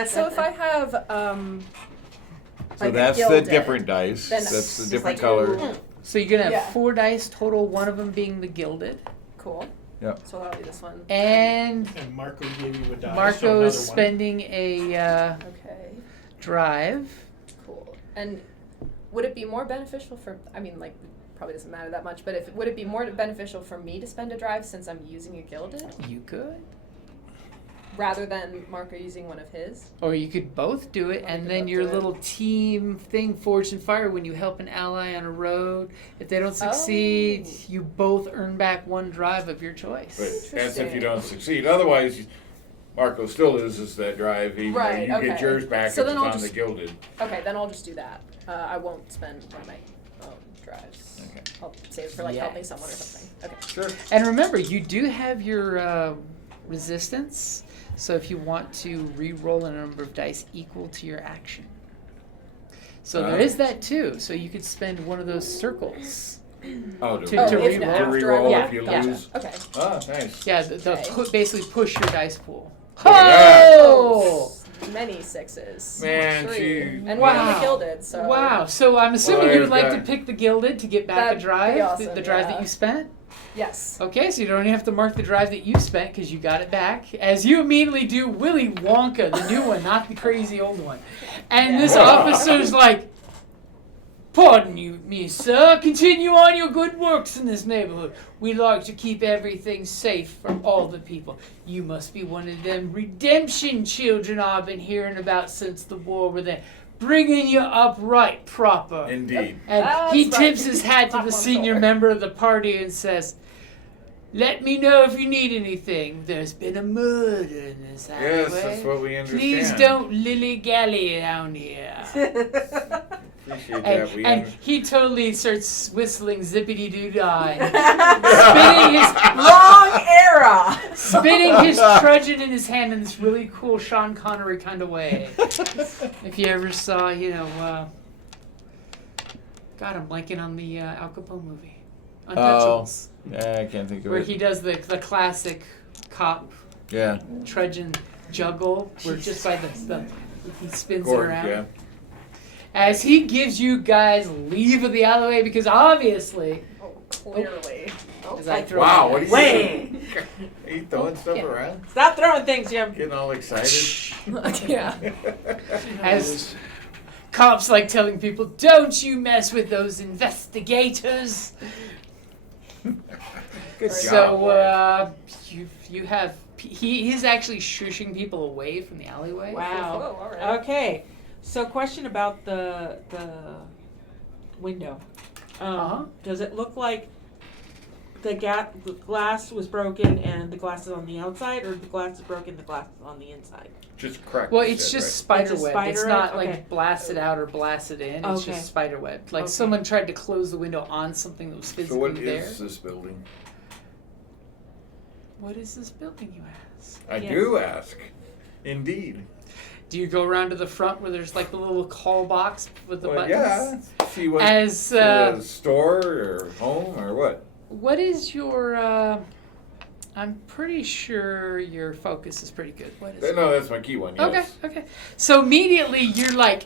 So if I have so like that's the gilded, different dice. then That's it's the just different like, color. So you're going to have Yeah. 4 dice total, one of them being the gilded. Cool. Yep. So that'll be this one. And Marco gave you a die. so Marco another is one. spending a Okay. drive. Cool. And would it be more beneficial for? I mean, like, probably doesn't matter that much. But would it be more beneficial for me to spend a drive since I'm using a gilded, You could. rather than Marco using one of his? Or you could both do it, Or we and could then both your do it. little team thing, Forge and Fire, when you help an ally on a road, if they don't succeed, Oh. you both earn back 1 drive of your choice. But that's if you don't succeed. Otherwise, Marco still loses that drive. He, Right, you get okay. yours back So if then it's I'll on just- the gilded. Okay, then I'll just do that. I won't spend one of my own drives. Okay. I'll save for like Yes. helping someone or something. Okay. Sure. And remember, you do have your resistance, so if you want to re-roll a number of dice equal to your action. So there is that too. So you could spend one of those circles. Oh, To to re-roll. re-roll Yeah, if you gotcha. lose. Okay. Oh, nice. Yeah, basically push your dice pool. Look at that. Oh! Many sixes. Man, 3. she- And Wow. one of the gilded, so. Wow. So I'm assuming Well, you would like there's to that. pick the gilded to get back That'd a be drive, awesome, the drive yeah. that you spent. Yes. Okay, so you don't even have to mark the drive that you spent because you got it back. As you immediately do Willy Wonka, the new one, not the crazy old one. And this officer's like, pardon you, me, sir. Continue on your good works in this neighborhood. We like to keep everything safe for all the people. You must be one of them redemption children I've been hearing about since the war where they're bringing you up right proper. Indeed. And That's he right. tips his hat to Tap the on the senior shoulder. member of the party and says, let me know if you need anything. There's been a murder in this alleyway. Yes, that's what we understand. Please don't lilly-gally down here. Appreciate that. We And under- he totally starts whistling zippity-doo-dah, Wrong era. spinning his truncheon in his hand in this really cool Sean Connery kind of way. If you ever saw, God, I'm blanking on the Al Capone movie, Untouchables, Yeah, I can't think of where it. he does the classic cop Yeah. trudgeon juggle, where just by the he spins Gordon, it around. yeah. As he gives you guys leave of the alleyway, because obviously, Oh, clearly. as I throw Wow, my what are you dice- saying? Are you throwing stuff Yeah. around? Stop throwing things, Jim. Getting all excited? Yeah. As cops like telling people, don't you mess with those investigators. Good So you have he's actually shushing people away from the alleyway. Wow. Oh, all right. Okay. So, question about the window. Uh-huh. Does it look like the glass was broken and the glass is on the outside, or the glass is broken, the glass is on the inside? Just cracked. Well, you it's said, just right? spider It's a web. spider It's web? not Okay. like blasted out or blasted in. It's Okay. just spider web. Like Okay. someone tried to close the window on something that was So physically what there. is this building? What is this building, you ask? I Yes. do ask. Indeed. Do you go around to the front where there's like the little call box with the Well, buttons? yeah. See what As a store or home or what? what is your? I'm pretty sure your focus is pretty good. What is it? No, that's my key one. Yes. Okay. So immediately you're like,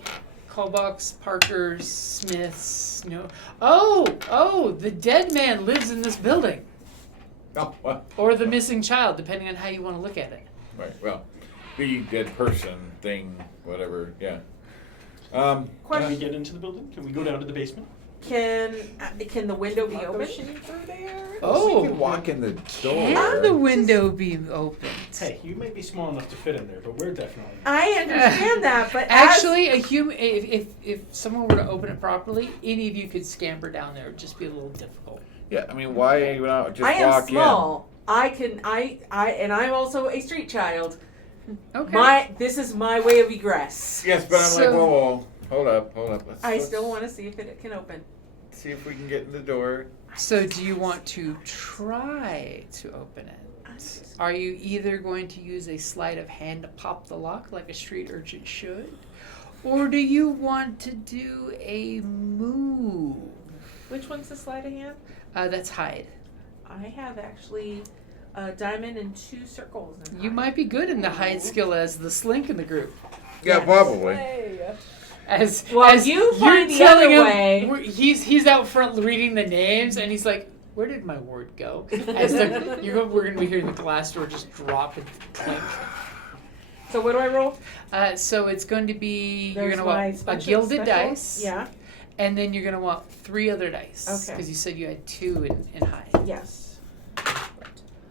call box, Parker's, Smith's. Oh, the dead man lives in this building, Oh, well, or the missing child, depending on how you want to look at it. right. Well, the dead person thing, whatever. Yeah. Can we Question: get into the building? Can we go down to the basement? Can the window be open? Oh, we can walk in the door. can the window be opened? Hey, you may be small enough to fit in there, but we're definitely. I understand that, but Actually, a human. If someone were to open it properly, any of you could scamper down there. It would just be a little difficult. Yeah. I mean, why not just I am walk small. I can. And I'm also a street child. Okay. This is my way of egress. in? Yes, but I'm like, whoa. Hold up. I still want to see if it can open. see if we can get in the door. So, do you want to try to open it? Are you either going to use a sleight of hand to pop the lock like a street urchin should? Or do you want to do a move? Which one's the sleight of hand? That's hide. I have actually a diamond and 2 circles. In You mine. might be good in the hide skill as the slink in the group. Yeah, Yes. probably. Hey. As You you're find the telling other him, way. he's out front reading the names, and he's like, "Where did my ward go?" As we're gonna be hearing the glass door just drop and clink. So what do I roll? So it's going to be you're There's gonna my want a special- gilded special. dice, Yeah. and then you're gonna want 3 other dice Okay. because you said you had 2 in hide. Yes.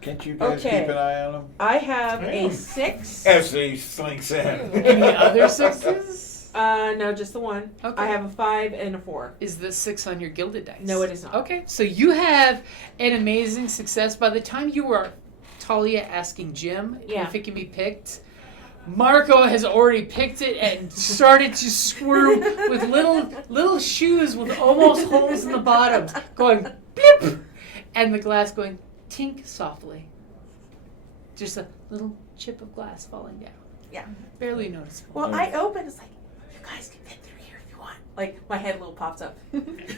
Can't you guys Okay. keep an eye on them? I have I a am. 6. As he slinks in. Any other 6s? No, just the one. Okay. I have a 5 and a 4. Is the 6 on your gilded dice? No, it is not. Okay, so you have an amazing success. By the time you were Talia asking Jim Yeah. if it can be picked, Marco has already picked it and started to squirm with little shoes with almost holes in the bottom, going blip, and the glass going tink softly. Just a little chip of glass falling down. Yeah. Barely noticeable. Well, I open. It's like, you guys can fit through here if you want. Like my head little pops up.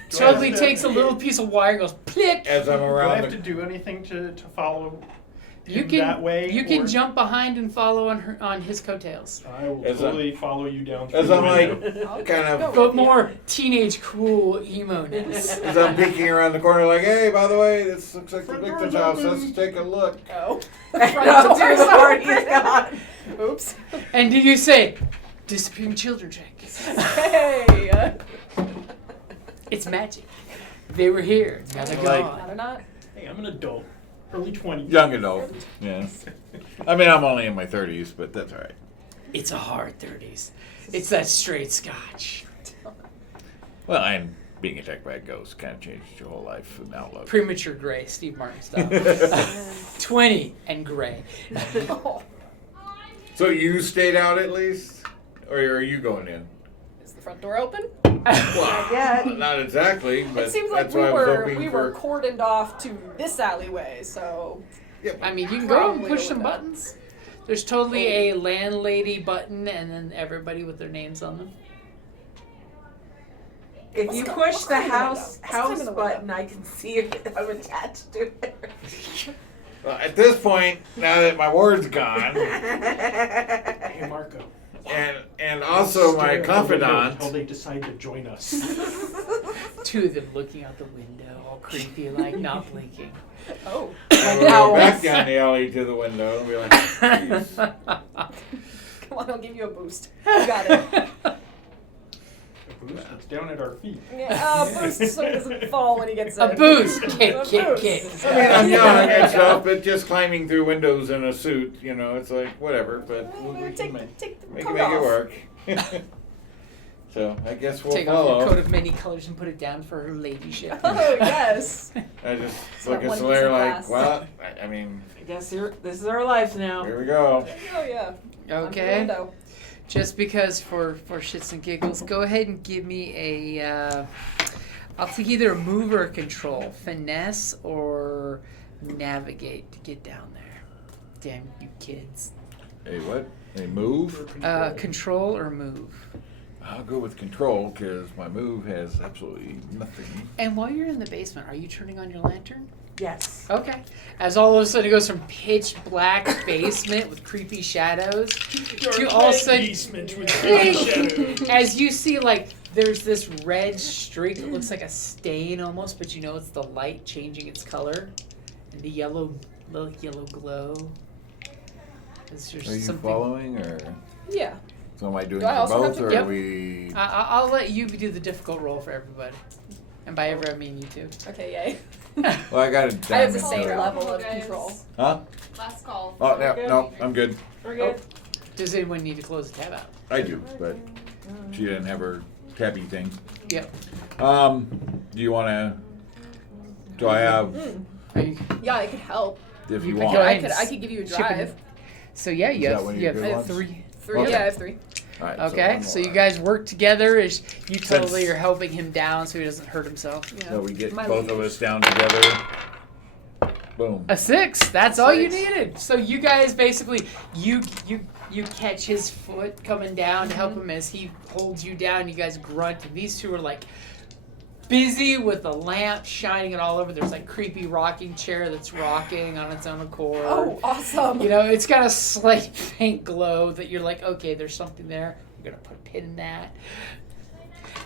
Totally takes a little piece of wire and goes plick. As I'm Do I around have to do anything to follow You him can that way? you can or- jump behind and follow on his coattails. I will As totally follow you down through As the I'm window. like, kind of, But more teenage cool emo-ness. as I'm peeking around the corner, like, hey, by the way, this looks like the Front victim's door's house. open. Let's take a look. Oh. No, the party is gone. Oops. And do you say, disappearing children trick? Hey. It's magic. They were here. Now they're Like- gone. Not or not. Hey, I'm an adult. Early 20s. Young adult. Yeah. I mean, I'm only in my 30s, but that's all right. It's a hard 30s. It's that straight scotch. Well, and being attacked by a ghost kind of changed your whole life and outlook. Premature gray, Steve Martin stuff. 20 and gray. So you stayed out at least? Or are you going in? Is the front door open? Well, yet. not exactly, but It seems like that's we why I was were hoping were for... cordoned off to this alleyway, so I mean, you can go and Probably push some window. buttons. There's totally a landlady button and then everybody with their names on them. If Let's you go- push let's the climb the window. house Let's climb in the window. button, I can see if I'm attached to it. Well, at this point, now that my ward's gone, Hey, Marco. and also my Stare out the window confidant... Until they decide to join us. Two of them looking out the window, all creepy, like not blinking. oh. I will go back down the alley to the window and be like, "Jeez." Come on, I'll give you a boost. You got it. It's down at our feet. Yeah, boost so he doesn't fall when he gets A in. boost! Kick, A kick, boost. kick. I mean, I'm young and stuff, but just climbing through windows in a suit, you know, it's like, whatever, but we can Take the make coat it off. work. So, I guess we'll Take off your coat follow. of many colors and put it down for her ladyship. Oh, yes. I just It's look that at one Solaire piece of like, glass. well, I mean, I guess this is our lives now. here we go. Oh, yeah. Under the Okay. window. Just because for shits and giggles, go ahead and give me a. I'll take either a move or a control, finesse or navigate to get down there. Damn you kids. Hey, what? Hey, move? Control or move. I'll go with control because my move has absolutely nothing. And while you're in the basement, are you turning on your lantern? Yes. Okay. As all of a sudden it goes from pitch black basement with creepy shadows to all of a sudden, Basement with creepy shadows. as you see, like, there's this red streak that looks like a stain almost, but you know it's the light changing its color. And the little yellow glow. Is there Are you something? following or? Yeah. So am I doing Do I for also have both to- or Yep. are we? I'll let you do the difficult roll for everybody. And by everybody, I mean you two. Okay, yay. Well, I got it I have the down. same so- level of control. Huh? Last call. Oh, no, I'm good. We're good. Does anyone need to close the tab out? I do, but she didn't have her tabby thing. Yep. Do you want to? Do I have? Are you, Yeah, it could help. If You you can want. go I ahead. could give you a Ship it. drive. so yeah, Is you that have, one of you your have good ones? three. 3, Okay. yeah, I have 3. All right, Okay, one so you more. guys work together as you totally Since- are helping him down so he doesn't hurt himself. Yeah. So we get My both of liege. us down together. Boom. A 6. That's all you 6. needed. So you guys basically you catch his foot coming down to help him as he holds you down. You guys grunt, and these two are like busy with the lamp shining it all over. There's like creepy rocking chair that's rocking on its own accord. Oh, awesome. You know, it's got a slight faint glow that you're like, okay, there's something there. We're gonna put a pin in that.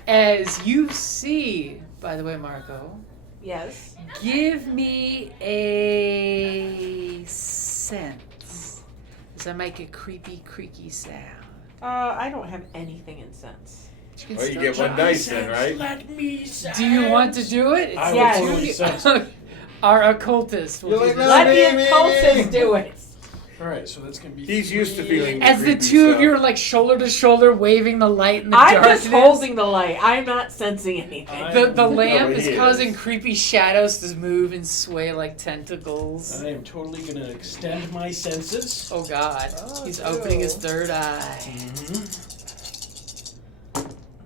As you see, by the way, Marco, Yes. give me a sense. Does that make a creepy, creaky sound? I don't have anything in sense. You can Well, you still get one try. dice then, right? Let me sense. Do you want to do it? I It's will Yes. totally sense. Our occultist will You're do like, this. "No, Let me, the me, occultist me." do it. Alright, so that's gonna be. He's used to 3. feeling As the creepy two of stuff. you are like shoulder to shoulder waving the light in the I'm darkness. just holding the light. I'm not sensing anything. The lamp but is he causing is. creepy shadows to move and sway like tentacles. I am totally gonna extend my senses. Oh God, Oh, he's ew. opening his third eye.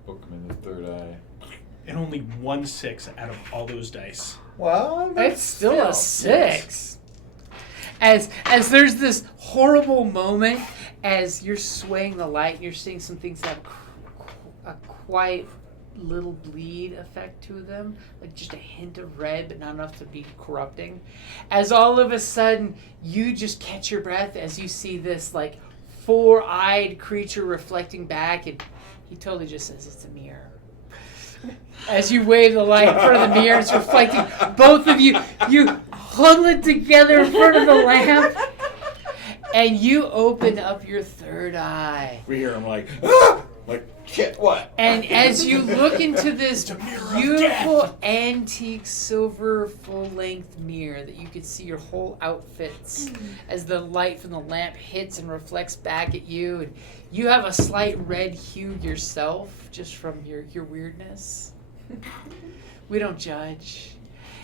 Poke him in the third eye. And only 1 6 out of all those dice. Well, It's still a 6. As there's this horrible moment as you're swaying the light, you're seeing some things that have a quite little bleed effect to them, like just a hint of red, but not enough to be corrupting. As all of a sudden, you just catch your breath as you see this like four-eyed creature reflecting back, and he totally just says it's a mirror. As you wave the light in front of the mirror, it's reflecting both of you. You huddle it together in front of the lamp, and you open up your third eye. We hear him like, ah! Like, shit, what? And as you look into this beautiful antique silver full-length mirror that you can see your whole outfits as the light from the lamp hits and reflects back at you, and you have a slight red hue yourself just from your weirdness. We don't judge.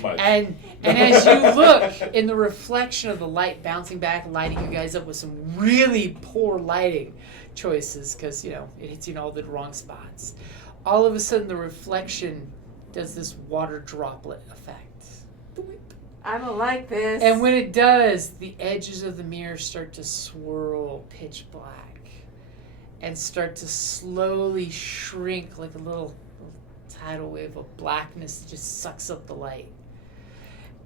Much. And as you look in the reflection of the light bouncing back, lighting you guys up with some really poor lighting choices, because it hits you in all the wrong spots. All of a sudden, the reflection does this water droplet effect. I don't like this. And when it does, the edges of the mirror start to swirl pitch black and start to slowly shrink like a little tidal wave of blackness that just sucks up the light.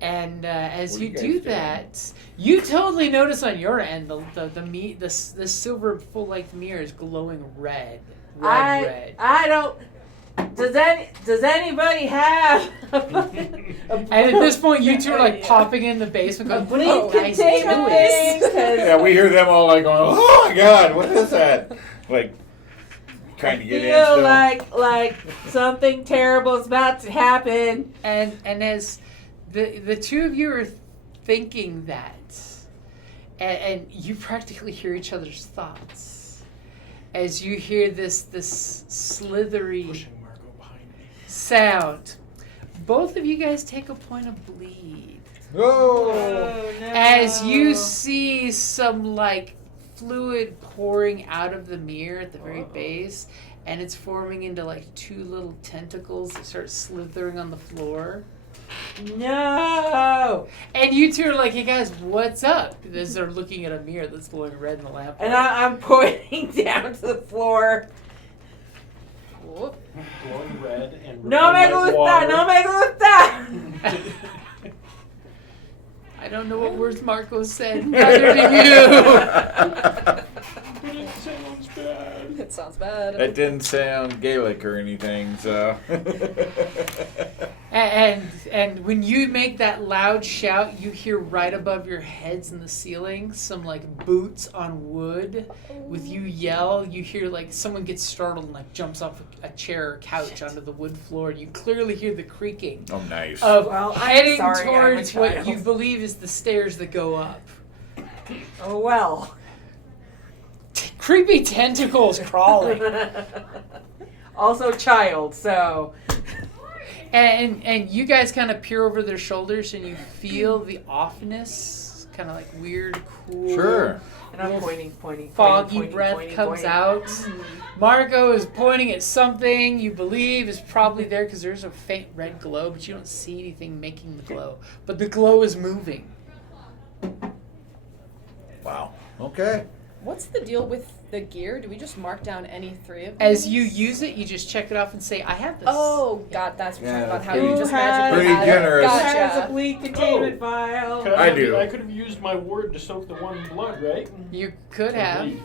And as What are you you guys do doing? that, you totally notice on your end the silver full-length mirror is glowing red. Red. I don't. Does anybody have? And at this point, you two are like popping in the basement, going, bleed "Oh, guys, containment do it." thing? 'Cause Yeah, we hear them all like going, oh my god, what is that? Like, trying to get in. feel Still. like something terrible is about to happen. And as the two of you are thinking that, and you practically hear each other's thoughts, as you hear this slithery Pushing Marco behind me. sound, both of you guys take a point of bleed. Oh! no. As you see some like fluid pouring out of the mirror at the very base, and it's forming into like two little tentacles that start slithering on the floor. No. And you two are like, "Hey guys, what's up?" As they're looking at a mirror that's glowing red in the lamp. And I'm pointing down to the floor. Glowing red and No me rippling like gusta, water. no me gusta. I don't know what words Marco said. Neither do you. But it sounds bad. It sounds bad. That didn't sound Gaelic or anything, so. And when you make that loud shout, you hear right above your heads in the ceiling some like boots on wood. With you yell, you hear like someone gets startled and like jumps off a chair or couch onto the wood floor. And you clearly hear the creaking Oh, nice. of Well, I'm heading sorry, I'm a towards what child. you believe is the stairs that go up. Oh well. Creepy tentacles crawling. Also child, so. And you guys kind of peer over their shoulders and you feel the offness, kind of like weird, cool. Sure. And I'm pointing. Foggy breath comes out. Marco is pointing at something you believe is probably there because there's a faint red glow, but you don't see anything making the glow. But the glow is moving. Wow. Okay. What's the deal with the gear? Do we just mark down any three of them? As you use it, you just check it off and say, "I have this." Oh, God, that's what you're Yeah, talking about. How pretty- you just Who has- magically Pretty add it. generous. Who has a Gotcha. bleed containment Oh. vial? Could I do. I could have used my ward to soak the one blood, right? You could have. Bleed.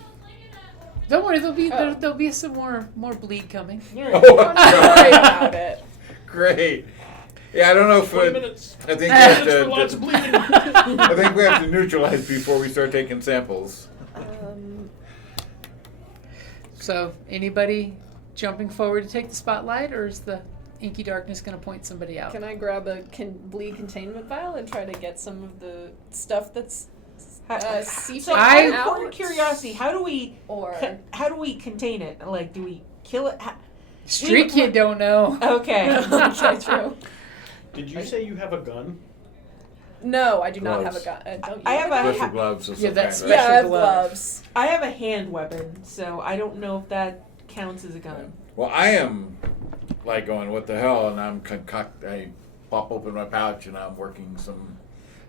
Don't worry, there'll be some more bleed coming. Alright. Oh, Don't worry about it. great. Yeah, I don't know if 20 minutes. I think we have Minutes for lots to. of bleeding. I think we have to neutralize before we start taking samples. So, anybody jumping forward to take the spotlight, or is the inky darkness going to point somebody out? Can I grab a bleed containment vial and try to get some of the stuff that's seeping So, I- out out? of curiosity, how do we contain it? Like, do we kill it? Street kid don't know. Okay. Okay, true. Did you say you have a gun? No, I do not have a Gloves. gun. Don't you? I have a Special gloves or Yeah, something. that's- right? Yeah, I have glove. gloves. I have a hand weapon, so I don't know if that counts as a gun. Well, I am like going, what the hell? And I'm I pop open my pouch and I'm working some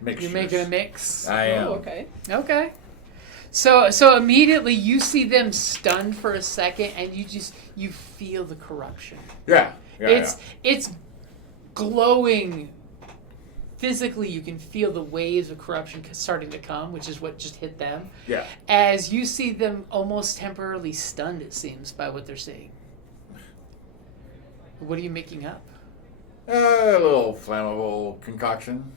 mixtures. You're making a mix. I am. Oh, okay. Okay. So immediately you see them stunned for a second, and you feel the corruption. Yeah. It's glowing. Physically, you can feel the waves of corruption starting to come, which is what just hit them. Yeah. As you see them almost temporarily stunned, it seems, by what they're seeing. What are you making up? A little flammable concoction.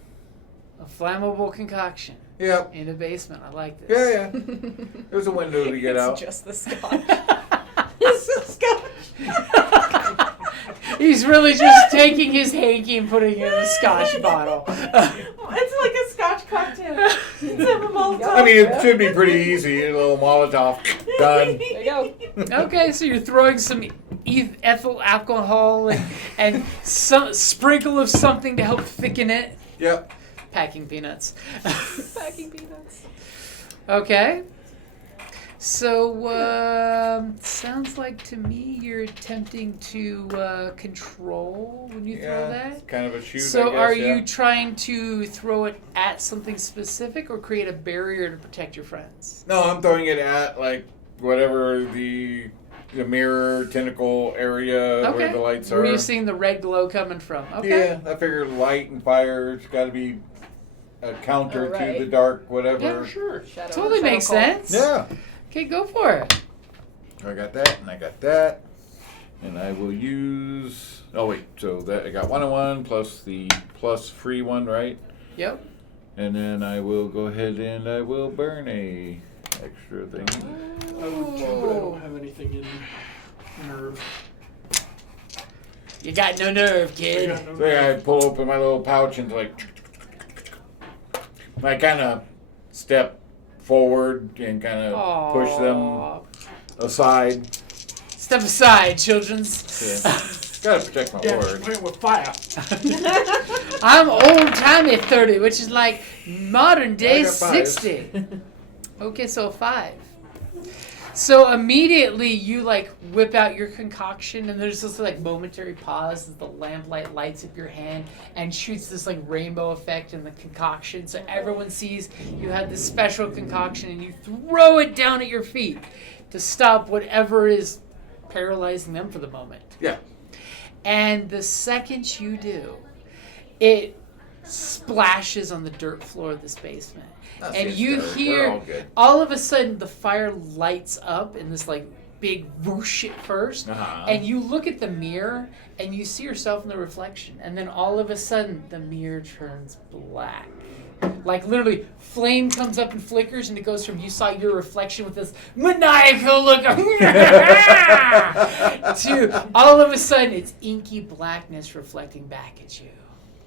A flammable concoction. Yep. In a basement. I like this. Yeah. There's a window to get out. It's just the scotch. It's the scotch. He's really just taking his hanky and putting it in a scotch bottle. It's like a scotch cocktail. It's a Molotov. I mean, it should be pretty easy. A little Molotov. Done. There you go. Okay, so you're throwing some ethyl alcohol and some sprinkle of something to help thicken it. Yep. Packing peanuts. Packing peanuts. Okay. So, sounds like to me you're attempting to control when you throw that. It's kind of a shoot, So I guess, are yeah. you trying to throw it at something specific or create a barrier to protect your friends? No, I'm throwing it at, like, whatever the mirror tentacle area where the lights are. Where are you seeing the red glow coming from? Okay. Yeah, I figure light and fire, it's got to be a counter Alright. to the dark, whatever. Yeah, sure. Shadow Totally shadow makes cult. sense. Yeah. Okay, go for it. I got that, and I got that. And I will use... Oh, wait. So that I got 1 and 1 plus the plus free one, right? Yep. And then I will go ahead and I will burn a extra thing. I would too, but I don't have anything in nerve. You got no nerve, kid. I got no So yeah, I pull open my little pouch and like... I kind of step forward and kind of push them aside. Step aside, children's. Yeah. Gotta protect my Yeah, word. playing with fire. I'm old-timey 30, which is like modern day I got 5. 60. Okay, so 5. So immediately you like whip out your concoction, and there's this like momentary pause as the lamplight lights up your hand and shoots this like rainbow effect in the concoction. So everyone sees you had this special concoction, and you throw it down at your feet to stop whatever is paralyzing them for the moment. Yeah. And the second you do, it splashes on the dirt floor of this basement. Oh, And see, you they're hear, all good. all of a sudden, the fire lights up in this like big whoosh at first. Uh-huh. And you look at the mirror, and you see yourself in the reflection. And then all of a sudden, the mirror turns black. Like literally, flame comes up and flickers, and it goes from you saw your reflection with this maniacal look to all of a sudden it's inky blackness reflecting back at you.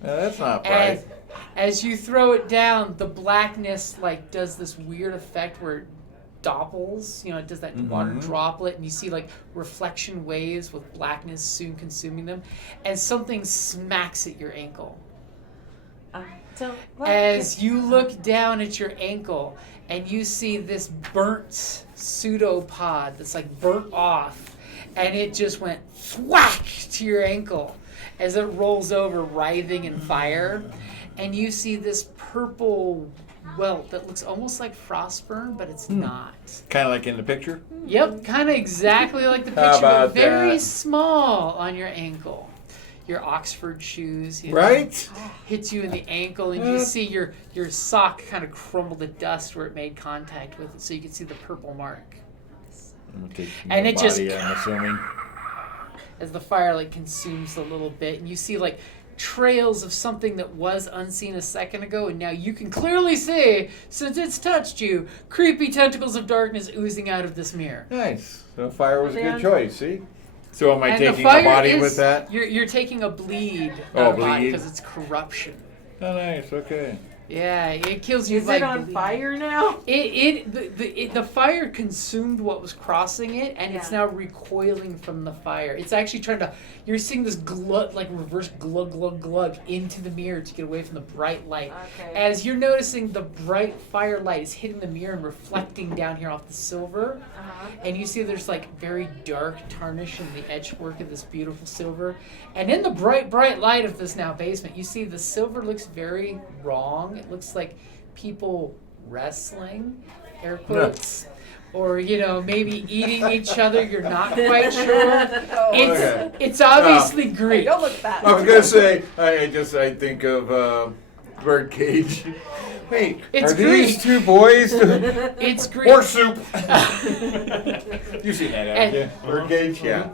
That's not And bright. as you throw it down, the blackness like does this weird effect where it doppels, you know, it does that water droplet, and you see like reflection waves with blackness soon consuming them, and something smacks at your ankle. As you look down at your ankle and you see this burnt pseudopod that's like burnt off, and it just went thwack to your ankle as it rolls over writhing in fire, and you see this purple welt that looks almost like frostburn, but it's not. Kind of like in the picture? Yep, kind of exactly like the How picture, but about very that? small on your ankle. Your Oxford shoes, you know, Right? hits you in the ankle, and you see your sock kind of crumble to dust where it made contact with it, so you can see the purple mark. I'm gonna take And my it just- body, I'm assuming. As the fire like consumes a little bit, and you see like trails of something that was unseen a second ago, and now you can clearly see, since it's touched you, creepy tentacles of darkness oozing out of this mirror. Nice. So fire was a good choice, see? So am I And taking the fire a body is, with that? You're taking a bleed, Oh, not a body, bleed. because it's corruption. Oh, nice. Okay. Yeah, it kills you. Is by it on bleed. fire now? The fire consumed what was crossing it, and it's Yeah. now recoiling from the fire. It's actually trying to. You're seeing this glug, like reverse glug, glug, glug into the mirror to get away from the bright light. Okay. As you're noticing, the bright firelight is hitting the mirror and reflecting down here off the silver. And you see there's like very dark tarnish in the edgework of this beautiful silver. And in the bright, bright light of this now basement, you see the silver looks very wrong. It looks like people wrestling. air quotes. Or, maybe eating each other, you're not quite sure. It's obviously Greek. Don't look at that. I was gonna say, I think of birdcage. Wait, It's are these Greek. two boys? It's Greek. Horse soup. You seen that, haven't you? Birdcage, yeah.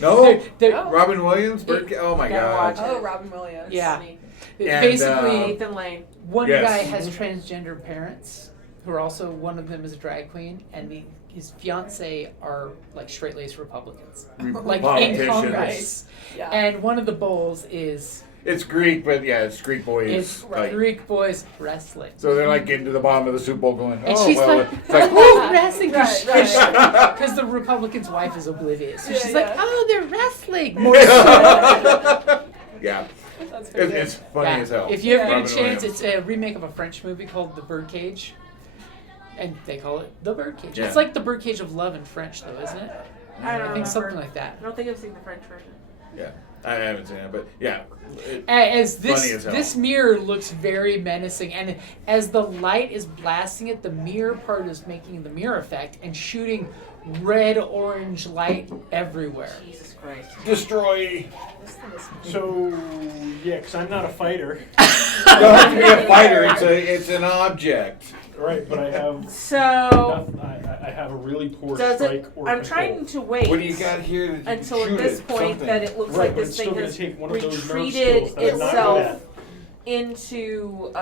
No, Robin Williams, Birdcage. Oh my Gotta God. watch it. Oh, Robin Williams. Yeah. And, Basically, Nathan Lane. one Yes. guy has transgender parents who are also, one of them is a drag queen, and his fiance are like straight-laced Republicans. Like in Politicians. Congress. Yeah. And one of the bowls is, It's Greek, but yeah, it's Greek boys. it's like- Greek boys wrestling. So they're like getting to the bottom of the Super Bowl going, And oh, she's well, like, it's like, oh, wrestling. Right. Because the Republican's wife is oblivious. So Yeah, she's yeah. like, oh, they're wrestling. yeah, That's pretty it's good. funny Yeah. as hell. If you ever Robin get a chance, Williams. it's a remake of a French movie called The Birdcage. And they call it The Birdcage. Yeah. It's like The Birdcage of Love in French, though, isn't it? I don't I think remember. something like that. I don't think I've seen the French version. Yeah, I haven't seen it, but yeah. As Funny this as hell. this mirror looks very menacing, and as the light is blasting it, the mirror part is making the mirror effect and shooting red-orange light everywhere. Jesus Christ. Destroy. So, yeah, because I'm not a fighter. You don't have to be a fighter. It's an object. Right, but I have So, I have a really poor does strike it? or I'm control. trying to wait What do you got here? That you can until at shoot this it? point Something. that it looks Right, like but this it's still thing gonna has take one of those nerve retreated skills that I'm not good itself into.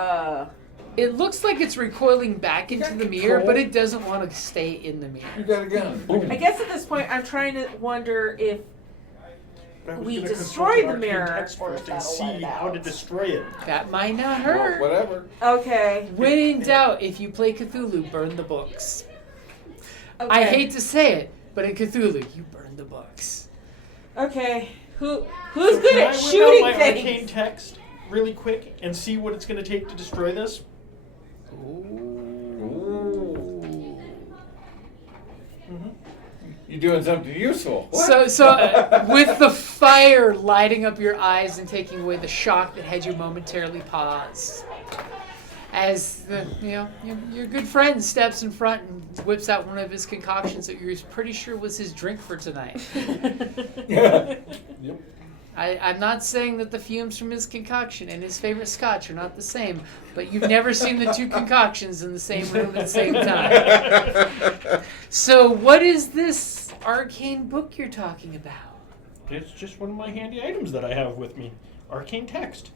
It looks like it's recoiling back into the mirror, but it doesn't want to stay in the You mirror. got a gun. I guess at this point, I'm trying to wonder if But I was we gonna destroy consult the arcane mirror, text or first if and that'll see let it how to out. destroy it. That might not Well, hurt. whatever. okay. When in doubt, if you play Cthulhu, burn the books. Okay. I hate to say it, but in Cthulhu, you burn the books. Okay. Who's So good can at I whip shooting out my arcane things? text really quick and see what it's going to take to destroy this? You're doing something useful. What? So with the fire lighting up your eyes and taking away the shock that had you momentarily paused, as your good friend steps in front and whips out one of his concoctions that you're pretty sure was his drink for tonight. Yep. I'm not saying that the fumes from his concoction and his favorite scotch are not the same, but you've never seen the two concoctions in the same room at the same time. So what is this arcane book you're talking about? It's just one of my handy items that I have with me. Arcane text.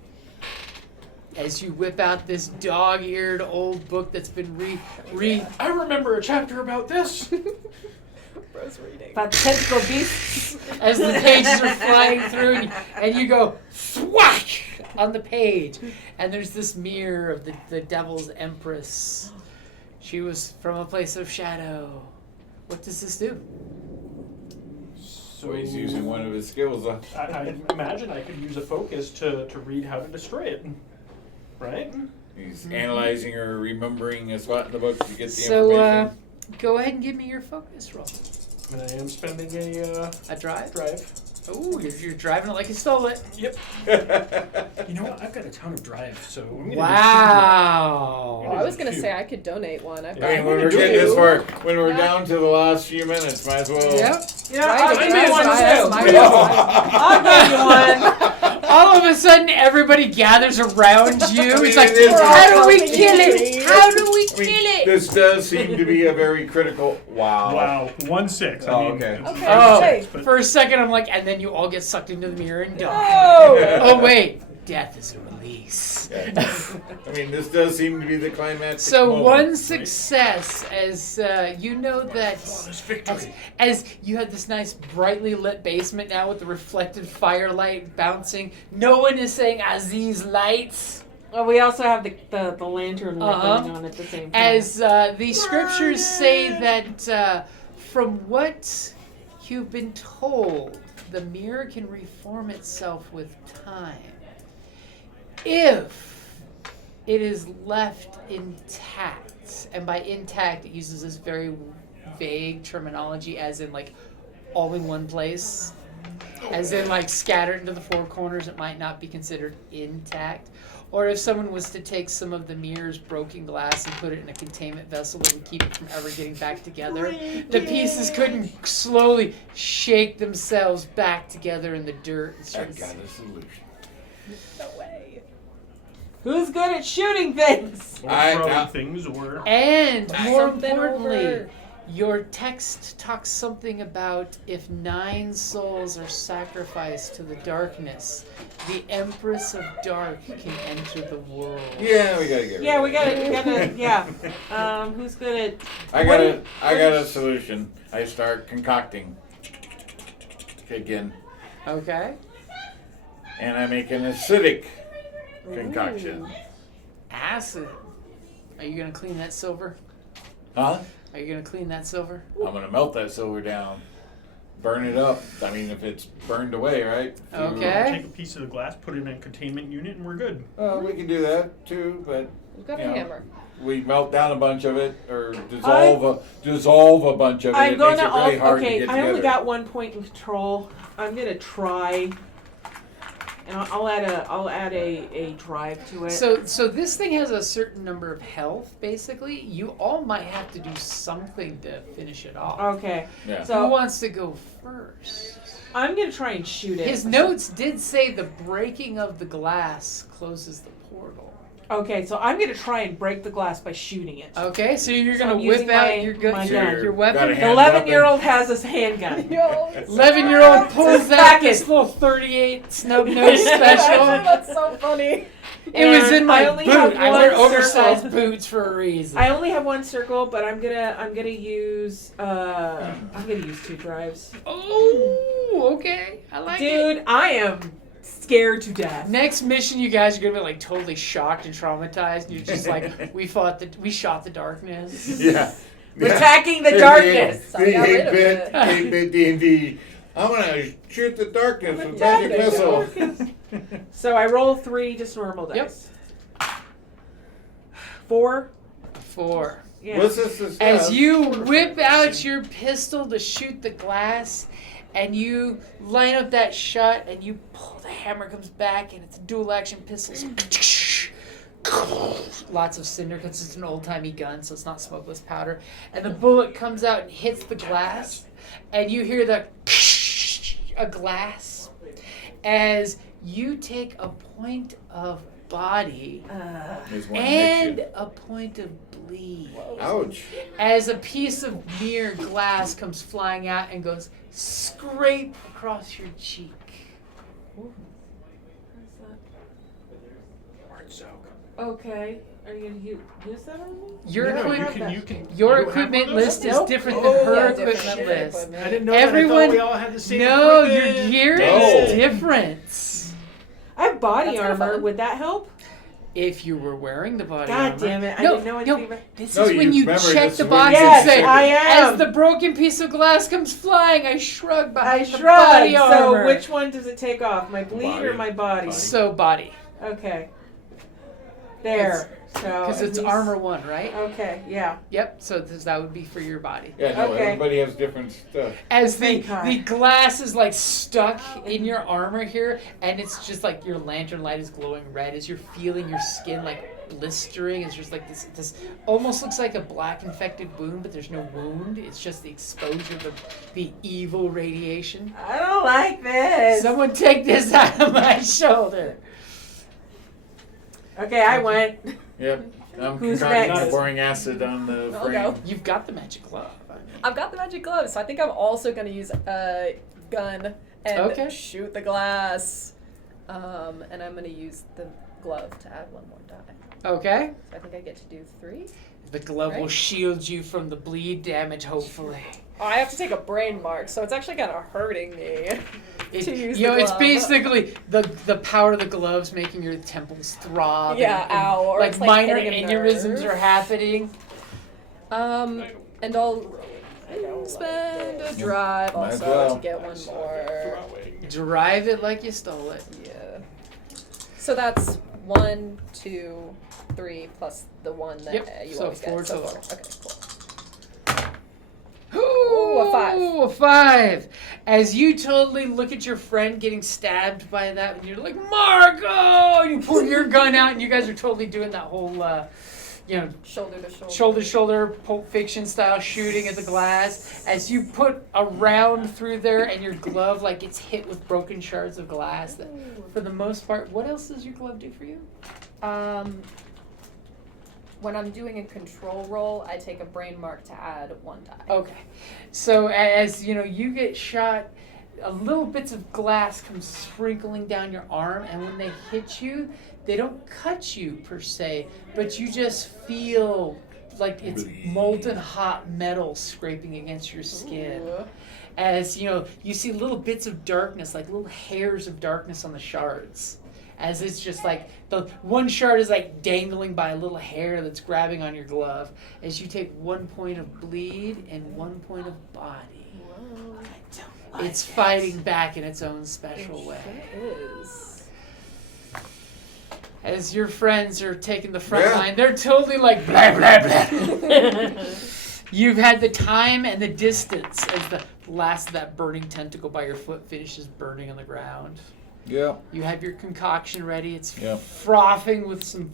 As you whip out this dog-eared old book that's been I remember a chapter about this. Bro's reading. About tentacle beasts. as the pages are flying through, and you go thwack on the page, and there's this mirror of the devil's empress. She was from a place of shadow. What does this do? So he's using one of his skills. I imagine I could use a focus to read how to destroy it. Right? He's analyzing or remembering a spot in the book to get the So information. go ahead and give me your focus roll. And I am spending a A drive? drive. Oh, you're driving it like you stole it. Yep. You know what? I've got a ton of drive, so I'm gonna Wow. Oh, I was gonna say I could donate one. I've I got mean, when we're do getting this you? far, when we're down to the last few minutes, might as well. Yep. Yeah, Right, I'll that's give you one my too. one. I'll give you one. All of a sudden, everybody gathers around you. mean, It's like, it is- how do we We're all kill it? helping How do we I kill mean, it? this does seem to be a very critical. Wow. Wow, 1-6. Oh, I mean, okay. it's Okay, Oh, okay. but for a second, I'm like, and then you all get sucked into the mirror and die. Oh! Oh, wait. Death is a release. I mean, this does seem to be the climactic So moment. one success, as you know that Flawless victory. as you have this nice brightly lit basement now with the reflected firelight bouncing. No one is saying Aziz lights. Well, we also have the lantern light Uh-huh. going on at the same time. As the scriptures say that from what you've been told, the mirror can reform itself with time. If it is left intact, and by intact it uses this very vague terminology as in like all in one place, as in like scattered into the four corners, it might not be considered intact. Or if someone was to take some of the mirror's broken glass and put it in a containment vessel that would keep it from ever getting back together, the pieces couldn't slowly shake themselves back together in the dirt. And I start got a solution. No way. Who's good at shooting things? Or I- throwing things, or And more Something importantly, over. your text talks something about if 9 souls are sacrificed to the darkness, the Empress of Dark can enter the world. Yeah, we gotta get rid Yeah, of we it. gotta, yeah. Who's good at... I what got do a, you- I got a solution. I start concocting again, Okay? and I make an acidic concoction. Acid. Are you going to clean that silver? Huh? Are you going to clean that silver? I'm gonna melt that silver down, burn it up. I mean, if it's burned away, right? Okay. take a piece of the glass, put it in a containment unit, and we're good. We can do that too, but We've got you a know, hammer. we melt down a bunch of it, or dissolve a bunch of it. I'm It makes gonna... it really hard to okay, get I only together. got 1 point in control. I'm gonna try... And I'll add a drive to it. So this thing has a certain number of health, basically. You all might have to do something to finish it off. Okay. Yeah. Who So wants to go first? I'm gonna try and shoot it. His notes did say the breaking of the glass closes the portal. Okay, so I'm gonna try and break the glass by shooting it. Okay, so you're So gonna I'm whip using out my- your my gun, gun. your Got a weapon. The hand 11-year-old has his handgun. Yo, 11-year-old pulls It's out packaged. this little 38 snub nose special. That's so funny. It was And in my I only boot. have I wear one oversized circle. boots for a reason. I only have 1 circle, but I'm gonna use 2 drives. Oh, okay. I like it. Dude, I am scared to death. Next mission, you guys are gonna be like totally shocked and traumatized. And you're just like, we shot the darkness. Yeah. Attacking the darkness. So I got rid of it. 8-bit D&D. I'm gonna shoot the darkness with magic There you go. missile. So I roll 3 just normal dice. 4. 4. Yeah. What's this? As As you whip out your pistol to shoot the glass, and you line up that shot, and you pull, the hammer comes back, and it's a dual action pistol. Lots of cinder because it's an old timey gun, so it's not smokeless powder. And the bullet comes out and hits the glass, and you hear the a glass as you take a point of body There's one and next a point of bleed. to you. Ouch. As a piece of mirror glass comes flying out and goes scrape across your cheek. Okay. Are you gonna use that on me? Your No, equipment, you can. your you don't have equipment one of those? list is Nope. different than her Yeah, equipment different list. equipment. I didn't know Everyone- that. I thought we all had the same No, your equipment. gear No. is different. I have body That's kinda armor. fun. Would that help? If you were wearing the body God armor. damn it! I No, didn't know anything no, about. this No, is when you you remember check this the is when box you Yes, and say, I am. as the broken piece of glass comes flying, I shrug behind I the shrug. body So armor. which one does it take off? My bleed or Body. my body? So body. Okay. There. So Because at it's least- armor 1, right? Okay. Yeah. Yep, so that would be for your body. Yeah, no, Okay. everybody has different stuff. As the Thank God. glass is like stuck in your armor here, and it's just like your lantern light is glowing red as you're feeling your skin like blistering. It's just like this almost looks like a black infected wound, but there's no wound. It's just the exposure of the evil radiation. I don't like this. Someone take this out of my shoulder. Okay, I went. Yep. I'm Who's concocting next? pouring acid on the I'll frame. go. You've got the magic glove. I mean. I've got the magic gloves, so I think I'm also going to use a gun and Okay. shoot the glass. And I'm going to use the glove to add 1 more die. Okay. So I think I get to do 3. The glove will Right. shield you from the bleed damage, hopefully. Oh, I have to take a brain mark, so it's actually kind of hurting me. It, To use you know, the it's glove. basically the power of the gloves making your temples throb. Yeah, ow, or like it's like minor hitting a aneurysms nerve. are happening. And I'll spend a drive Might as also well. to get 1 more. Drive it like you stole it. Yeah. So that's 1, 2, 3 plus the 1 that Yep, you so always 4 get. So total. 4. Okay, cool. Ooh, a 5. Oh, a 5. As you totally look at your friend getting stabbed by that, and you're like, Marco! And you pull your gun out, and you guys are totally doing that whole, Shoulder to shoulder. shoulder to shoulder, Pulp Fiction style shooting at the glass. As you put a round through there, and your glove like gets hit with broken shards of glass. That, for the most part, what else does your glove do for you? When I'm doing a control roll, I take a brain mark to add 1 die. Okay, so as you get shot, little bits of glass come sprinkling down your arm, and when they hit you, they don't cut you per se, but you just feel like it's molten hot metal scraping against your skin. Ooh. As you see little bits of darkness, like little hairs of darkness on the shards. As it's just like the one shard is like dangling by a little hair that's grabbing on your glove. As you take 1 point of bleed and 1 point of body. Whoa. It's fighting back in its own special way. It is. As your friends are taking the front line, they're totally like blah blah blah. You've had the time and the distance as the last of that burning tentacle by your foot finishes burning on the ground. Yeah. You have your concoction ready. It's Yep. frothing with some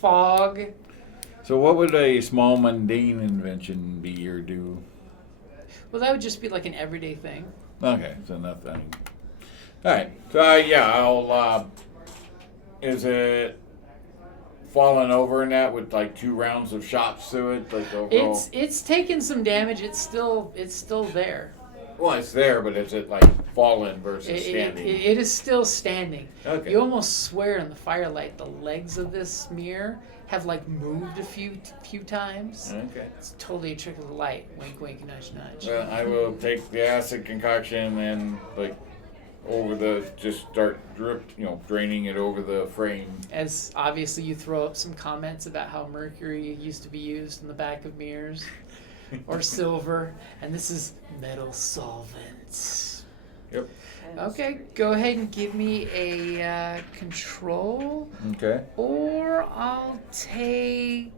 fog. So what would a small mundane invention be or do? Well, that would just be like an everyday thing. Okay, so nothing. All right. So I'll. Is it falling over in that with like 2 rounds of shots through it? Like overall? It's taken some damage. It's still there. Well, it's there, but is it like fallen versus standing? It is still standing. Okay. You almost swear in the firelight the legs of this mirror have like moved a few times. Okay. It's totally a trick of the light. Wink, wink, nudge, nudge. Well, I will take the acid concoction and like just start draining it over the frame. As obviously you throw up some comments about how mercury used to be used in the back of mirrors, or silver, and this is metal solvent. Yep. Okay, go ahead and give me a control, Okay. or I'll take.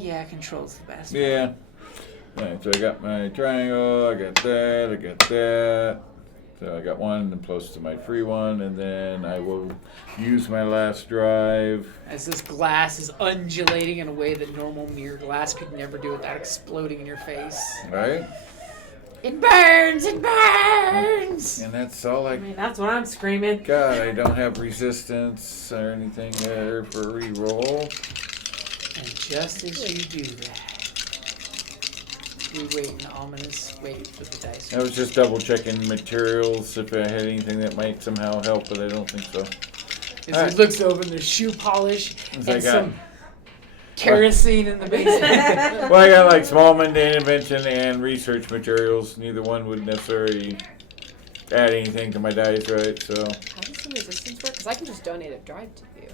Yeah, control's the best. Yeah. Alright, so I got my triangle, I got that. So I got one and close to my free one, and then I will use my last drive. As this glass is undulating in a way that normal mirror glass could never do without exploding in your face. Right? It burns! It burns! And that's all I That's what I'm screaming. got. I don't have resistance or anything there for reroll. And just as you do that, we wait an ominous wait for the dice. I was just double checking materials if I had anything that might somehow help, but I don't think so. As Alright. he looks over and there's shoe polish As I and got- some kerosene in the basement. Well, I got like small mundane invention and research materials. Neither one would necessarily add anything to my dice, right? So, How does some resistance work? Because I can just donate a drive to you.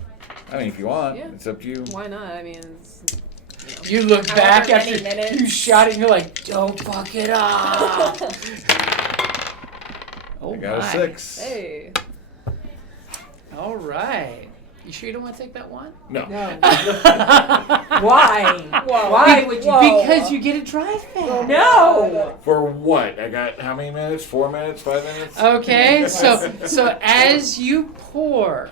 I mean, if you want, Yeah. it's up to you. Why not? I mean, it's, You look However back many after minutes. you shot it and you're like, don't fuck it up. Oh I got my. a 6. Hey. All right. You sure you don't want to take that one? No. Why? Whoa. Why would you? Whoa. Because you get a drive back. No. For what? I got how many minutes? 4 minutes? 5 minutes? Okay, so as you pour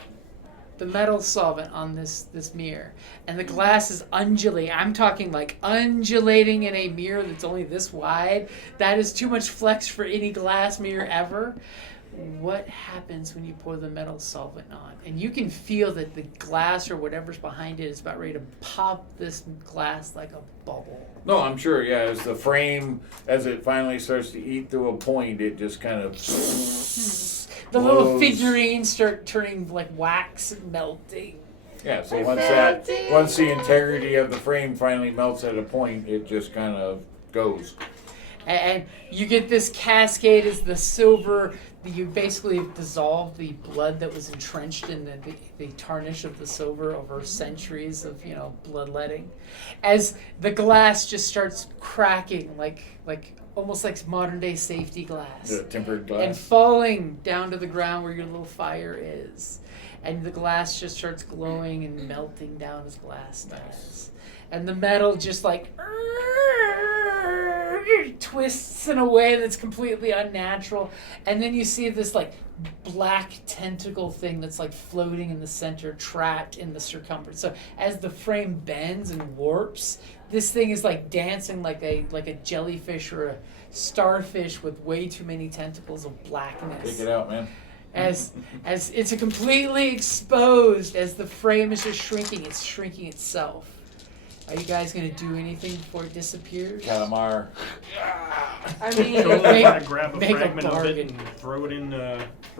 the metal solvent on this mirror, and the glass is undulating. I'm talking like undulating in a mirror that's only this wide. That is too much flex for any glass mirror ever. What happens when you pour the metal solvent on? And you can feel that the glass or whatever's behind it is about ready to pop this glass like a bubble. No, I'm sure, yeah. As the frame, as it finally starts to eat through a point, it just kind of... The little blows. figurines start turning like wax and melting. Yeah, so I once felt it. once the integrity of the frame finally melts at a point, it just kind of goes. And you get this cascade as the silver, you basically dissolve the blood that was entrenched in the tarnish of the silver over centuries of, bloodletting. As the glass just starts cracking like almost like modern day safety glass. The tempered And glass. falling down to the ground where your little fire is. And the glass just starts glowing and melting down as glass does. And the metal just like twists in a way that's completely unnatural. And then you see this like black tentacle thing that's like floating in the center, trapped in the circumference. So as the frame bends and warps, this thing is like dancing like a jellyfish or a starfish with way too many tentacles of blackness. Take it out, man. As it's a completely exposed, as the frame is just shrinking, it's shrinking itself. Are you guys gonna do anything before it disappears? Calamar. I mean, Make- Try to grab a make a fragment of it bargain. and throw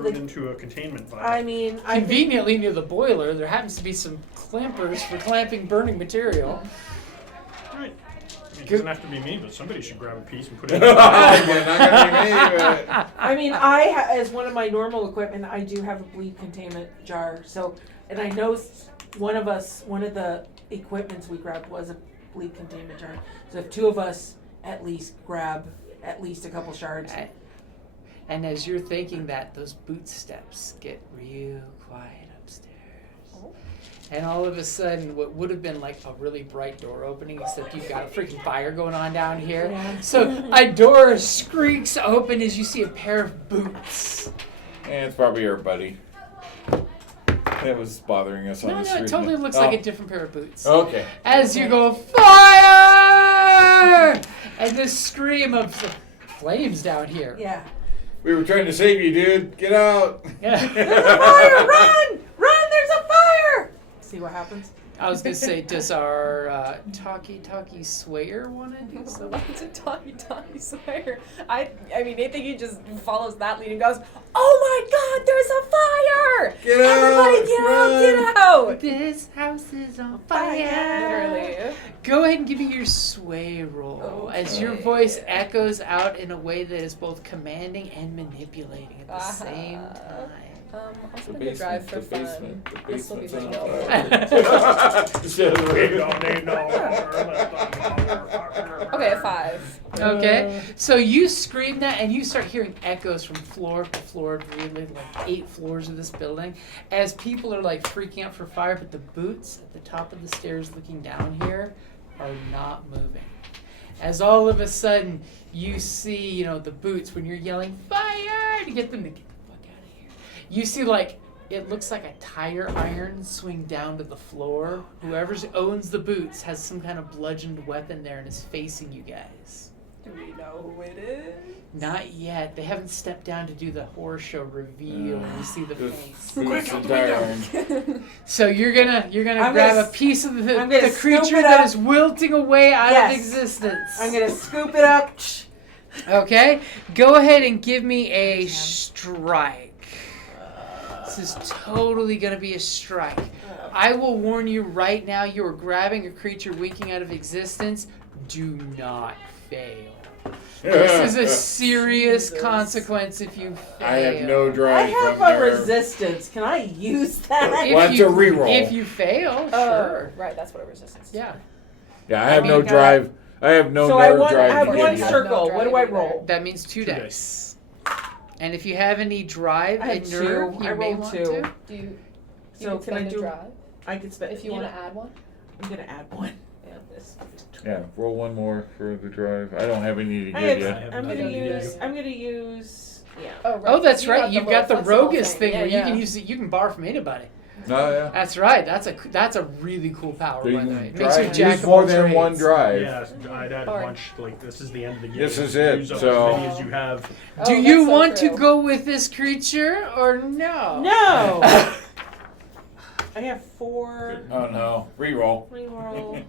it into a containment vial. I mean, I think, Conveniently near the boiler, there happens to be some clampers for clamping burning material. Right. It doesn't have to be me, but somebody should grab a piece and put it in Not the vial. gonna be me, but I mean, as one of my normal equipment, I do have a bleed containment jar. So, and I know one of the equipments we grabbed was a bleed containment jar. So if two of us at least grab at least a couple shards. And as you're thinking that, those boot steps get real quiet upstairs. And all of a sudden, what would have been like a really bright door opening, except you've got a freaking fire going on down here. Yeah. So a door squeaks open as you see a pair of boots. and it's probably our buddy. That was bothering us on No, the street. it totally looks like a different pair of boots. Okay. As you go, fire! And this scream of flames down here. Yeah. We were trying to save you, dude. Get out. Yeah. There's a fire! Run! Run! There's a fire! See what happens. I was going to say, does our talkie swayer want to do something? It's a talkie swear. I mean, Nathan, he just follows that lead and goes, "Oh my God, there's a fire! Get out! Everybody, get out! Get out!" This house is on fire. Literally. Go ahead and give me your sway roll as your voice echoes out in a way that is both commanding and manipulating at the same time. I'll spend a drive for fun. This will be my goal. Okay, a 5. Okay, so you scream that and you start hearing echoes from floor to floor, really like 8 floors of this building, as people are like freaking out for fire, but the boots at the top of the stairs looking down here are not moving. As all of a sudden you see, the boots when you're yelling fire to get them to get the fuck out of here. You see like, it looks like a tire iron swing down to the floor. Whoever owns the boots has some kind of bludgeoned weapon there and is facing you guys. Do we know who it is? Not yet. They haven't stepped down to do the horror show reveal and you see the face. Quick, out the window. So you're gonna I'm grab gonna a piece of the I'm gonna creature scoop it that up. is wilting away out Yes. of existence. I'm gonna scoop it up. Okay, go ahead and give me a strike. This is totally gonna be a strike. I will warn you right now, you are grabbing a creature winking out of existence. Do not fail. This is a serious consequence if you fail. I have no I drive have from a there. resistance. Can I use that? If Well, that's you, a reroll. If you fail, sure. Right, that's what a resistance is. Yeah. Yeah, I have no mean, drive. I have no So I drive have to one get circle. No What do drive I either. roll? That means 2 2 dice. And if you have any drive I have and nerve, 2. you I may rolled want 2. to. Do you So can I spend a do? drive? I could spend. If you want to add one? I'm gonna add one. Yeah, this. Yeah, roll one more for the drive. I don't have any to I give have, yet. have I'm gonna nothing to use. give. I'm gonna use. Yeah. Oh, right. Oh, that's You right. the You've got the little flexible Rogus thing Yeah, where yeah. you can use it. You can borrow from anybody. Oh, yeah. That's right. That's a really cool power, You by the way. can It makes you a drive, jack use of more all than one trades. drive. Yes, I'd add a Hard. bunch. Like this is the end of the game. This is it, Use up so- as many as you have. Do Oh, you that's so want to true. go with this creature or no? No. I have 4. Oh no, reroll. Reroll.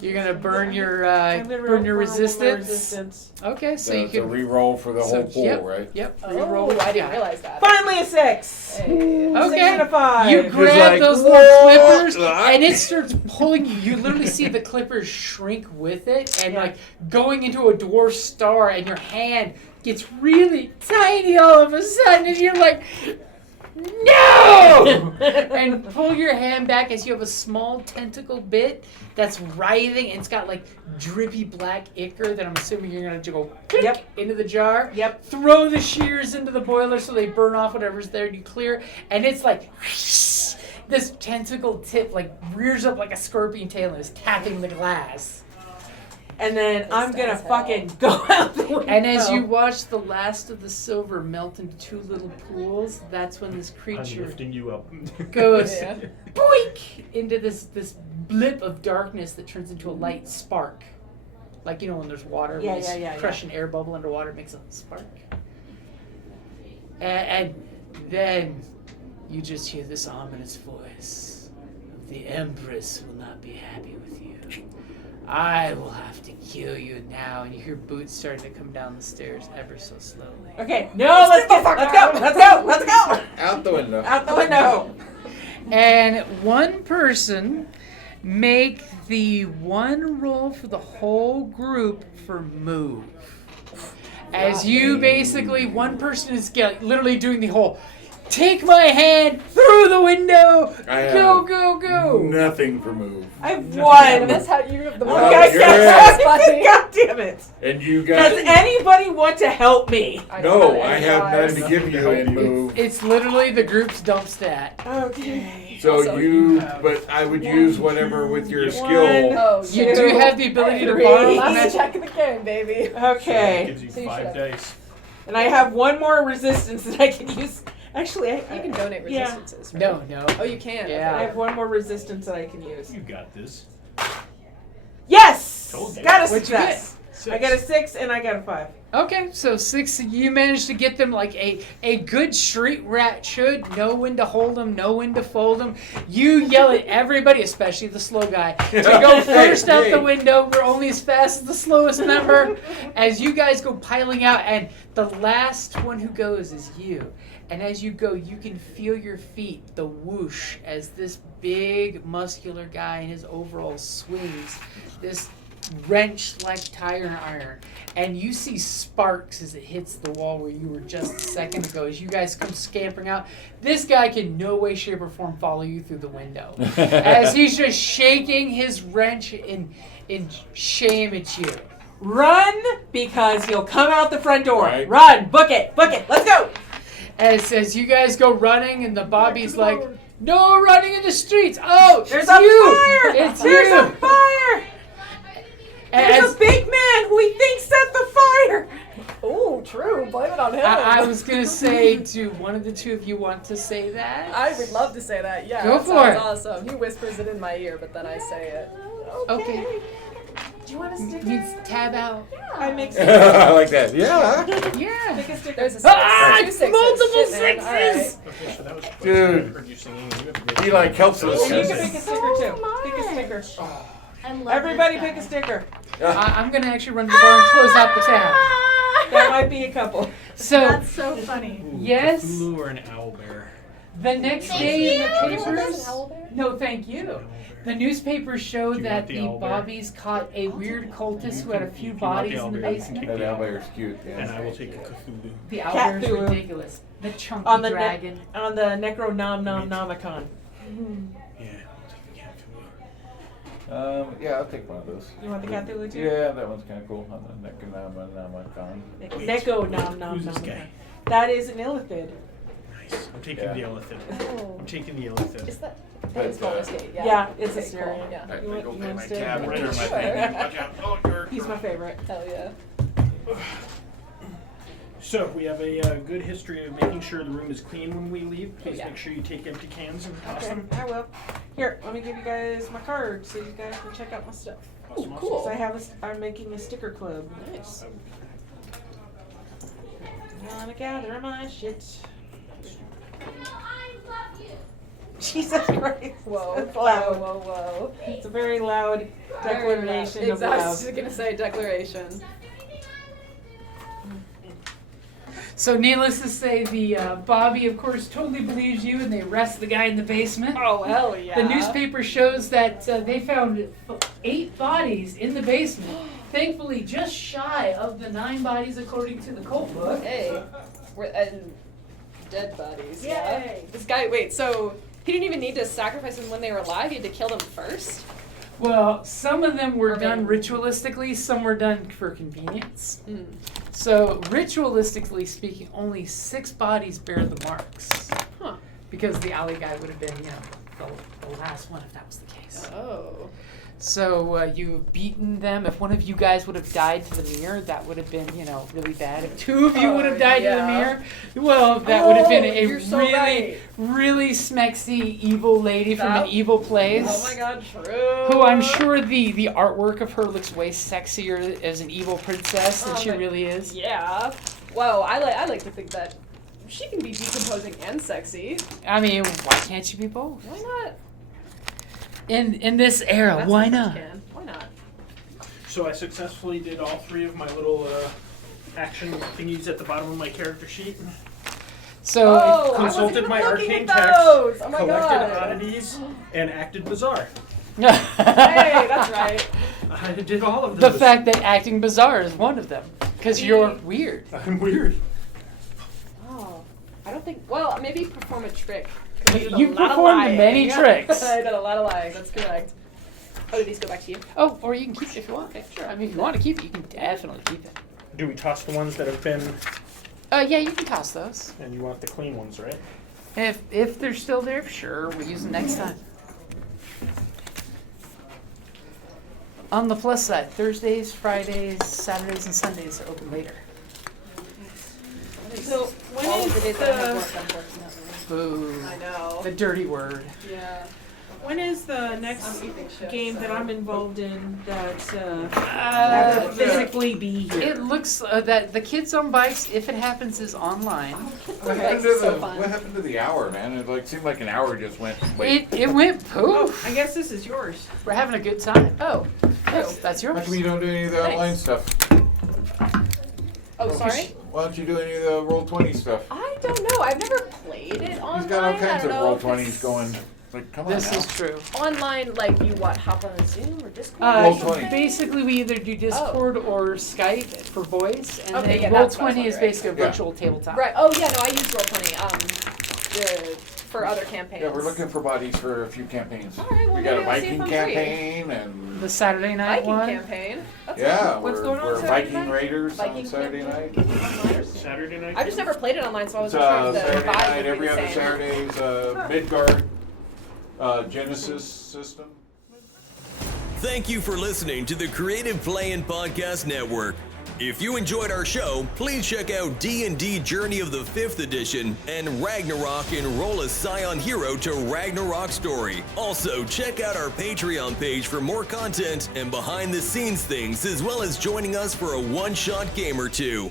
You're gonna burn your I'm gonna burn your roll my resistance. Okay, so you The can reroll for the so, whole pool, yep, right? Yep. Oh, Reroll. I didn't Yeah. realize that. Finally a 6. Hey. 6 Okay. and a 5. You grab like, those little "What?" clippers, and it starts pulling you. You literally see the clippers shrink with it, and Yeah. like going into a dwarf star, and your hand gets really tiny all of a sudden, and you're like, no! And pull your hand back as you have a small tentacle bit that's writhing, and it's got like drippy black ichor that I'm assuming you're gonna go Yep. into the jar. Yep. Throw the shears into the boiler so they burn off whatever's there, and you clear. And it's like this tentacle tip like rears up like a scorpion tail and is tapping the glass. And then I'm gonna fucking go out the window. And as you watch the last of the silver melt into two little pools, that's when this I'm creature lifting you up. goes boink into this blip of darkness that turns into a light spark. Like, you know, when there's water, when you crush an air bubble underwater, it makes a spark. And then you just hear this ominous voice. The Empress will not be happy with you. I will have to kill you now. And you hear boots starting to come down the stairs ever so slowly. Okay, no, let's go. Out the window. Out the window. And one person make the one roll for the whole group for move. As you basically, one person is literally doing the whole take my hand through the window. Go. Nothing for move. I have one. That's how you have the Oh, one. God damn it. And you guys. Does anybody want to help me? No, I have none to give you in move. It's literally the group's dump stat. Okay. So Also, you, but I would use whatever with your skill. Oh, You do have the ability to Three. borrow Last magic. check of the game, baby. Okay. Gives you So you 5 should dice. And I have one more resistance that I can use. Actually, You can donate Yeah. resistances. Right? No. Oh, you can. Yeah. I have one more resistance that I can use. You got this. Yes! Told you. Got a What'd you get? success. I got a 6 and I got a 5. Okay, so 6, you managed to get them like a good street rat should. Know when to hold them, know when to fold them. You yell at everybody, especially the slow guy, to go first out the window. We're only as fast as the slowest member. As you guys go piling out, and the last one who goes is you. And as you go, you can feel your feet, the whoosh, as this big, muscular guy in his overalls swings this wrench like tire iron. And you see sparks as it hits the wall where you were just a second ago. As you guys come scampering out, this guy can no way, shape, or form follow you through the window. As he's just shaking his wrench in shame at you. Run, because he'll come out the front door. Right. Run, book it, let's go. As you guys go running, and the Bobby's like, no running in the streets. Oh, There's it's a you. fire. It's There's you. a fire. There's a big man who he thinks set the fire. Oh, true. Blame it on him. I was going to say, do one of the two of you want to say that? I would love to say that. Yeah. Go that for it. sounds awesome. He whispers it in my ear, but then I say it. Okay. Do you want a sticker? You tab out. I make I like that. Yeah. Yeah. Make a sticker. There's a 6. Ah, 2 6s. multiple Shit, man. All right. 6s. Okay, so that was Dude. I heard you singing. You have to He like helps us. And you can pick a sticker too. Oh, Pick a my. sticker. I love Everybody this pick a guy. sticker. I'm going to actually run to the bar and close out the tab. That might be a couple. So, That's so funny. yes, Cthulhu or an owl bear. the next Thank day in you. the There's an papers. owl bear? No, thank you. The newspapers showed Do you that want the the owl bear? Bobbies caught a weird cultist who had a few If you want bodies the owl in the bear, you can basement. kick That owlbear's cute. And Yeah. I will take a Cthulhu. The owlbear is Cthulhu. ridiculous. The chunky On the dragon. On the Necro Nom Nom Nomicon. Yeah, I'll take the Cthulhu. Yeah, I'll take one of those. You want the Cthulhu too? Yeah, that one's kind of cool. On the Necronomicon. Necro Nom Nom Who's this Nomicon. guy? That is an illithid. Nice. I'm taking Yeah. the elephant. Oh. I'm taking the elephant. Is that? But, That is Baldur's Gate. Yeah. Yeah, it's a Okay, cool. Syrian. Yeah. I You want- think you okay, want my to stay? tab. Right. Return my Sure. thing. Watch out. Oh, you're. He's my favorite. Hell yeah. So we have a good history of making sure the room is clean when we leave. Please yeah. make sure you take empty cans and toss Okay, them. I will. Here, let me give you guys my card so you guys can check out my stuff. Awesome, Ooh, awesome. cool. So I'm making a sticker club. Nice. I'm gonna gather my shit. Jesus Christ. Whoa. That's Whoa, loud. whoa, whoa. It's a very loud declaration of Exactly. I was love. just gonna say declaration. So, needless to say, the Bobby, of course, totally believes you, and they arrest the guy in the basement. Oh hell yeah. The newspaper shows that they found 8 bodies in the basement. Thankfully, just shy of the 9 bodies according to the cult book. Hey. And Dead bodies. Yay. Yeah. This guy. Wait. So he didn't even need to sacrifice them when they were alive. He had to kill them first. Well, some of them were Or done maybe- ritualistically, some were done for convenience. Mm. So, ritualistically speaking, only 6 bodies bear the marks. Huh. Because the alley guy would have been, the last one if that was the case. Oh. So, you've beaten them. If one of you guys would have died to the mirror, that would have been, really bad. If 2 of you would have died to the yeah. mirror, well, that would have been a you're so really, right. really smexy evil lady from an That- evil place. Oh my God. True. Who I'm sure the artwork of her looks way sexier as an evil princess than she but- really is. Yeah. Well, I like to think that she can be decomposing and sexy. I mean, why can't you be both? Why not? In this era, That's why what not? she can. Why not? So I successfully did all 3 of my little action thingies at the bottom of my character sheet. So, Oh, I wasn't Consulted even my looking arcane at text, those. Oh my collected God. oddities, and acted bizarre. Hey, that's right. I did all of the those. fact that acting bizarre is one of them, because you're weird. I'm weird. Oh, I don't think. Well, maybe perform a trick. You performed many tricks. I did a lot of lying. That's correct. Oh, do these go back to you? Oh, or you can keep it if you want. Okay, sure. I mean, if you want to keep it, you can definitely keep it. Do we toss the ones that have been, Yeah, you can toss those. and you want the clean ones, right? If they're still there, sure, we'll use them next time. On the plus side, Thursdays, Fridays, Saturdays, and Sundays are open later. So when All is of the days that I have the work, unfortunately. Boo. I know. The dirty word. Yeah. when is the next I'm eating shit, game so- that I'm involved in that have to physically be here? It looks that the Kids on Bikes, if it happens, is online. What Like, happened to so the fun. What happened to the hour, man? It seemed like an hour just went. It went poof. I guess this is yours. We're having a good time. Oh. That's How yours. come you don't do any of the Thanks. online stuff? Oh, sorry. Why don't you do any of the Roll20 stuff? I don't know. I've never played it online. He's got all I kinds don't of know if Roll20s it's going. Like, come on This now. is true. Online, like you hop on a Zoom or Discord. or Roll20. something? Basically, we either do Discord or Skype for voice, and Okay, then yeah, that's what I was Roll20 is wondering. basically a Yeah. virtual tabletop. Right. Oh yeah. No, I use Roll20. For other campaigns. Yeah, we're looking for bodies for a few campaigns. All right, well, We got a maybe I'll see if Viking I'm free. campaign and The Saturday night Viking one. campaign. That's yeah, What's we're, going on we're Saturday Viking night? Raiders Viking on Saturday night. Online. Saturday night? I just never played it online, so I It's wasn't sure if the Saturday vibe night, would every be the other same. Saturday's Midgard Genesis system. Thank you for listening to the Creative Play-In Podcast Network. If you enjoyed our show, please check out D&D Journey of the 5th Edition and Ragnarok Enroll a Scion Hero to Ragnarok Story. Also, check out our Patreon page for more content and behind-the-scenes things, as well as joining us for a one-shot game or two.